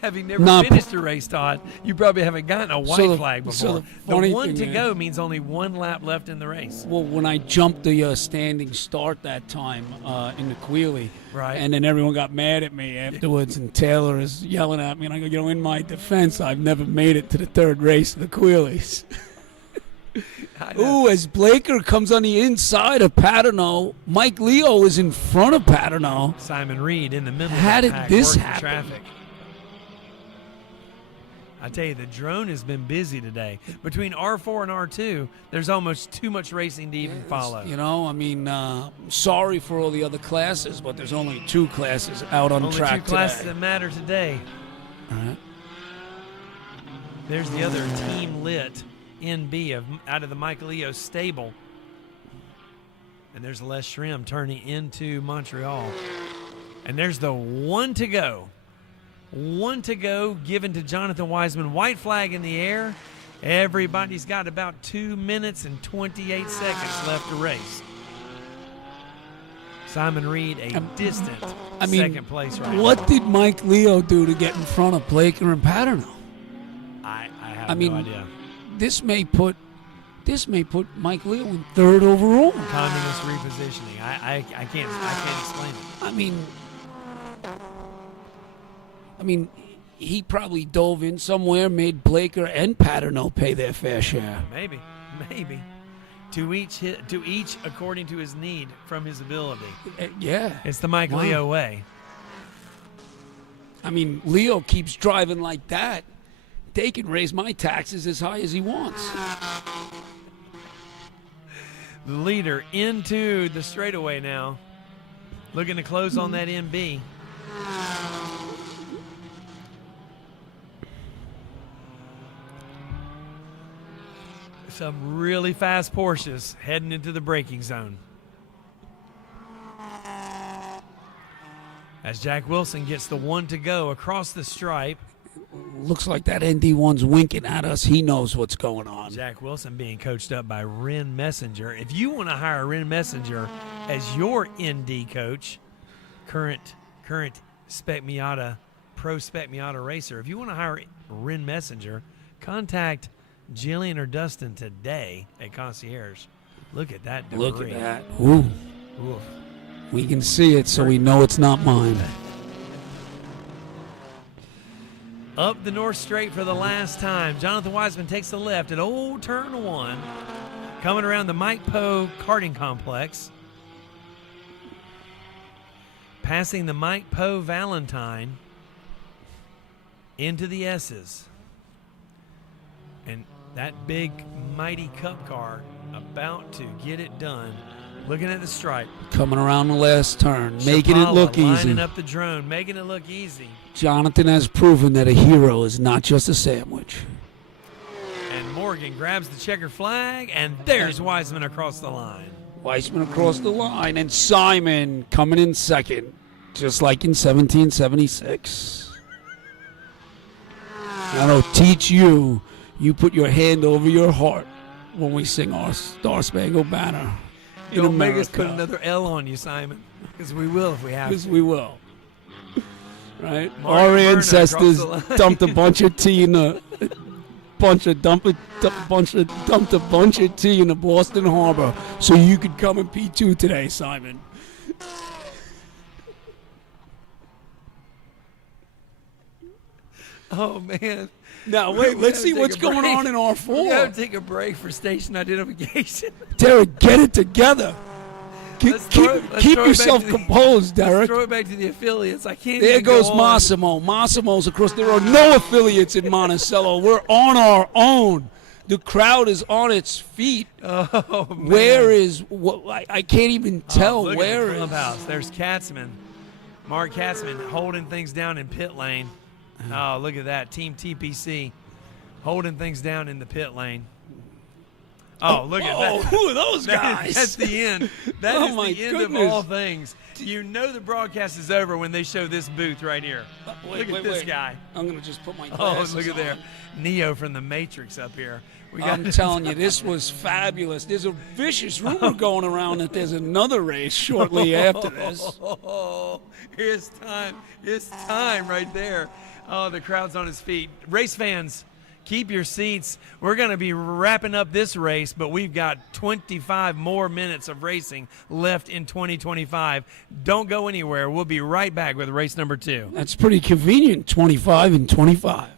Having never Nah, finished a race, Todd, you probably haven't gotten a white flag before. so the the funny one thing to go means only one lap left in the race. Well, when I jumped the standing start that time in the Quealy, Right. and then everyone got mad at me afterwards, and Taylor is yelling at me, and I go, in my defense, I've never made it to the third race of the Quealies. I know. Ooh, as Blaker comes on the inside of Paterno, Mike Leo is in front of Paterno. Simon Reed in the middle How of the did pack, this working happen? traffic. I tell you, the drone has been busy today. Between R4 and R2, there's almost too much racing to even follow. You know, I mean, sorry for all the other classes, but there's only 2 classes out on Only track 2 classes today. that matter today. All right. There's the other team lit NB out of the Mike Leo stable. And there's Les Schrim turning into Montreal. And there's the one to go. One to go, given to Jonathan Wiseman. White flag in the air. Everybody's got about 2 minutes and 28 seconds left to race. Simon Reed, a distant second place right now. What did Mike Leo do to get in front of Blaker and Paterno? I have no idea. This may put Mike Leo in third overall. Communist repositioning. I can't explain it. I mean, he probably dove in somewhere, made Blaker and Paterno pay their fair share. Maybe. To each according to his need from his ability. Yeah. It's the Mike Leo way. I mean, Leo keeps driving like that. They can raise my taxes as high as he wants. The leader into the straightaway now. Looking to close on that MB. Some really fast Porsches heading into the braking zone. As Jack Wilson gets the one to go across the stripe. Looks like that ND1's winking at us. He knows what's going on. Jack Wilson being coached up by Ren Messenger. If you want to hire Ren Messenger as your ND coach, current Spec Miata, pro Spec Miata racer, if you want to hire Ren Messenger, contact Jillian or Dustin today at Concierge. Look at that debris. Look at that. Ooh. Oof. We can see it, so we know it's not mine. Up the North Straight for the last time. Jonathan Wiseman takes the left at old turn 1. Coming around the Mike Poe karting complex. Passing the Mike Poe Valentine into the S's. And that big, mighty Cup car about to get it done. Looking at the stripe. Coming around the last turn, making it look easy. Lining up the drone, making it look easy. Jonathan has proven that a hero is not just a sandwich. And Morgan grabs the checker flag, and there's Wiseman across the line. Wiseman across the line, and Simon coming in second, just like in 1776. That'll teach you. You put your hand over your heart when we sing our Star Spangled Banner. Don't make us put another L on you, Simon, because we will if we have to. Because we will. Right? Martin Our Verna ancestors across the line. dumped a bunch of tea in the dumped a bunch of tea in the Boston Harbor so you could come in P2 today, Simon. Oh, man. Now, wait, let's see take what's a going break. on in R4. We have to take a break for station identification. Derek, get it together. Let's throw it Keep back yourself to the- composed, Let's Derek. throw it back to the affiliates. I can't There even goes go on. Massimo. Massimo's across. There are no affiliates in Monticello. We're on our own. The crowd is on its feet. Oh, man. Where is what? I can't even tell. Look Where at the is? clubhouse. There's Katzman. Mark Katzman holding things down in pit lane. Oh, look at that. Team TPC holding things down in the pit lane. Oh, look at that. Who are those guys? That's the end. That Oh, is my the end goodness. of all things. You know the broadcast is over when they show this booth right here. Wait, look at this guy. I'm gonna just put my Oh, glasses look at on. there. Neo from the Matrix up here. I'm telling you, this was fabulous. There's a vicious rumor going around that there's another race shortly after this. Oh, it's time. It's time right there. Oh, the crowd's on his feet. Race fans, keep your seats. We're going to be wrapping up this race, but we've got 25 more minutes of racing left in 2025. Don't go anywhere. We'll be right back with race number 2. That's pretty convenient, 25 and 25.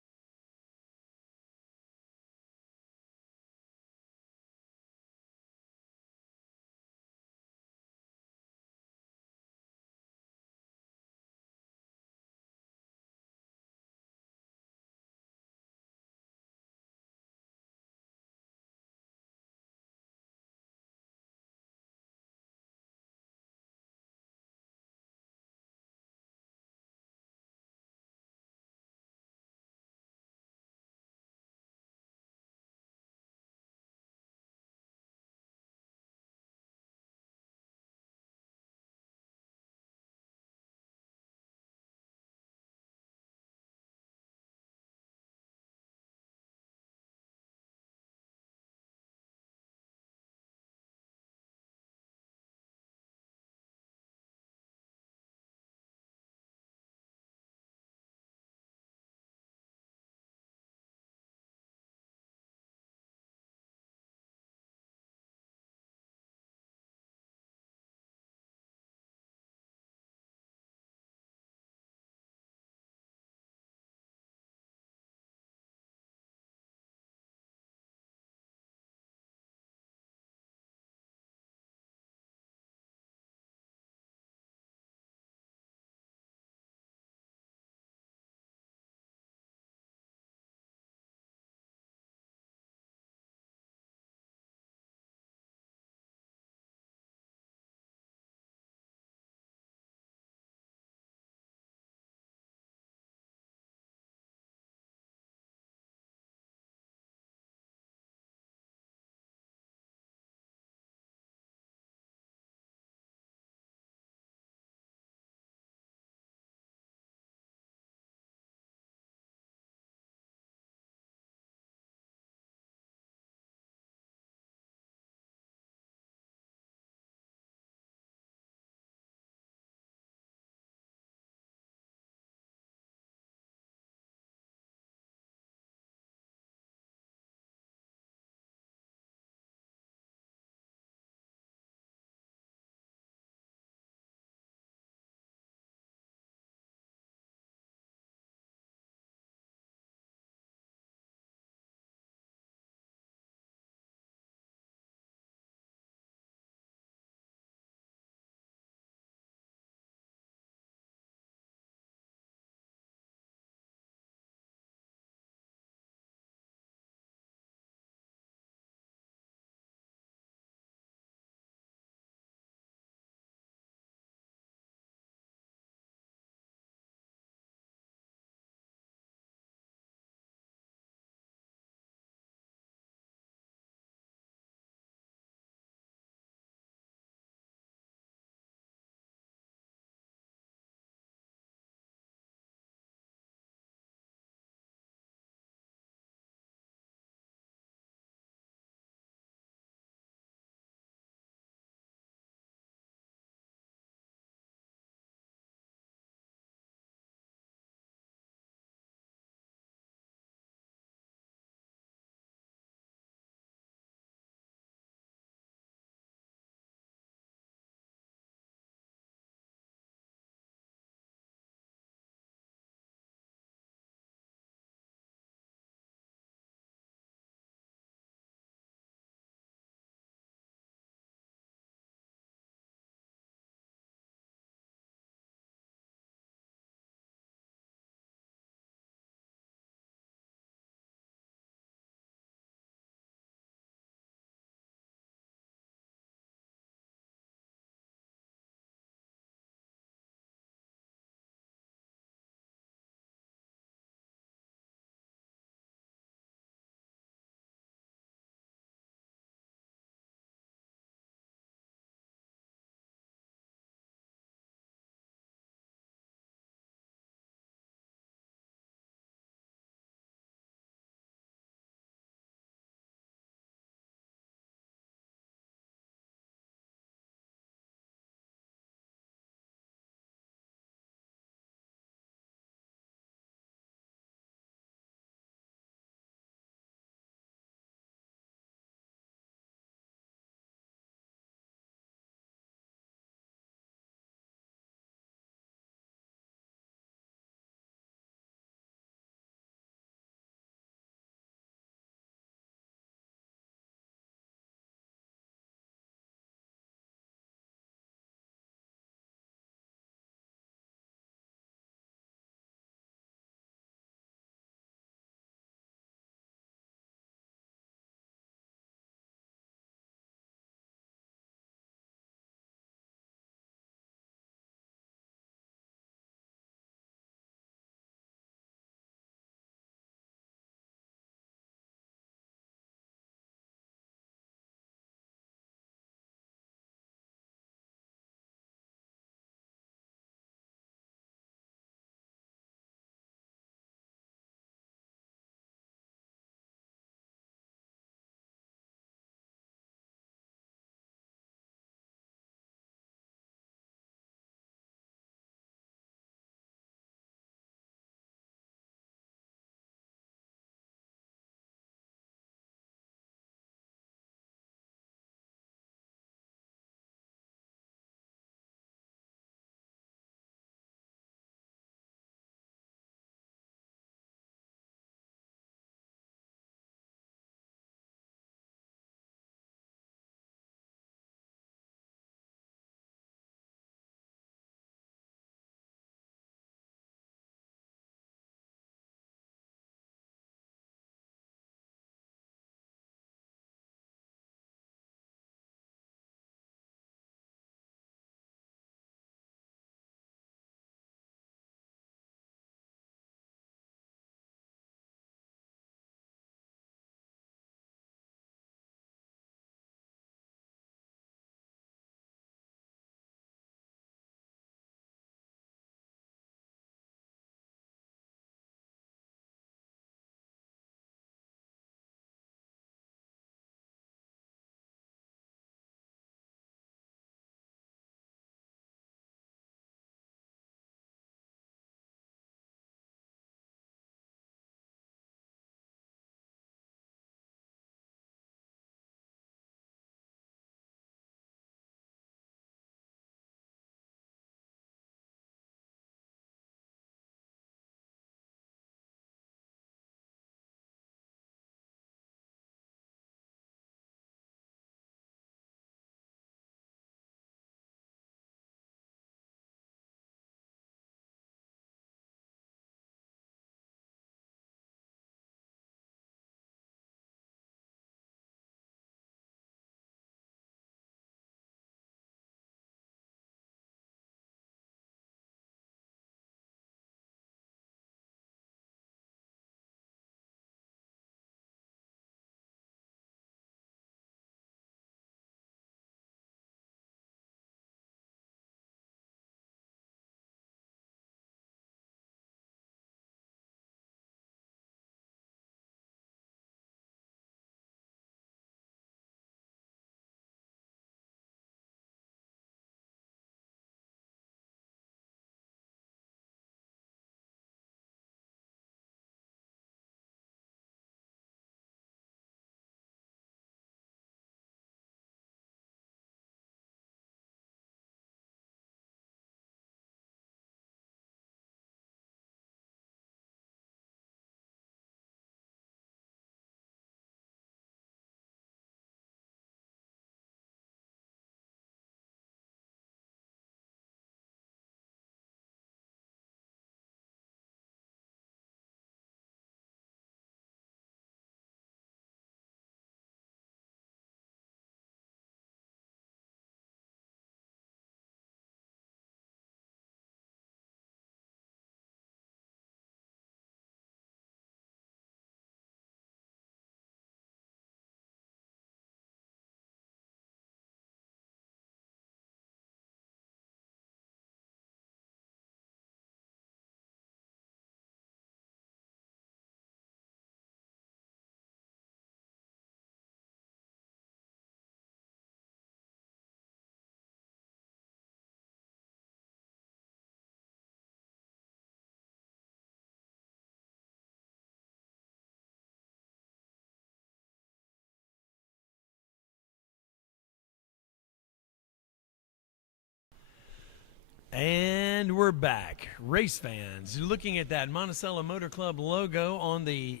And we're back. Race fans, looking at that MonticelloMotorClub logo on the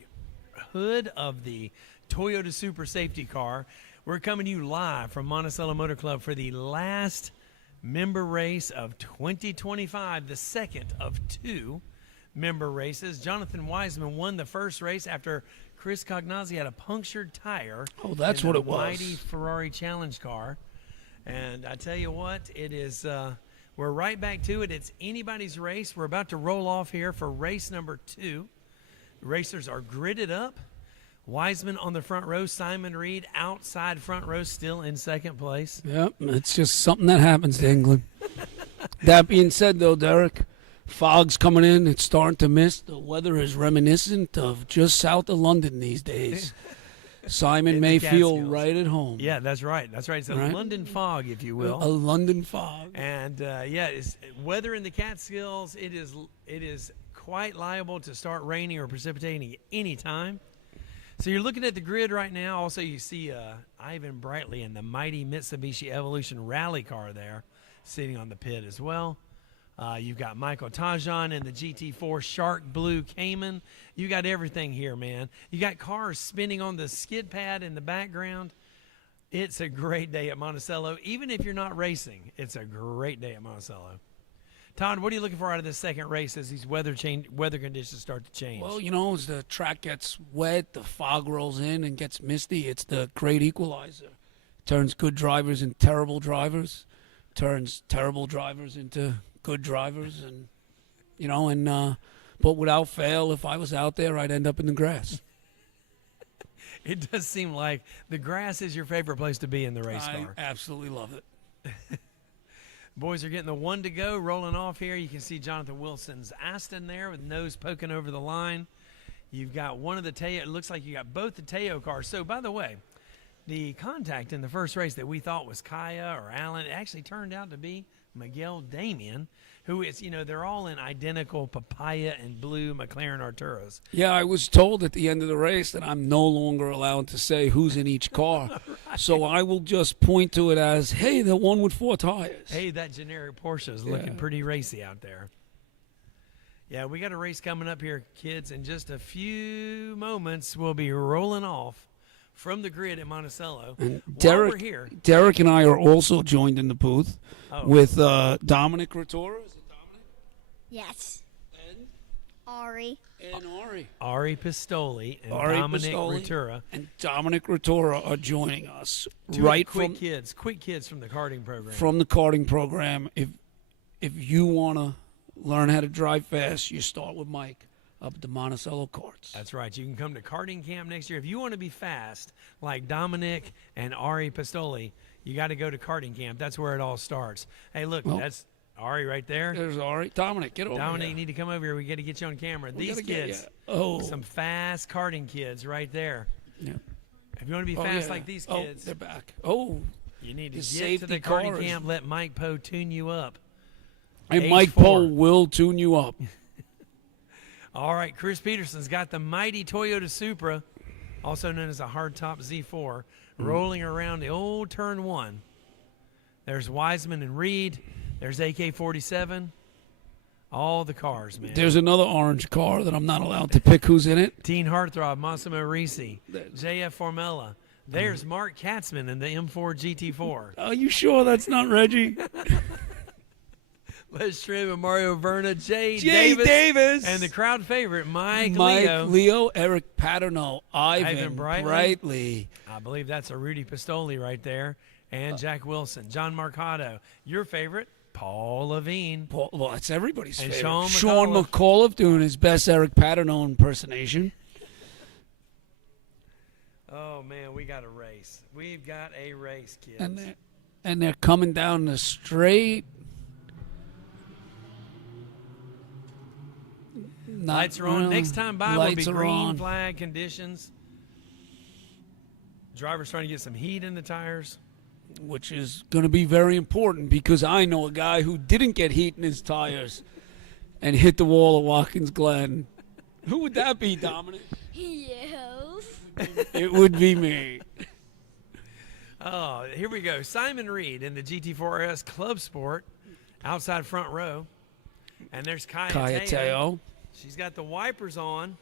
hood of the Toyota Super Safety Car. We're coming to you live from MonticelloMotorClub for the last member race of 2025, the second of two member races. Jonathan Wiseman won the first race after Chris Cognazzi had a punctured tire. Oh, that's in what the it was. mighty Ferrari Challenge car. And I tell you what, it is... we're right back to it. It's anybody's race. We're about to roll off here for race number 2. The racers are gridded up. Wiseman on the front row. Simon Reed outside front row, still in second place. Yep, it's just something that happens to England. That being said, though, Derek, fog's coming in. It's starting to mist. The weather is reminiscent of just south of London these days. Simon In may the feel Catskills. right at home. Yeah, that's right. That's right. It's a Right. London fog, if you will. A London fog. And yeah, it's weather in the Catskills. It is quite liable to start raining or precipitating at any time. So you're looking at the grid right now. Also, you see Ivan Brightly in the mighty Mitsubishi Evolution rally car there, sitting on the pit as well. You've got Michael Tajan in the GT4 Shark Blue Cayman. You got everything here, man. You got cars spinning on the skid pad in the background. It's a great day at Monticello. Even if you're not racing, it's a great day at Monticello. Todd, what are you looking for out of this second race as these weather conditions start to change? Well, you know, as the track gets wet, the fog rolls in and gets misty, it's the great equalizer. Turns good drivers into terrible drivers, turns terrible drivers into good drivers, and, you know, and but without fail, if I was out there, I'd end up in the grass. It does seem like the grass is your favorite place to be in the race I car. absolutely love it. Boys are getting the one to go, rolling off here. You can see Jonathan Wilson's Aston there with nose poking over the line. You've got one of the Teo. It looks like you got both the Teo cars. So, by the way, the contact in the first race that we thought was Kaya or Allen, it actually turned out to be Miguel Damian, who is, you know, they're all in identical papaya and blue McLaren Arturos. Yeah, I was told at the end of the race that I'm no longer allowed to say who's in each car. Right. So I will just point to it as, hey, the one with 4 tires. Hey, that generic Porsche is looking pretty racy out there. Yeah, we got a race coming up here, kids. In just a few moments, we'll be rolling off from the grid at Monticello. And While we're here, Derek and I are also joined in the booth Oh. with Dominic Rattora. Is it Dominic? Yes. And? Ari. And Ari. Ari Pistoli and Ari Dominic Pistoli Ratura. and Dominic Rattora are joining us Two right quick kids from the karting program. from the karting program. If you want to learn how to drive fast, you start with Mike up at the Monticello Karts. That's right. You can come to karting camp next year. If you want to be fast like Dominic and Ari Pistoli, you got to go to karting camp. That's where it all starts. Hey, look, Well, that's Ari right there. There's Ari. Dominic, get over Dominic, you here. need to come over here. We got to get you on camera. We These gotta get kids, ya. Oh. some fast karting kids right there. Yeah. If you want to be Oh, fast yeah. like these Oh, kids, they're back. Oh, you need to the get to safety the karting cars. camp. Let Mike Poe tune you up. and Age Mike 4. Poe will tune you up. All right, Chris Peterson's got the mighty Toyota Supra, also known as a hardtop Z4, rolling around the old turn 1. There's Wiseman and Reed. There's AK-47. All the cars, man. There's another orange car that I'm not allowed to pick who's in it. Teen Heartthrob, Massimo Risi, JF Formella. There's Mark Katzman in the M4 GT4. Are you sure that's not Reggie? Les Trim and Mario Verna, Jay Jay Davis. and the crowd favorite, Mike Mike Leo. Eric Paterno, Ivan Brightly. Brightly. I believe that's a Rudy Pistoli right there. And Jack Wilson, John Marcato. Your favorite, Paul Levine. Well, that's everybody's And favorite. Sean McAuliffe. McAuliffe doing his best Eric Paterno impersonation. Oh, man, we got a race. We've got a race, kids. And they're coming down the straight. Lights are on. Next time by will be Lights are green on. flag conditions. Driver's trying to get some heat in the tires. Which is going to be very important because I know a guy who didn't get heat in his tires and hit the wall at Watkins Glen. Who would that be, Dominic? Yes. It would be me. Oh, here we go. Simon Reed in the GT4RS Club Sport, outside front row. And there's Kaya Teo. She's got the wipers on.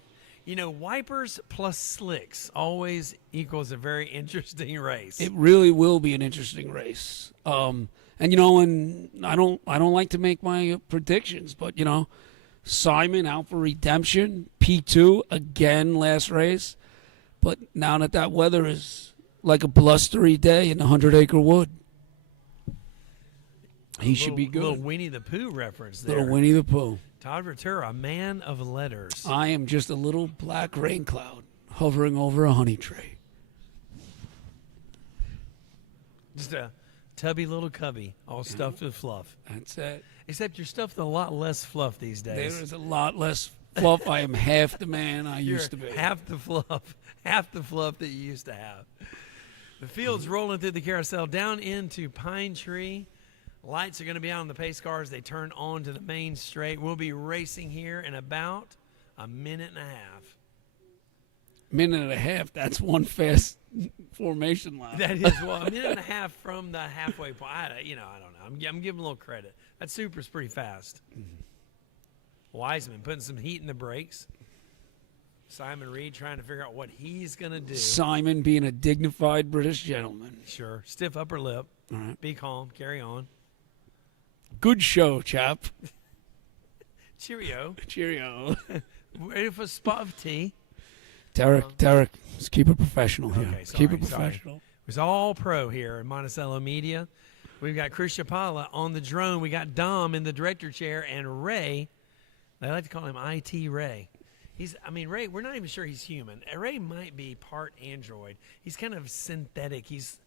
You know, wipers plus slicks always equals a very interesting race. It really will be an interesting race. And you know, and I don't like to make my predictions, but you know, Simon out for redemption, P2 again last race. But now that weather is like a blustery day in the 100-acre wood, he should be good. Little Winnie the Pooh reference there. Little Winnie the Pooh. Todd Ventura, a man of letters. I am just a little black rain cloud hovering over a honey tree. Just a tubby little cubby, all stuffed with fluff. That's it. Except you're stuffed with a lot less fluff these days. There is a lot less fluff. I am half the man I You're used to be. half the fluff that you used to have. The field's rolling through the carousel down into Pine Tree. Lights are going to be out on the pace cars. They turn on to the main straight. We'll be racing here in about a minute and a half. Minute and a half. That's one fast formation lap. That is, well, a minute and a half from the halfway point. I don't know. I'm giving a little credit. That Supra's pretty fast. Wiseman putting some heat in the brakes. Simon Reed trying to figure out what he's going to do. Simon being a dignified British gentleman. Sure. Stiff upper lip. All right. Be calm. Carry on. Good show, chap. Cheerio. Cheerio. Ready for a spot of tea? Derek, let's keep it professional here. Okay, keep sorry, it professional. It was all pro here in Monticello Media. We've got Chris Szczypala on the drone. We got Dom in the director chair, and Ray. They like to call him IT Ray. Ray, we're not even sure he's human. Ray might be part android. He's kind of synthetic. He's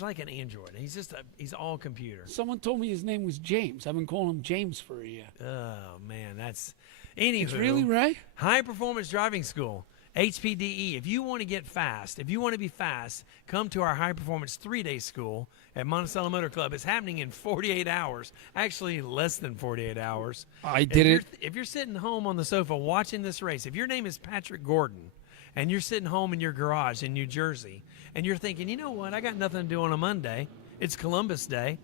like an android. He's all computer. Someone told me his name was James. I've been calling him James for a year. Oh, man, that's... Anywho, It's really Ray? High Performance Driving School, HPDE. If you want to get fast, if you want to be fast, come to our High Performance 3-day school at MonticelloMotorClub. It's happening in 48 hours, actually less than 48 hours. If you're sitting home on the sofa watching this race, if your name is Patrick Gordon and you're sitting home in your garage in New Jersey and you're thinking, you know what, I got nothing to do on a Monday. It's Columbus Day.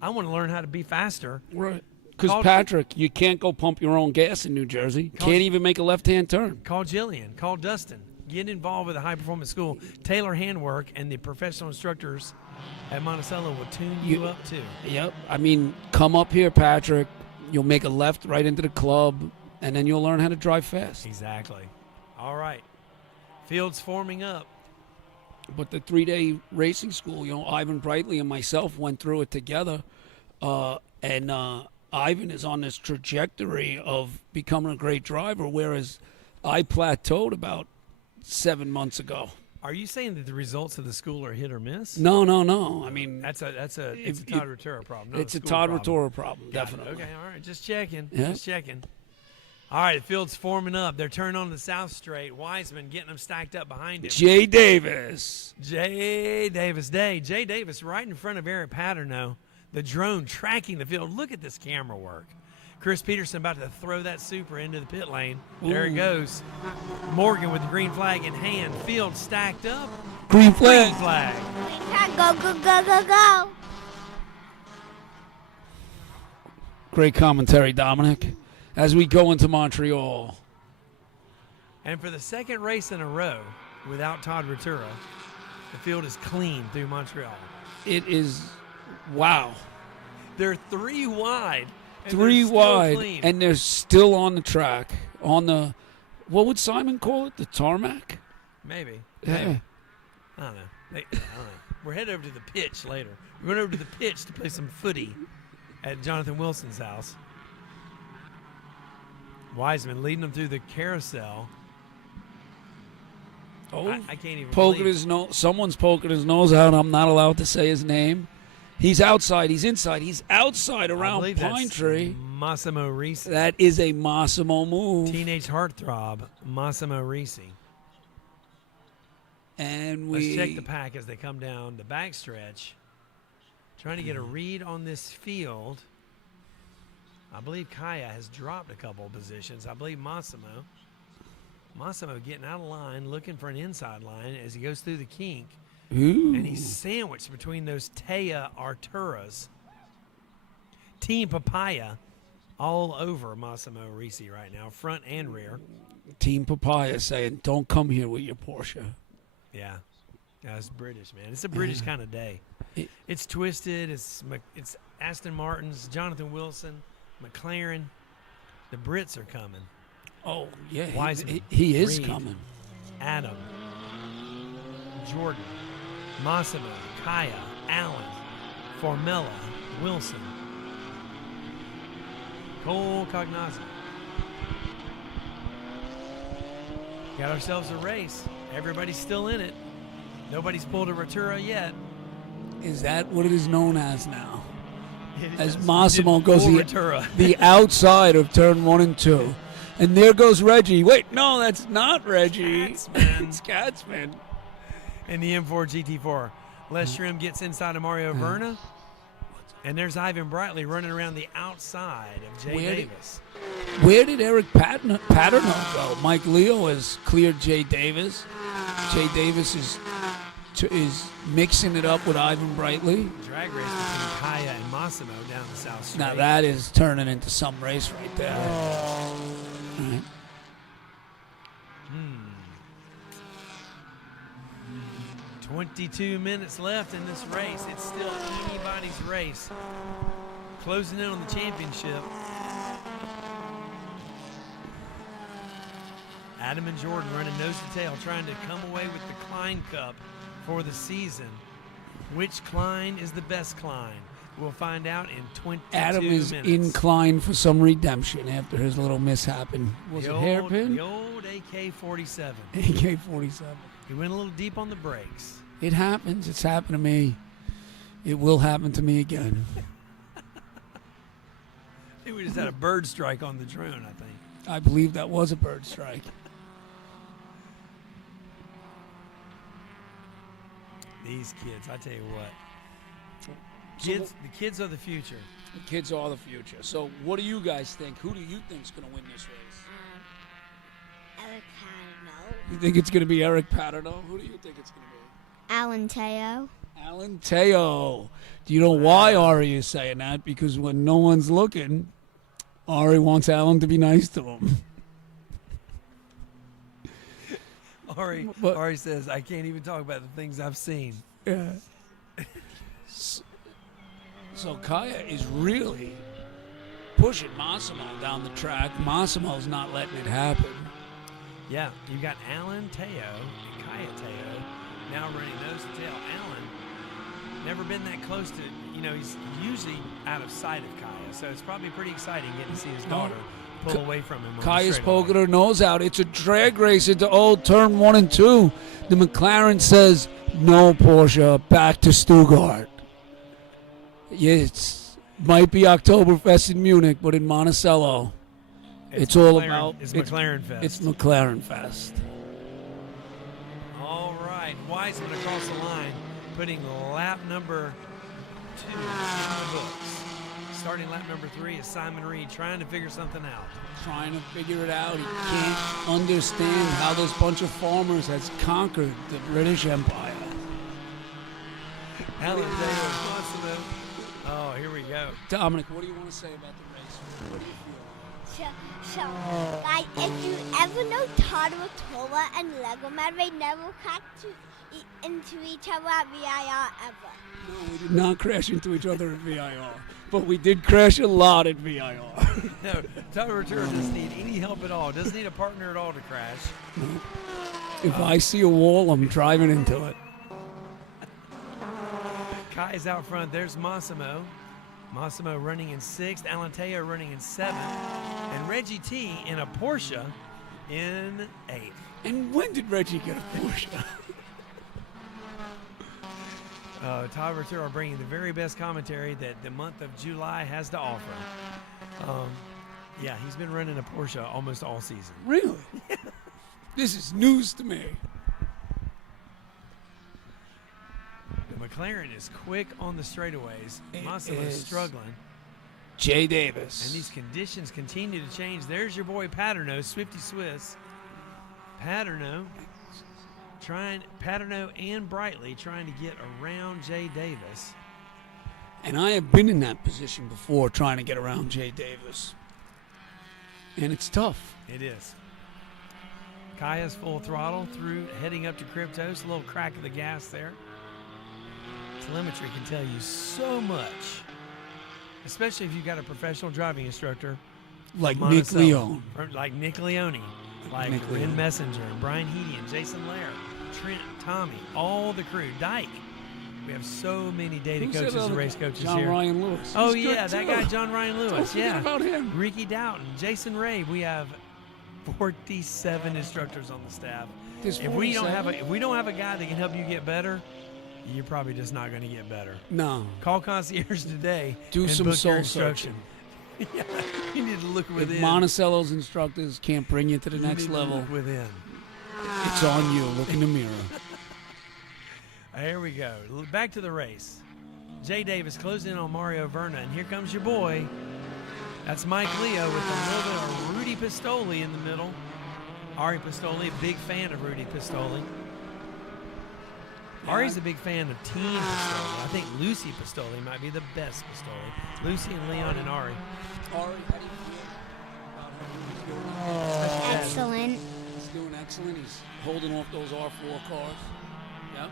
I want to learn how to be faster. Right. Because, Patrick, you can't go pump your own gas in New Jersey. Can't even make a left-hand turn. Call Jillian. Call Dustin. Get involved with the High Performance School. Taylor Handwork and the professional instructors at Monticello will tune you up, too. Yep. Come up here, Patrick. You'll make a left right into the club, and then you'll learn how to drive fast. Exactly. All right. Field's forming up. But the 3-day racing school, Ivan Brightly and myself went through it together, and Ivan is on this trajectory of becoming a great driver, whereas I plateaued about 7 months ago. Are you saying that the results of the school are hit or miss? No. It's a Todd Ventura problem. It's a Todd Ventura problem, definitely. Okay, all right, just checking. Yeah. Just checking. All right, the field's forming up. They're turning on the south straight. Wiseman getting them stacked up behind him. Jay Davis Day. Jay Davis right in front of Eric Paterno. The drone tracking the field. Look at this camera work. Chris Peterson about to throw that Supra into the pit lane. There it goes. Morgan with the green flag in hand. Field stacked up. Green flag. Green flag. Go, go, go, go, go. Great commentary, Dominic. As we go into Montreal. And for the second race in a row without Todd Ventura, the field is clean through Montreal. It is, wow. They're 3 wide. And 3 wide, clean. and they're still on the track. On the, what would Simon call it? The tarmac? Maybe. Yeah. I don't know. We're headed over to the pitch later. We're going over to the pitch to play some footy at Jonathan Wilson's house. Wiseman leading them through the carousel. Oh, I can't even poking believe his nose. Someone's poking his nose out. I'm not allowed to say his name. He's outside. He's inside. He's outside around Pine Tree. Massimo Risi. That is a Massimo move. Teenage heartthrob, Massimo Risi. And Let's check the pack as they come down the backstretch. Trying to get a read on this field. I believe Kaya has dropped a couple of positions. I believe Massimo getting out of line, looking for an inside line as he goes through the kink. Ooh. And he's sandwiched between those Taya Arturas. Team Papaya all over Massimo Risi right now, front and rear. Team Papaya saying, "Don't come here with your Porsche." Yeah, it's British, man. It's a British kind of day. It's twisted. It's Aston Martin's, Jonathan Wilson, McLaren. The Brits are coming. Oh yeah, Wiseman, he is Reed, coming. Adam, Jordan, Massimo, Kaya, Allen, Formella, Wilson, Cole Cognazzi. Got ourselves a race. Everybody's still in it. Nobody's pulled a Rotura yet. Is that what it is known as now? As Yes, Massimo did goes full the, Rotura. the outside of turn 1 and 2. And there goes Reggie. Wait, no, that's not Reggie. Catsman. It's Catsman. In the M4 GT4. Les Schrim gets inside of Mario Verna. And there's Ivan Brightly running around the outside of Jay Davis. Where did Eric Paterno go? Mike Leo has cleared Jay Davis. Jay Davis is mixing it up with Ivan Brightly. Drag race between Kaya and Massimo down the South Street. Now that is turning into some race right there. All right. 22 minutes left in this race. It's still anybody's race. Closing in on the championship. Adam and Jordan running nose to tail, trying to come away with the Klein Cup for the season. Which Klein is the best Klein? We'll find out in 22 Adam is minutes. inclined for some redemption after his little mishap. Was it hairpin? The old AK-47. AK-47. He went a little deep on the brakes. It happens. It's happened to me. It will happen to me again. I think we just had a bird strike on the drone, I think. I believe that was a bird strike. These kids, I tell you what. The kids are the future. The kids are the future. So what do you guys think? Who do you think is going to win this race? Eric Paterno. You think it's going to be Eric Paterno? Who do you think it's going to be? Alan Teo. Alan Teo. Do you know why Ari is saying that? Because when no one's looking, Ari wants Alan to be nice to him. Ari says, I can't even talk about the things I've seen. Yeah. So Kaya is really pushing Massimo down the track. Massimo's not letting it happen. Yeah, you got Alan Teo and Kaya Teo now running nose to tail. Alan, never been that close to, he's usually out of sight of Kaya, so it's probably pretty exciting getting to see his daughter pull away from him. Kaya's poking her nose out. It's a drag race into old turn 1 and 2. The McLaren says, no, Porsche, back to Stuttgart. Yeah, it might be Oktoberfest in Munich, but in Monticello, it's all about... It's McLaren Fest. It's McLaren Fest. All right, Wiseman across the line, putting lap number 2 in the books. Starting lap number 3 is Simon Reed trying to figure something out. Trying to figure it out. He can't understand how this bunch of farmers has conquered the British Empire. Alan Taylor, Massimo. Oh, here we go. Dominic, what do you want to say about the race? What do you feel? So, like, if you ever know Todd Rotola and Lego Man, they never crash into each other at VIR ever. No, we did not crash into each other at VIR, but we did crash a lot at VIR. No, Todd Rotura doesn't need any help at all. Doesn't need a partner at all to crash. If I see a wall, I'm driving into it. Kai's out front. There's Massimo. Massimo running in 6th. Alan Teo running in 7th. And Reggie T in a Porsche in 8th. And when did Reggie get a Porsche? Todd Rotura bringing the very best commentary that the month of July has to offer. Yeah, he's been running a Porsche almost all season. Really? This is news to me. The McLaren is quick on the straightaways. Massimo is struggling. Jay Davis. And these conditions continue to change. There's your boy Paterno, Swifty Swiss. Paterno and Brightly trying to get around Jay Davis. And I have been in that position before, trying to get around Jay Davis. And it's tough. It is. Kaya's full throttle through, heading up to Kryptos. A little crack of the gas there. Telemetry can tell you so much, especially if you've got a professional driving instructor Like from Nick Monticello, Leone. or like Nick Leone, like Nick Ren Leone. Messenger, and Brian Heady, and Jason Lair, Trent, Tommy, all the crew. Dyke. We have so many data Who's that coaches and other race guy? coaches John here. Ryan Lewis. Oh He's yeah, good, that too. guy John Ryan Lewis. Don't forget Yeah, about him. Ricky Doughton, Jason Ray. We have 47 instructors on the staff. There's If we don't 47? have a guy that can help you get better, you're probably just not going to get better. No. Call concierge today. Do and some book your soul instruction. searching. Yeah, you need to look If within. Monticello's instructors can't bring you to the You next need to level, look within. it's on you. Look in the mirror. Here we go. Back to the race. Jay Davis closing in on Mario Verna, and here comes your boy. That's Mike Leo with a little bit of Rudy Pistoli in the middle. Ari Pistoli, big fan of Rudy Pistoli. Ari's a big fan of Team Pistoli. I think Lucy Pistoli might be the best Pistoli. Lucy and Leon and Ari. Ari, how do you feel about him? Excellent. He's doing excellent. He's holding off those R4 cars. Yep.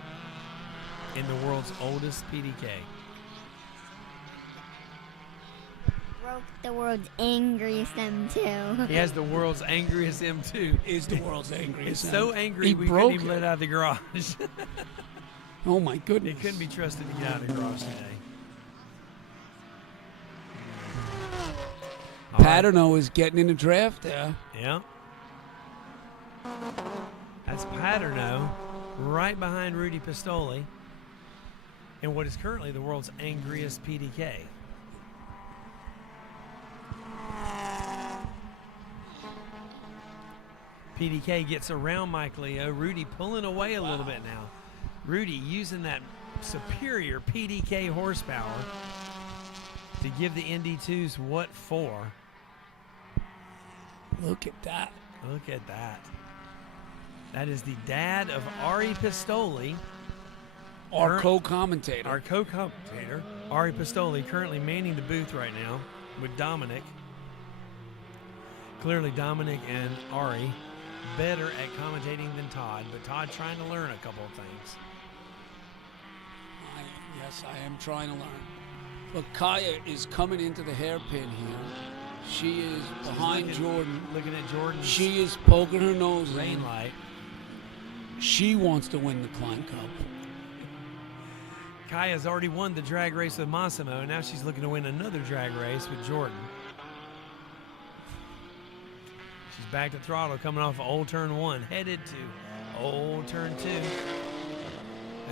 In the world's oldest PDK. Broke the world's angriest M2. He has the world's angriest M2. Is the world's angriest. It's so angry He we couldn't broke even it. let it out of the garage. Oh my goodness. It couldn't be trusted to get out of the garage today. All right. Paterno is getting in the draft there. Yeah. That's Paterno right behind Rudy Pistoli in what is currently the world's angriest PDK. PDK gets around Mike Leo. Rudy pulling away a little bit now. Rudy using that superior PDK horsepower to give the ND2s what for. Look at that. Look at that. That is the dad of Ari Pistoli, Our co-commentator. our co-commentator. Ari Pistoli currently manning the booth right now with Dominic. Clearly Dominic and Ari better at commentating than Todd, but Todd trying to learn a couple of things. Yes, I am trying to learn. But Kaya is coming into the hairpin here. She is behind Jordan. Looking at Jordan's She is poking her nose rain in. light. She wants to win the Klein Cup. Kaya's already won the drag race with Massimo, and now she's looking to win another drag race with Jordan. She's back to throttle, coming off of Old Turn 1, headed to Old Turn 2.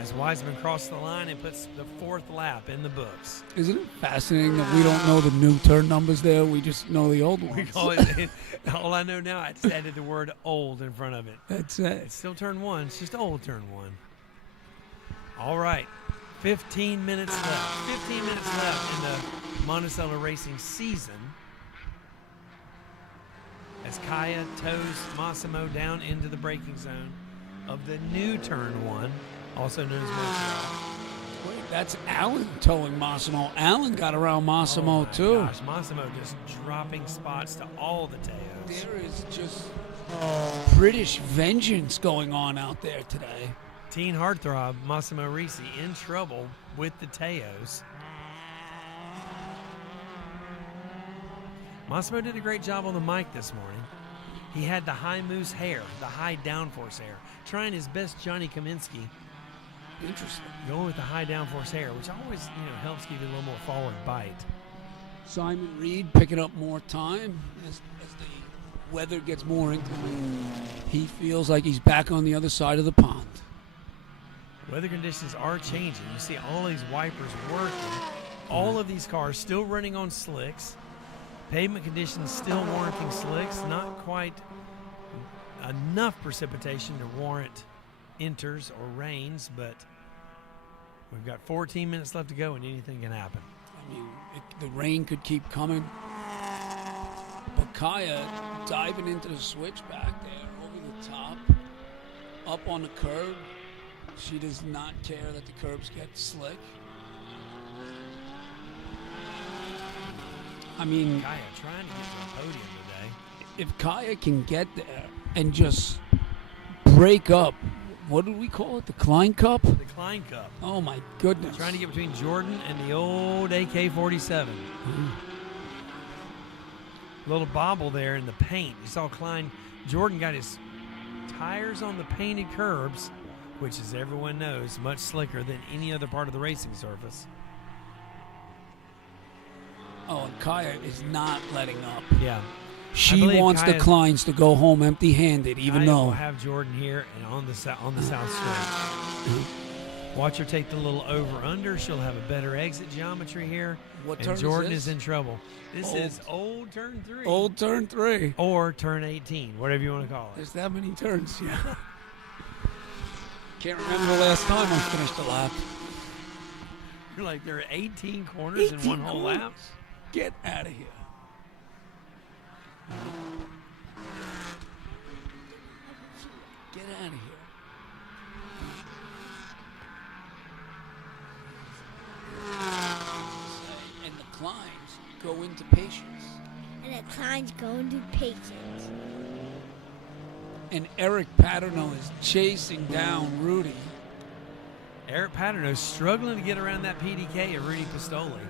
As Wiseman crosses the line and puts the fourth lap in the books. Isn't it fascinating that we don't know the new turn numbers there? We just know the old ones. We call it, all I know now, I just added the word old in front of it. That's it. It's still Turn 1, it's just Old Turn 1. All right, 15 minutes left. 15 minutes left in the Monticello Racing season. As Kaya tows Massimo down into the braking zone of the new Turn 1, also known as Montreal. Wait, that's Allen towing Massimo. Allen got around Massimo, Oh my too. Gosh, Massimo just dropping spots to all the Teos. There is just British vengeance going on out there today. Teen heartthrob Massimo Risi in trouble with the Teos. Massimo did a great job on the mic this morning. He had the high moose hair, the high downforce hair, trying his best Johnny Kaminsky, Interesting. going with the high downforce hair, which always helps give you a little more forward bite. Simon Reed picking up more time as the weather gets more inclement. He feels like he's back on the other side of the pond. Weather conditions are changing. You see all these wipers working. All of these cars still running on slicks. Pavement conditions still warranting slicks. Not quite enough precipitation to warrant inters or rains, but we've got 14 minutes left to go and anything can happen. I mean, the rain could keep coming. But Kaya diving into the switchback there, over the top, up on the curb. She does not care that the curbs get slick. I mean, Kaya trying to get to the podium today. if Kaya can get there and just break up, what do we call it? The Klein Cup? The Klein Cup. Oh, my goodness. Trying to get between Jordan and the old AK-47. Little bobble there in the paint. You saw Jordan got his tires on the painted curbs, which, as everyone knows, much slicker than any other part of the racing surface. Oh, and Kaya is not letting up. Yeah. She wants the Kleins to go home empty-handed, even Kaya though will have Jordan here and on the south straight. Watch her take the little over-under. She'll have a better exit geometry here. What and turn Jordan is this? in trouble. This is old turn 3. Old turn 3. Or turn 18, whatever you want to call it. There's that many turns, yeah. Can't remember the last time I finished a lap. You're like, there are 18 corners in one whole lap? Get out of here. Get out of here. And the climbs go into patience. And the Kleins go into patience. And Eric Paterno is chasing down Rudy. Eric Paterno struggling to get around that PDK of Rudy Pistoli.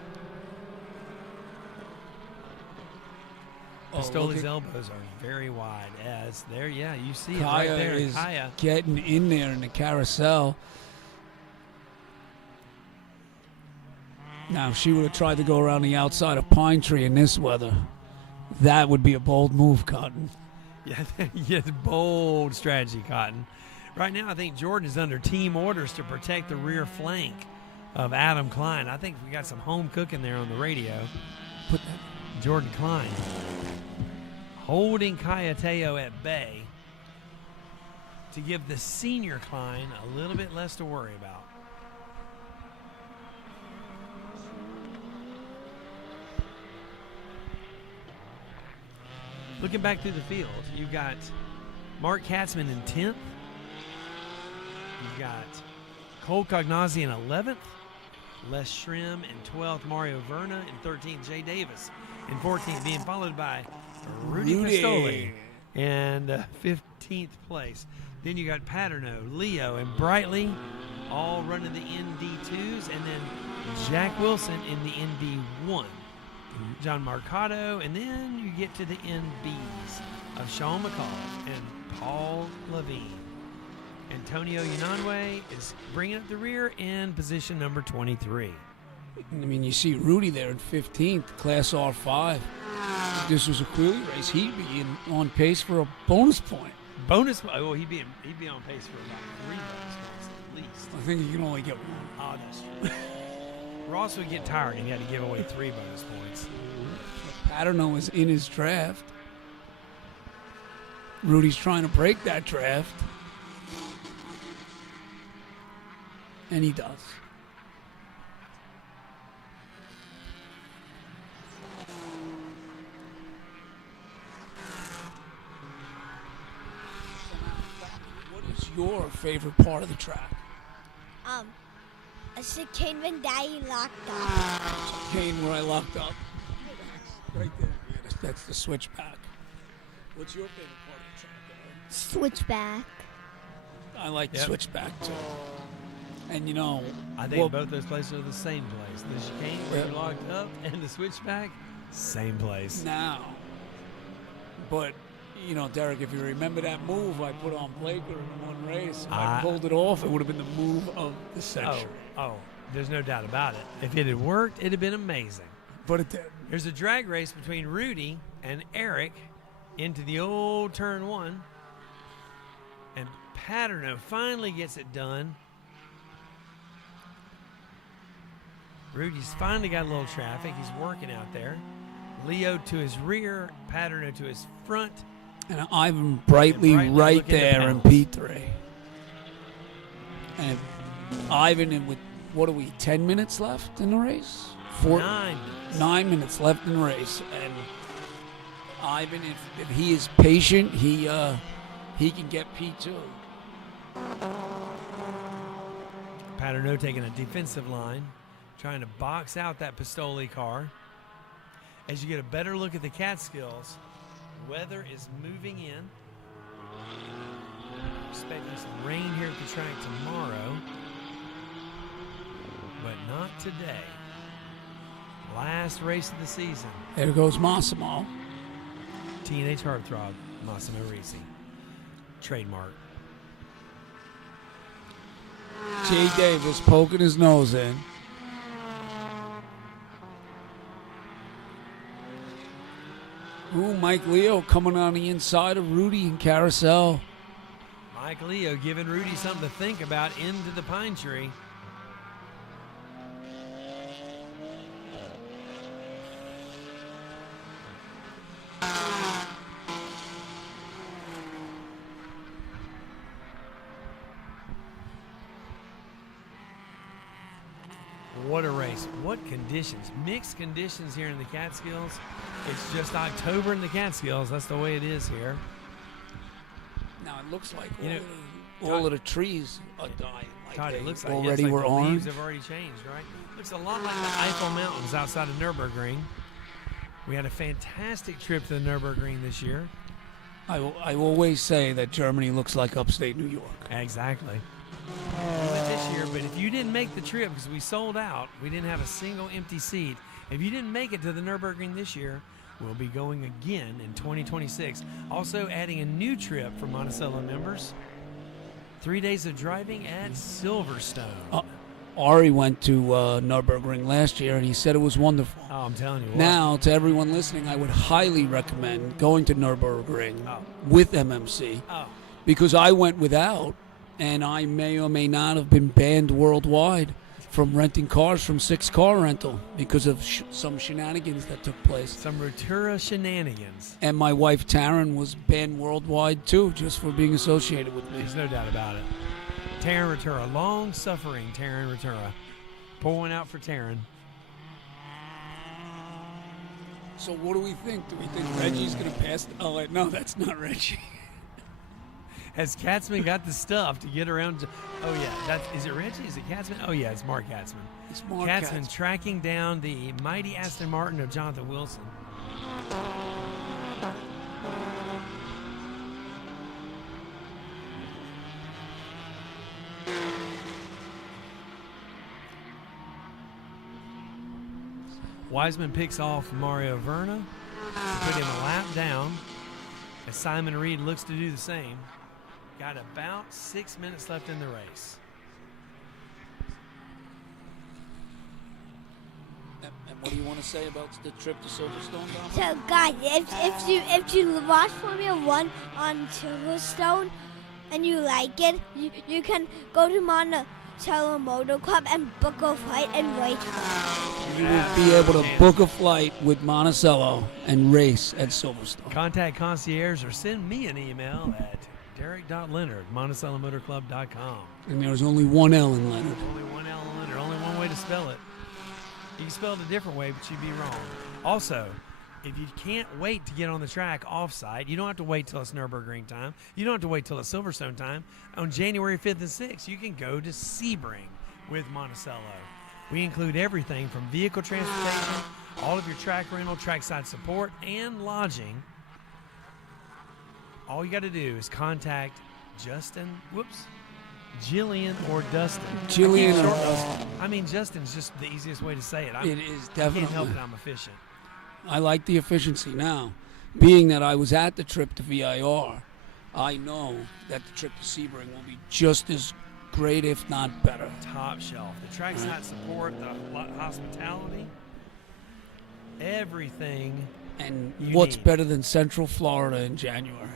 Pistoli's elbows are very wide. As there, yeah, you see it right Kaya there. is Kaya. getting in there in the carousel. Now, if she would have tried to go around the outside of Pine Tree in this weather, that would be a bold move, Cotton. Yeah, yes, bold strategy, Cotton. Right now, I think Jordan is under team orders to protect the rear flank of Adam Klein. I think we got some home cooking there on the radio. Put that. Jordan Klein holding Kayateo at bay to give the senior Klein a little bit less to worry about. Looking back through the field, you've got Mark Katzman in 10th. You've got Cole Cognazzi in 11th. Les Schrim in 12th. Mario Verna in 13th. Jay Davis in 14th, being followed by Rudy Pistoli in 15th place. Then you got Paterno, Leo, and Brightly all running the ND2s, and then Jack Wilson in the ND1. John Marcato, and then you get to the NBs of Sean McCall and Paul Levine. Antonio Unanue is bringing up the rear in position number 23. I mean, you see Rudy there in 15th, Class R5. If this was a Quilly race, he'd be on pace for a bonus point. Bonus? Oh, he'd be on pace for about 3 bonus points at least. I think he can only get one. Oh, that's true. Ross would get tired and he had to give away 3 bonus points. Paterno is in his draft. Rudy's trying to break that draft. And he does. What is your favorite part of the track? A chicane when Daddy locked up. Chicane where I locked up. Right there. Yeah, that's the switchback. What's your favorite part of the track, Eric? Switchback. I like the Yep. switchback too. And you know, I think both those places are the same place. The chicane where you're locked up and the switchback, same place. now. But you know, Derek, if you remember that move I put on Blaker in one race, if I pulled it off, it would have been the move of the century. Oh, there's no doubt about it. If it had worked, it'd have been amazing. But it did. There's a drag race between Rudy and Eric into the old turn 1. And Paterno finally gets it done. Rudy's finally got a little traffic. He's working out there. Leo to his rear, Paterno to his front. And Ivan Brightly Brightly right looking to there in pounce. P3. And Ivan, in with, what are we, 10 minutes left in the race? 9 minutes. 9 minutes left in the race. And Ivan, if he is patient, he can get P2. Paterno taking a defensive line, trying to box out that Pistoli car. As you get a better look at the Catskills, Weather is moving in. Expecting some rain here at the track tomorrow, but not today. Last race of the season. There goes Massimo. Teenage Heartthrob, Massimo Risi. Trademark. Jay Davis poking his nose in. Ooh, Mike Leo coming on the inside of Rudy and Carousel. Mike Leo giving Rudy something to think about into the pine tree. What a race. What conditions. Mixed conditions here in the Catskills. It's just October in the Catskills. That's the way it is here. Now it looks like You know, all of the trees are dying. Like Todd, they it looks like, already yes, like were the orange. leaves have already changed, right? Looks a lot like the Eiffel Mountains outside of Nürburgring. We had a fantastic trip to the Nürburgring this year. I always say that Germany looks like upstate New York. Exactly. We went this year, but if you didn't make the trip, because we sold out, we didn't have a single empty seat. If you didn't make it to the Nürburgring this year, we'll be going again in 2026. Also adding a new trip for Monticello members. 3 days of driving at Silverstone. Ari went to Nürburgring last year, and he said it was wonderful. Oh, I'm telling you what. Now, to everyone listening, I would highly recommend going to Nürburgring Oh. with MMC Oh, because I went without, and I may or may not have been banned worldwide from renting cars from 6-car rental because of some shenanigans that took place. some Rotura shenanigans. And my wife Taryn was banned worldwide too, just for being associated with me. There's no doubt about it. Taryn Rotura, long-suffering Taryn Rotura. Pour one out for Taryn. So what do we think? Do we think Reggie's going to pass? Oh, wait, no, that's not Reggie. Has Katzman got the stuff to get around? Oh, yeah. Is it Reggie? Is it Katzman? Oh, yeah, it's Mark Katzman. It's Mark Katzman tracking down the mighty Aston Martin of Jonathan Wilson. Wiseman picks off Mario Verna to put him a lap down as Simon Reed looks to do the same. Got about 6 minutes left in the race. And what do you want to say about the trip to Silverstone, Dominic? So guys, if you watch Formula One on Silverstone and you like it, you can go to MonticelloMotorClub and book a flight and race. You will be able to book a flight with Monticello and race at Silverstone. Contact concierge or send me an email at derek.leonard@MonticelloMotorClub.com. And there's only one L in Leonard. Only one L in Leonard, only one way to spell it. You can spell it a different way, but you'd be wrong. Also, if you can't wait to get on the track off-site, you don't have to wait till it's Nürburgring time. You don't have to wait till it's Silverstone time. On January 5th and 6th, you can go to Sebring with Monticello. We include everything from vehicle transportation, all of your track rental, trackside support, and lodging. All you got to do is contact Jillian or Dustin. Jillian or Dustin. I mean, Justin's just the easiest way to say it. It is I definitely. can't help it. I'm efficient. I like the efficiency now. Being that I was at the trip to VIR, I know that the trip to Sebring will be just as great, if not better. Top shelf. The trackside support, the hospitality, everything. And You what's need. better than Central Florida in January?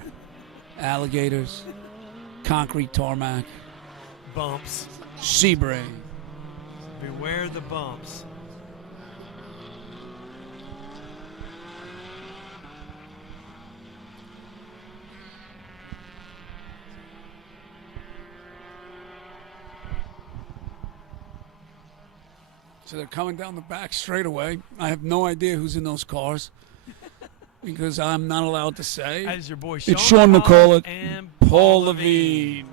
Alligators, concrete tarmac, Bumps. Sebring. Beware the bumps. So they're coming down the back straight away. I have no idea who's in those cars because I'm not allowed to say. That is your boy It's Sean McCullough and Paul Levine.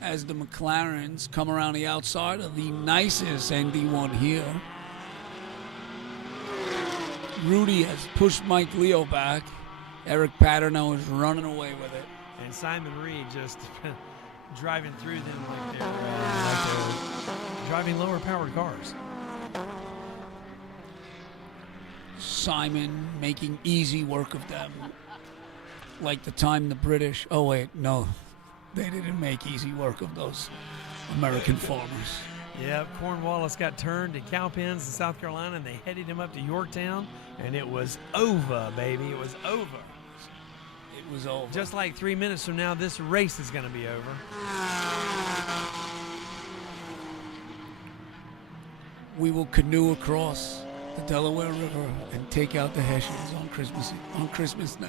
As the McLarens come around the outside of the nicest ND1 here. Rudy has pushed Mike Leo back. Eric Paterno is running away with it. And Simon Reed just driving through them like they're driving lower-powered cars. Simon making easy work of them. Like the time the British... Oh, wait, no. They didn't make easy work of those American farmers. Yeah, Cornwallis got turned to Cowpens in South Carolina, and they headed him up to Yorktown, and it was over, baby. It was over. It was over. Just like 3 minutes from now, this race is going to be over. We will canoe across the Delaware River and take out the Hessians on Christmas Day.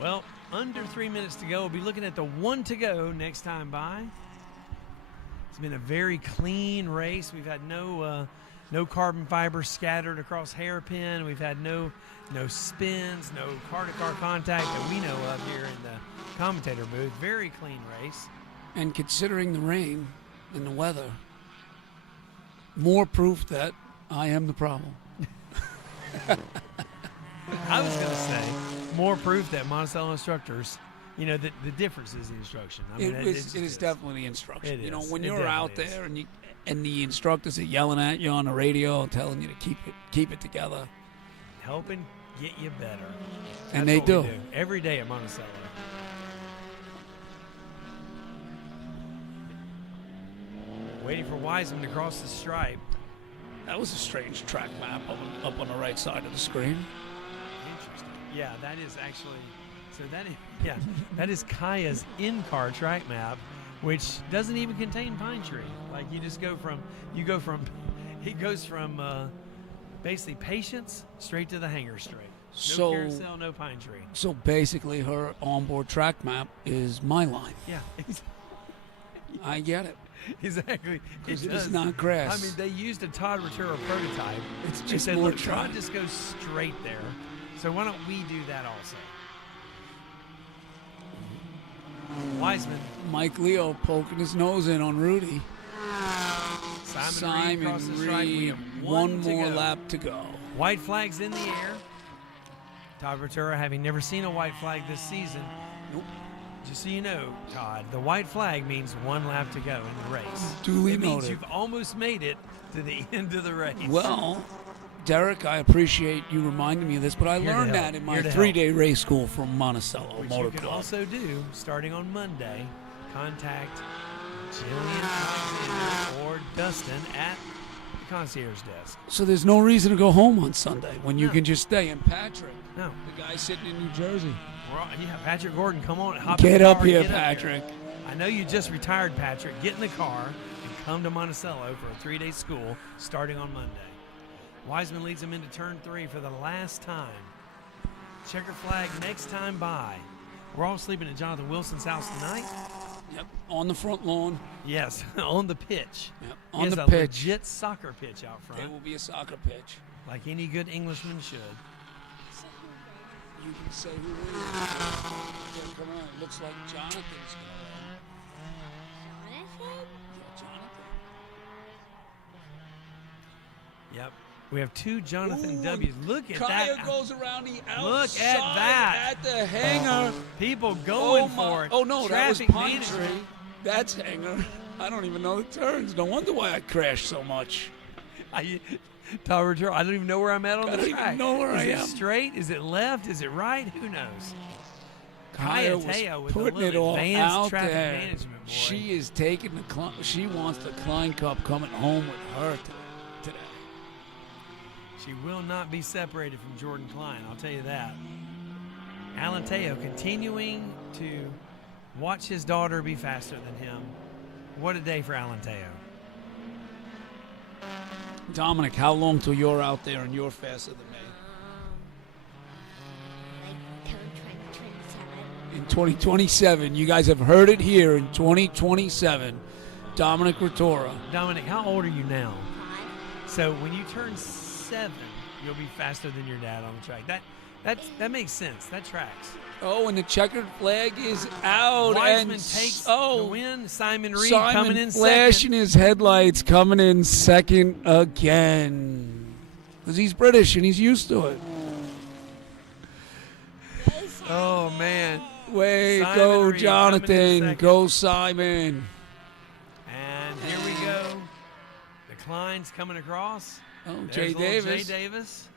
Well, under 3 minutes to go. We'll be looking at the one to go next time by. It's been a very clean race. We've had no carbon fiber scattered across hairpin. We've had no spins, no car-to-car contact that we know of here in the commentator booth. Very clean race. And considering the rain and the weather, more proof that I am the problem. I was going to say, more proof that Monticello instructors, the difference is the instruction. I mean, it is definitely the instruction. It is. When It you're out definitely there and the instructors are yelling at you on the radio, telling you to keep it together, helping get you better. and That's they what we do. every day at Monticello. Waiting for Wiseman to cross the stripe. That was a strange track map up on the right side of the screen. Interesting. Yeah, that is actually. So that is Kaya's in-car track map, which doesn't even contain Pine Tree. Like he goes from basically Patience straight to the hangar straight. No carousel, no Pine Tree. So basically, her onboard track map is my line. Yeah, I get it. exactly. Because it does. is not grass. I mean, they used a Todd Roturo prototype. It's They just said, more look, track. Todd just goes straight there. So why don't we do that also? Wiseman. Mike Leo poking his nose in on Rudy. Simon Reed across the stripe. We have one to more go. lap to go. White flag's in the air. Todd Roturo, having never seen a white flag this season. Nope. Just so you know, Todd, the white flag means one lap to go in the race. Duly it means noted. you've almost made it to the end of the race. Well, Derek, I appreciate you reminding me of this, but I Here to learned help. that in my Here to help. 3-day race school from Monticello Which Motor you can Club. also do starting on Monday. Contact Jillian Alexander or Dustin at the concierge desk. So there's no reason to go home on Sunday when you No. can just stay. And Patrick, No. the guy sitting in New Jersey. Patrick Gordon, come on. Hop in Get the up car, here, get up Patrick. I know you just retired, Patrick. Get in the car and come to Monticello for a 3-day school starting on Monday. Wiseman leads him into turn 3 for the last time. Checker flag next time by. We're all sleeping at Jonathan Wilson's house tonight. Yep, on the front lawn. Yes, on the pitch. Yep, He on has the a pitch. legit soccer pitch out front, It will be a soccer pitch. like any good Englishman should. You can say who wins. Yeah, come on. It looks like Jonathan's going to win. Jonathan? Yeah, Jonathan. Yep. We have 2 Jonathan Ooh, W's. Look at Kaya that. goes around the outside Look at that. at the hangar. People going my- for it. Oh, no, that was Traffic Pine management. Tree. That's hangar. I don't even know the turns. No wonder why I crashed so much. Todd Roturo, I don't even know where I'm at on I the don't even track. know where Is I it am. straight? Is it left? Is it right? Who knows? Kaya Teo was with a putting it little all advanced out traffic there. management, boy. She is taking the she wants the Klein Cup coming home with her today. She will not be separated from Jordan Klein, I'll tell you that. Alan Teo continuing to watch his daughter be faster than him. What a day for Alan Teo. Dominic, how long till you're out there and you're faster than me? Like 2027. In 2027, you guys have heard it here. In 2027, Dominic Rotora. Dominic, how old are you now? 5. So when you turn 7, you'll be faster than your dad on the track. That makes sense. That tracks. Oh, and the checkered flag is out. Wiseman and takes oh, the win. Simon Reed Simon coming in flashing second. his headlights, coming in second again. Because he's British and he's used to it. Oh, man. Way Simon go, Reed coming in Jonathan. second. Go, Simon. And here we go. The Klein's coming across. Oh, There's Jay little Davis. Jay Davis.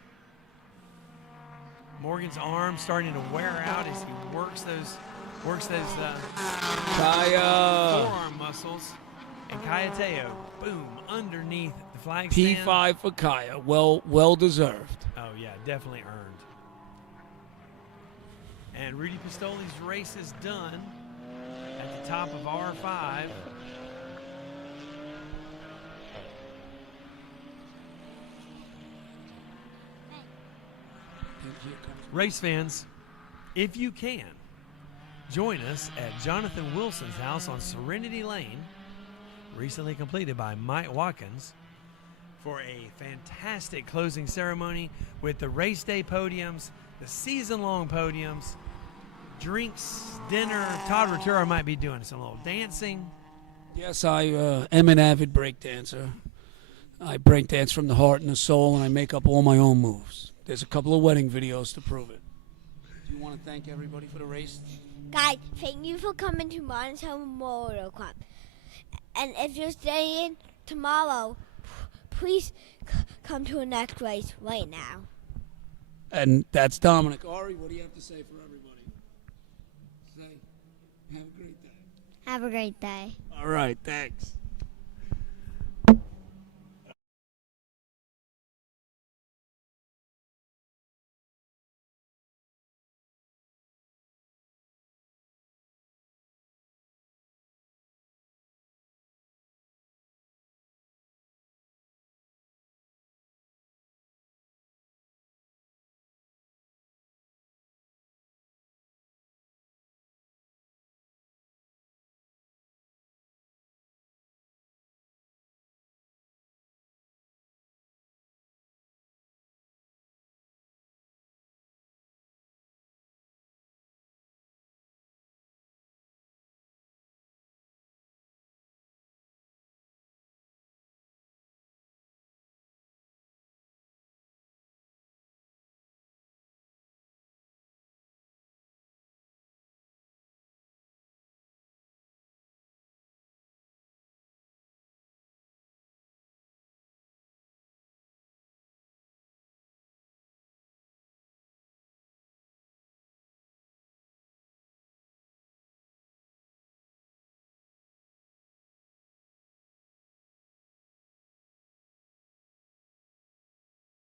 Morgan's arm starting to wear out as he works those Kaya. forearm muscles. And Kayateo, boom, underneath the flag stand. P5 for Kaya. Well deserved. Oh, yeah, definitely earned. And Rudy Pistoli's race is done at the top of R5. Race fans, if you can, join us at Jonathan Wilson's house on Serenity Lane, recently completed by Mike Watkins, for a fantastic closing ceremony with the race day podiums, the season-long podiums, drinks, dinner. Todd Roturo might be doing some little dancing. Yes, I am an avid break dancer. I break dance from the heart and the soul, and I make up all my own moves. There's a couple of wedding videos to prove it. Do you want to thank everybody for the race? Guys, thank you for coming to MonticelloMotorClub. And if you're staying tomorrow, please come to the next race right now. And that's Dominic. Ari, what do you have to say for everybody? Say, have a great day. Have a great day. All right, thanks.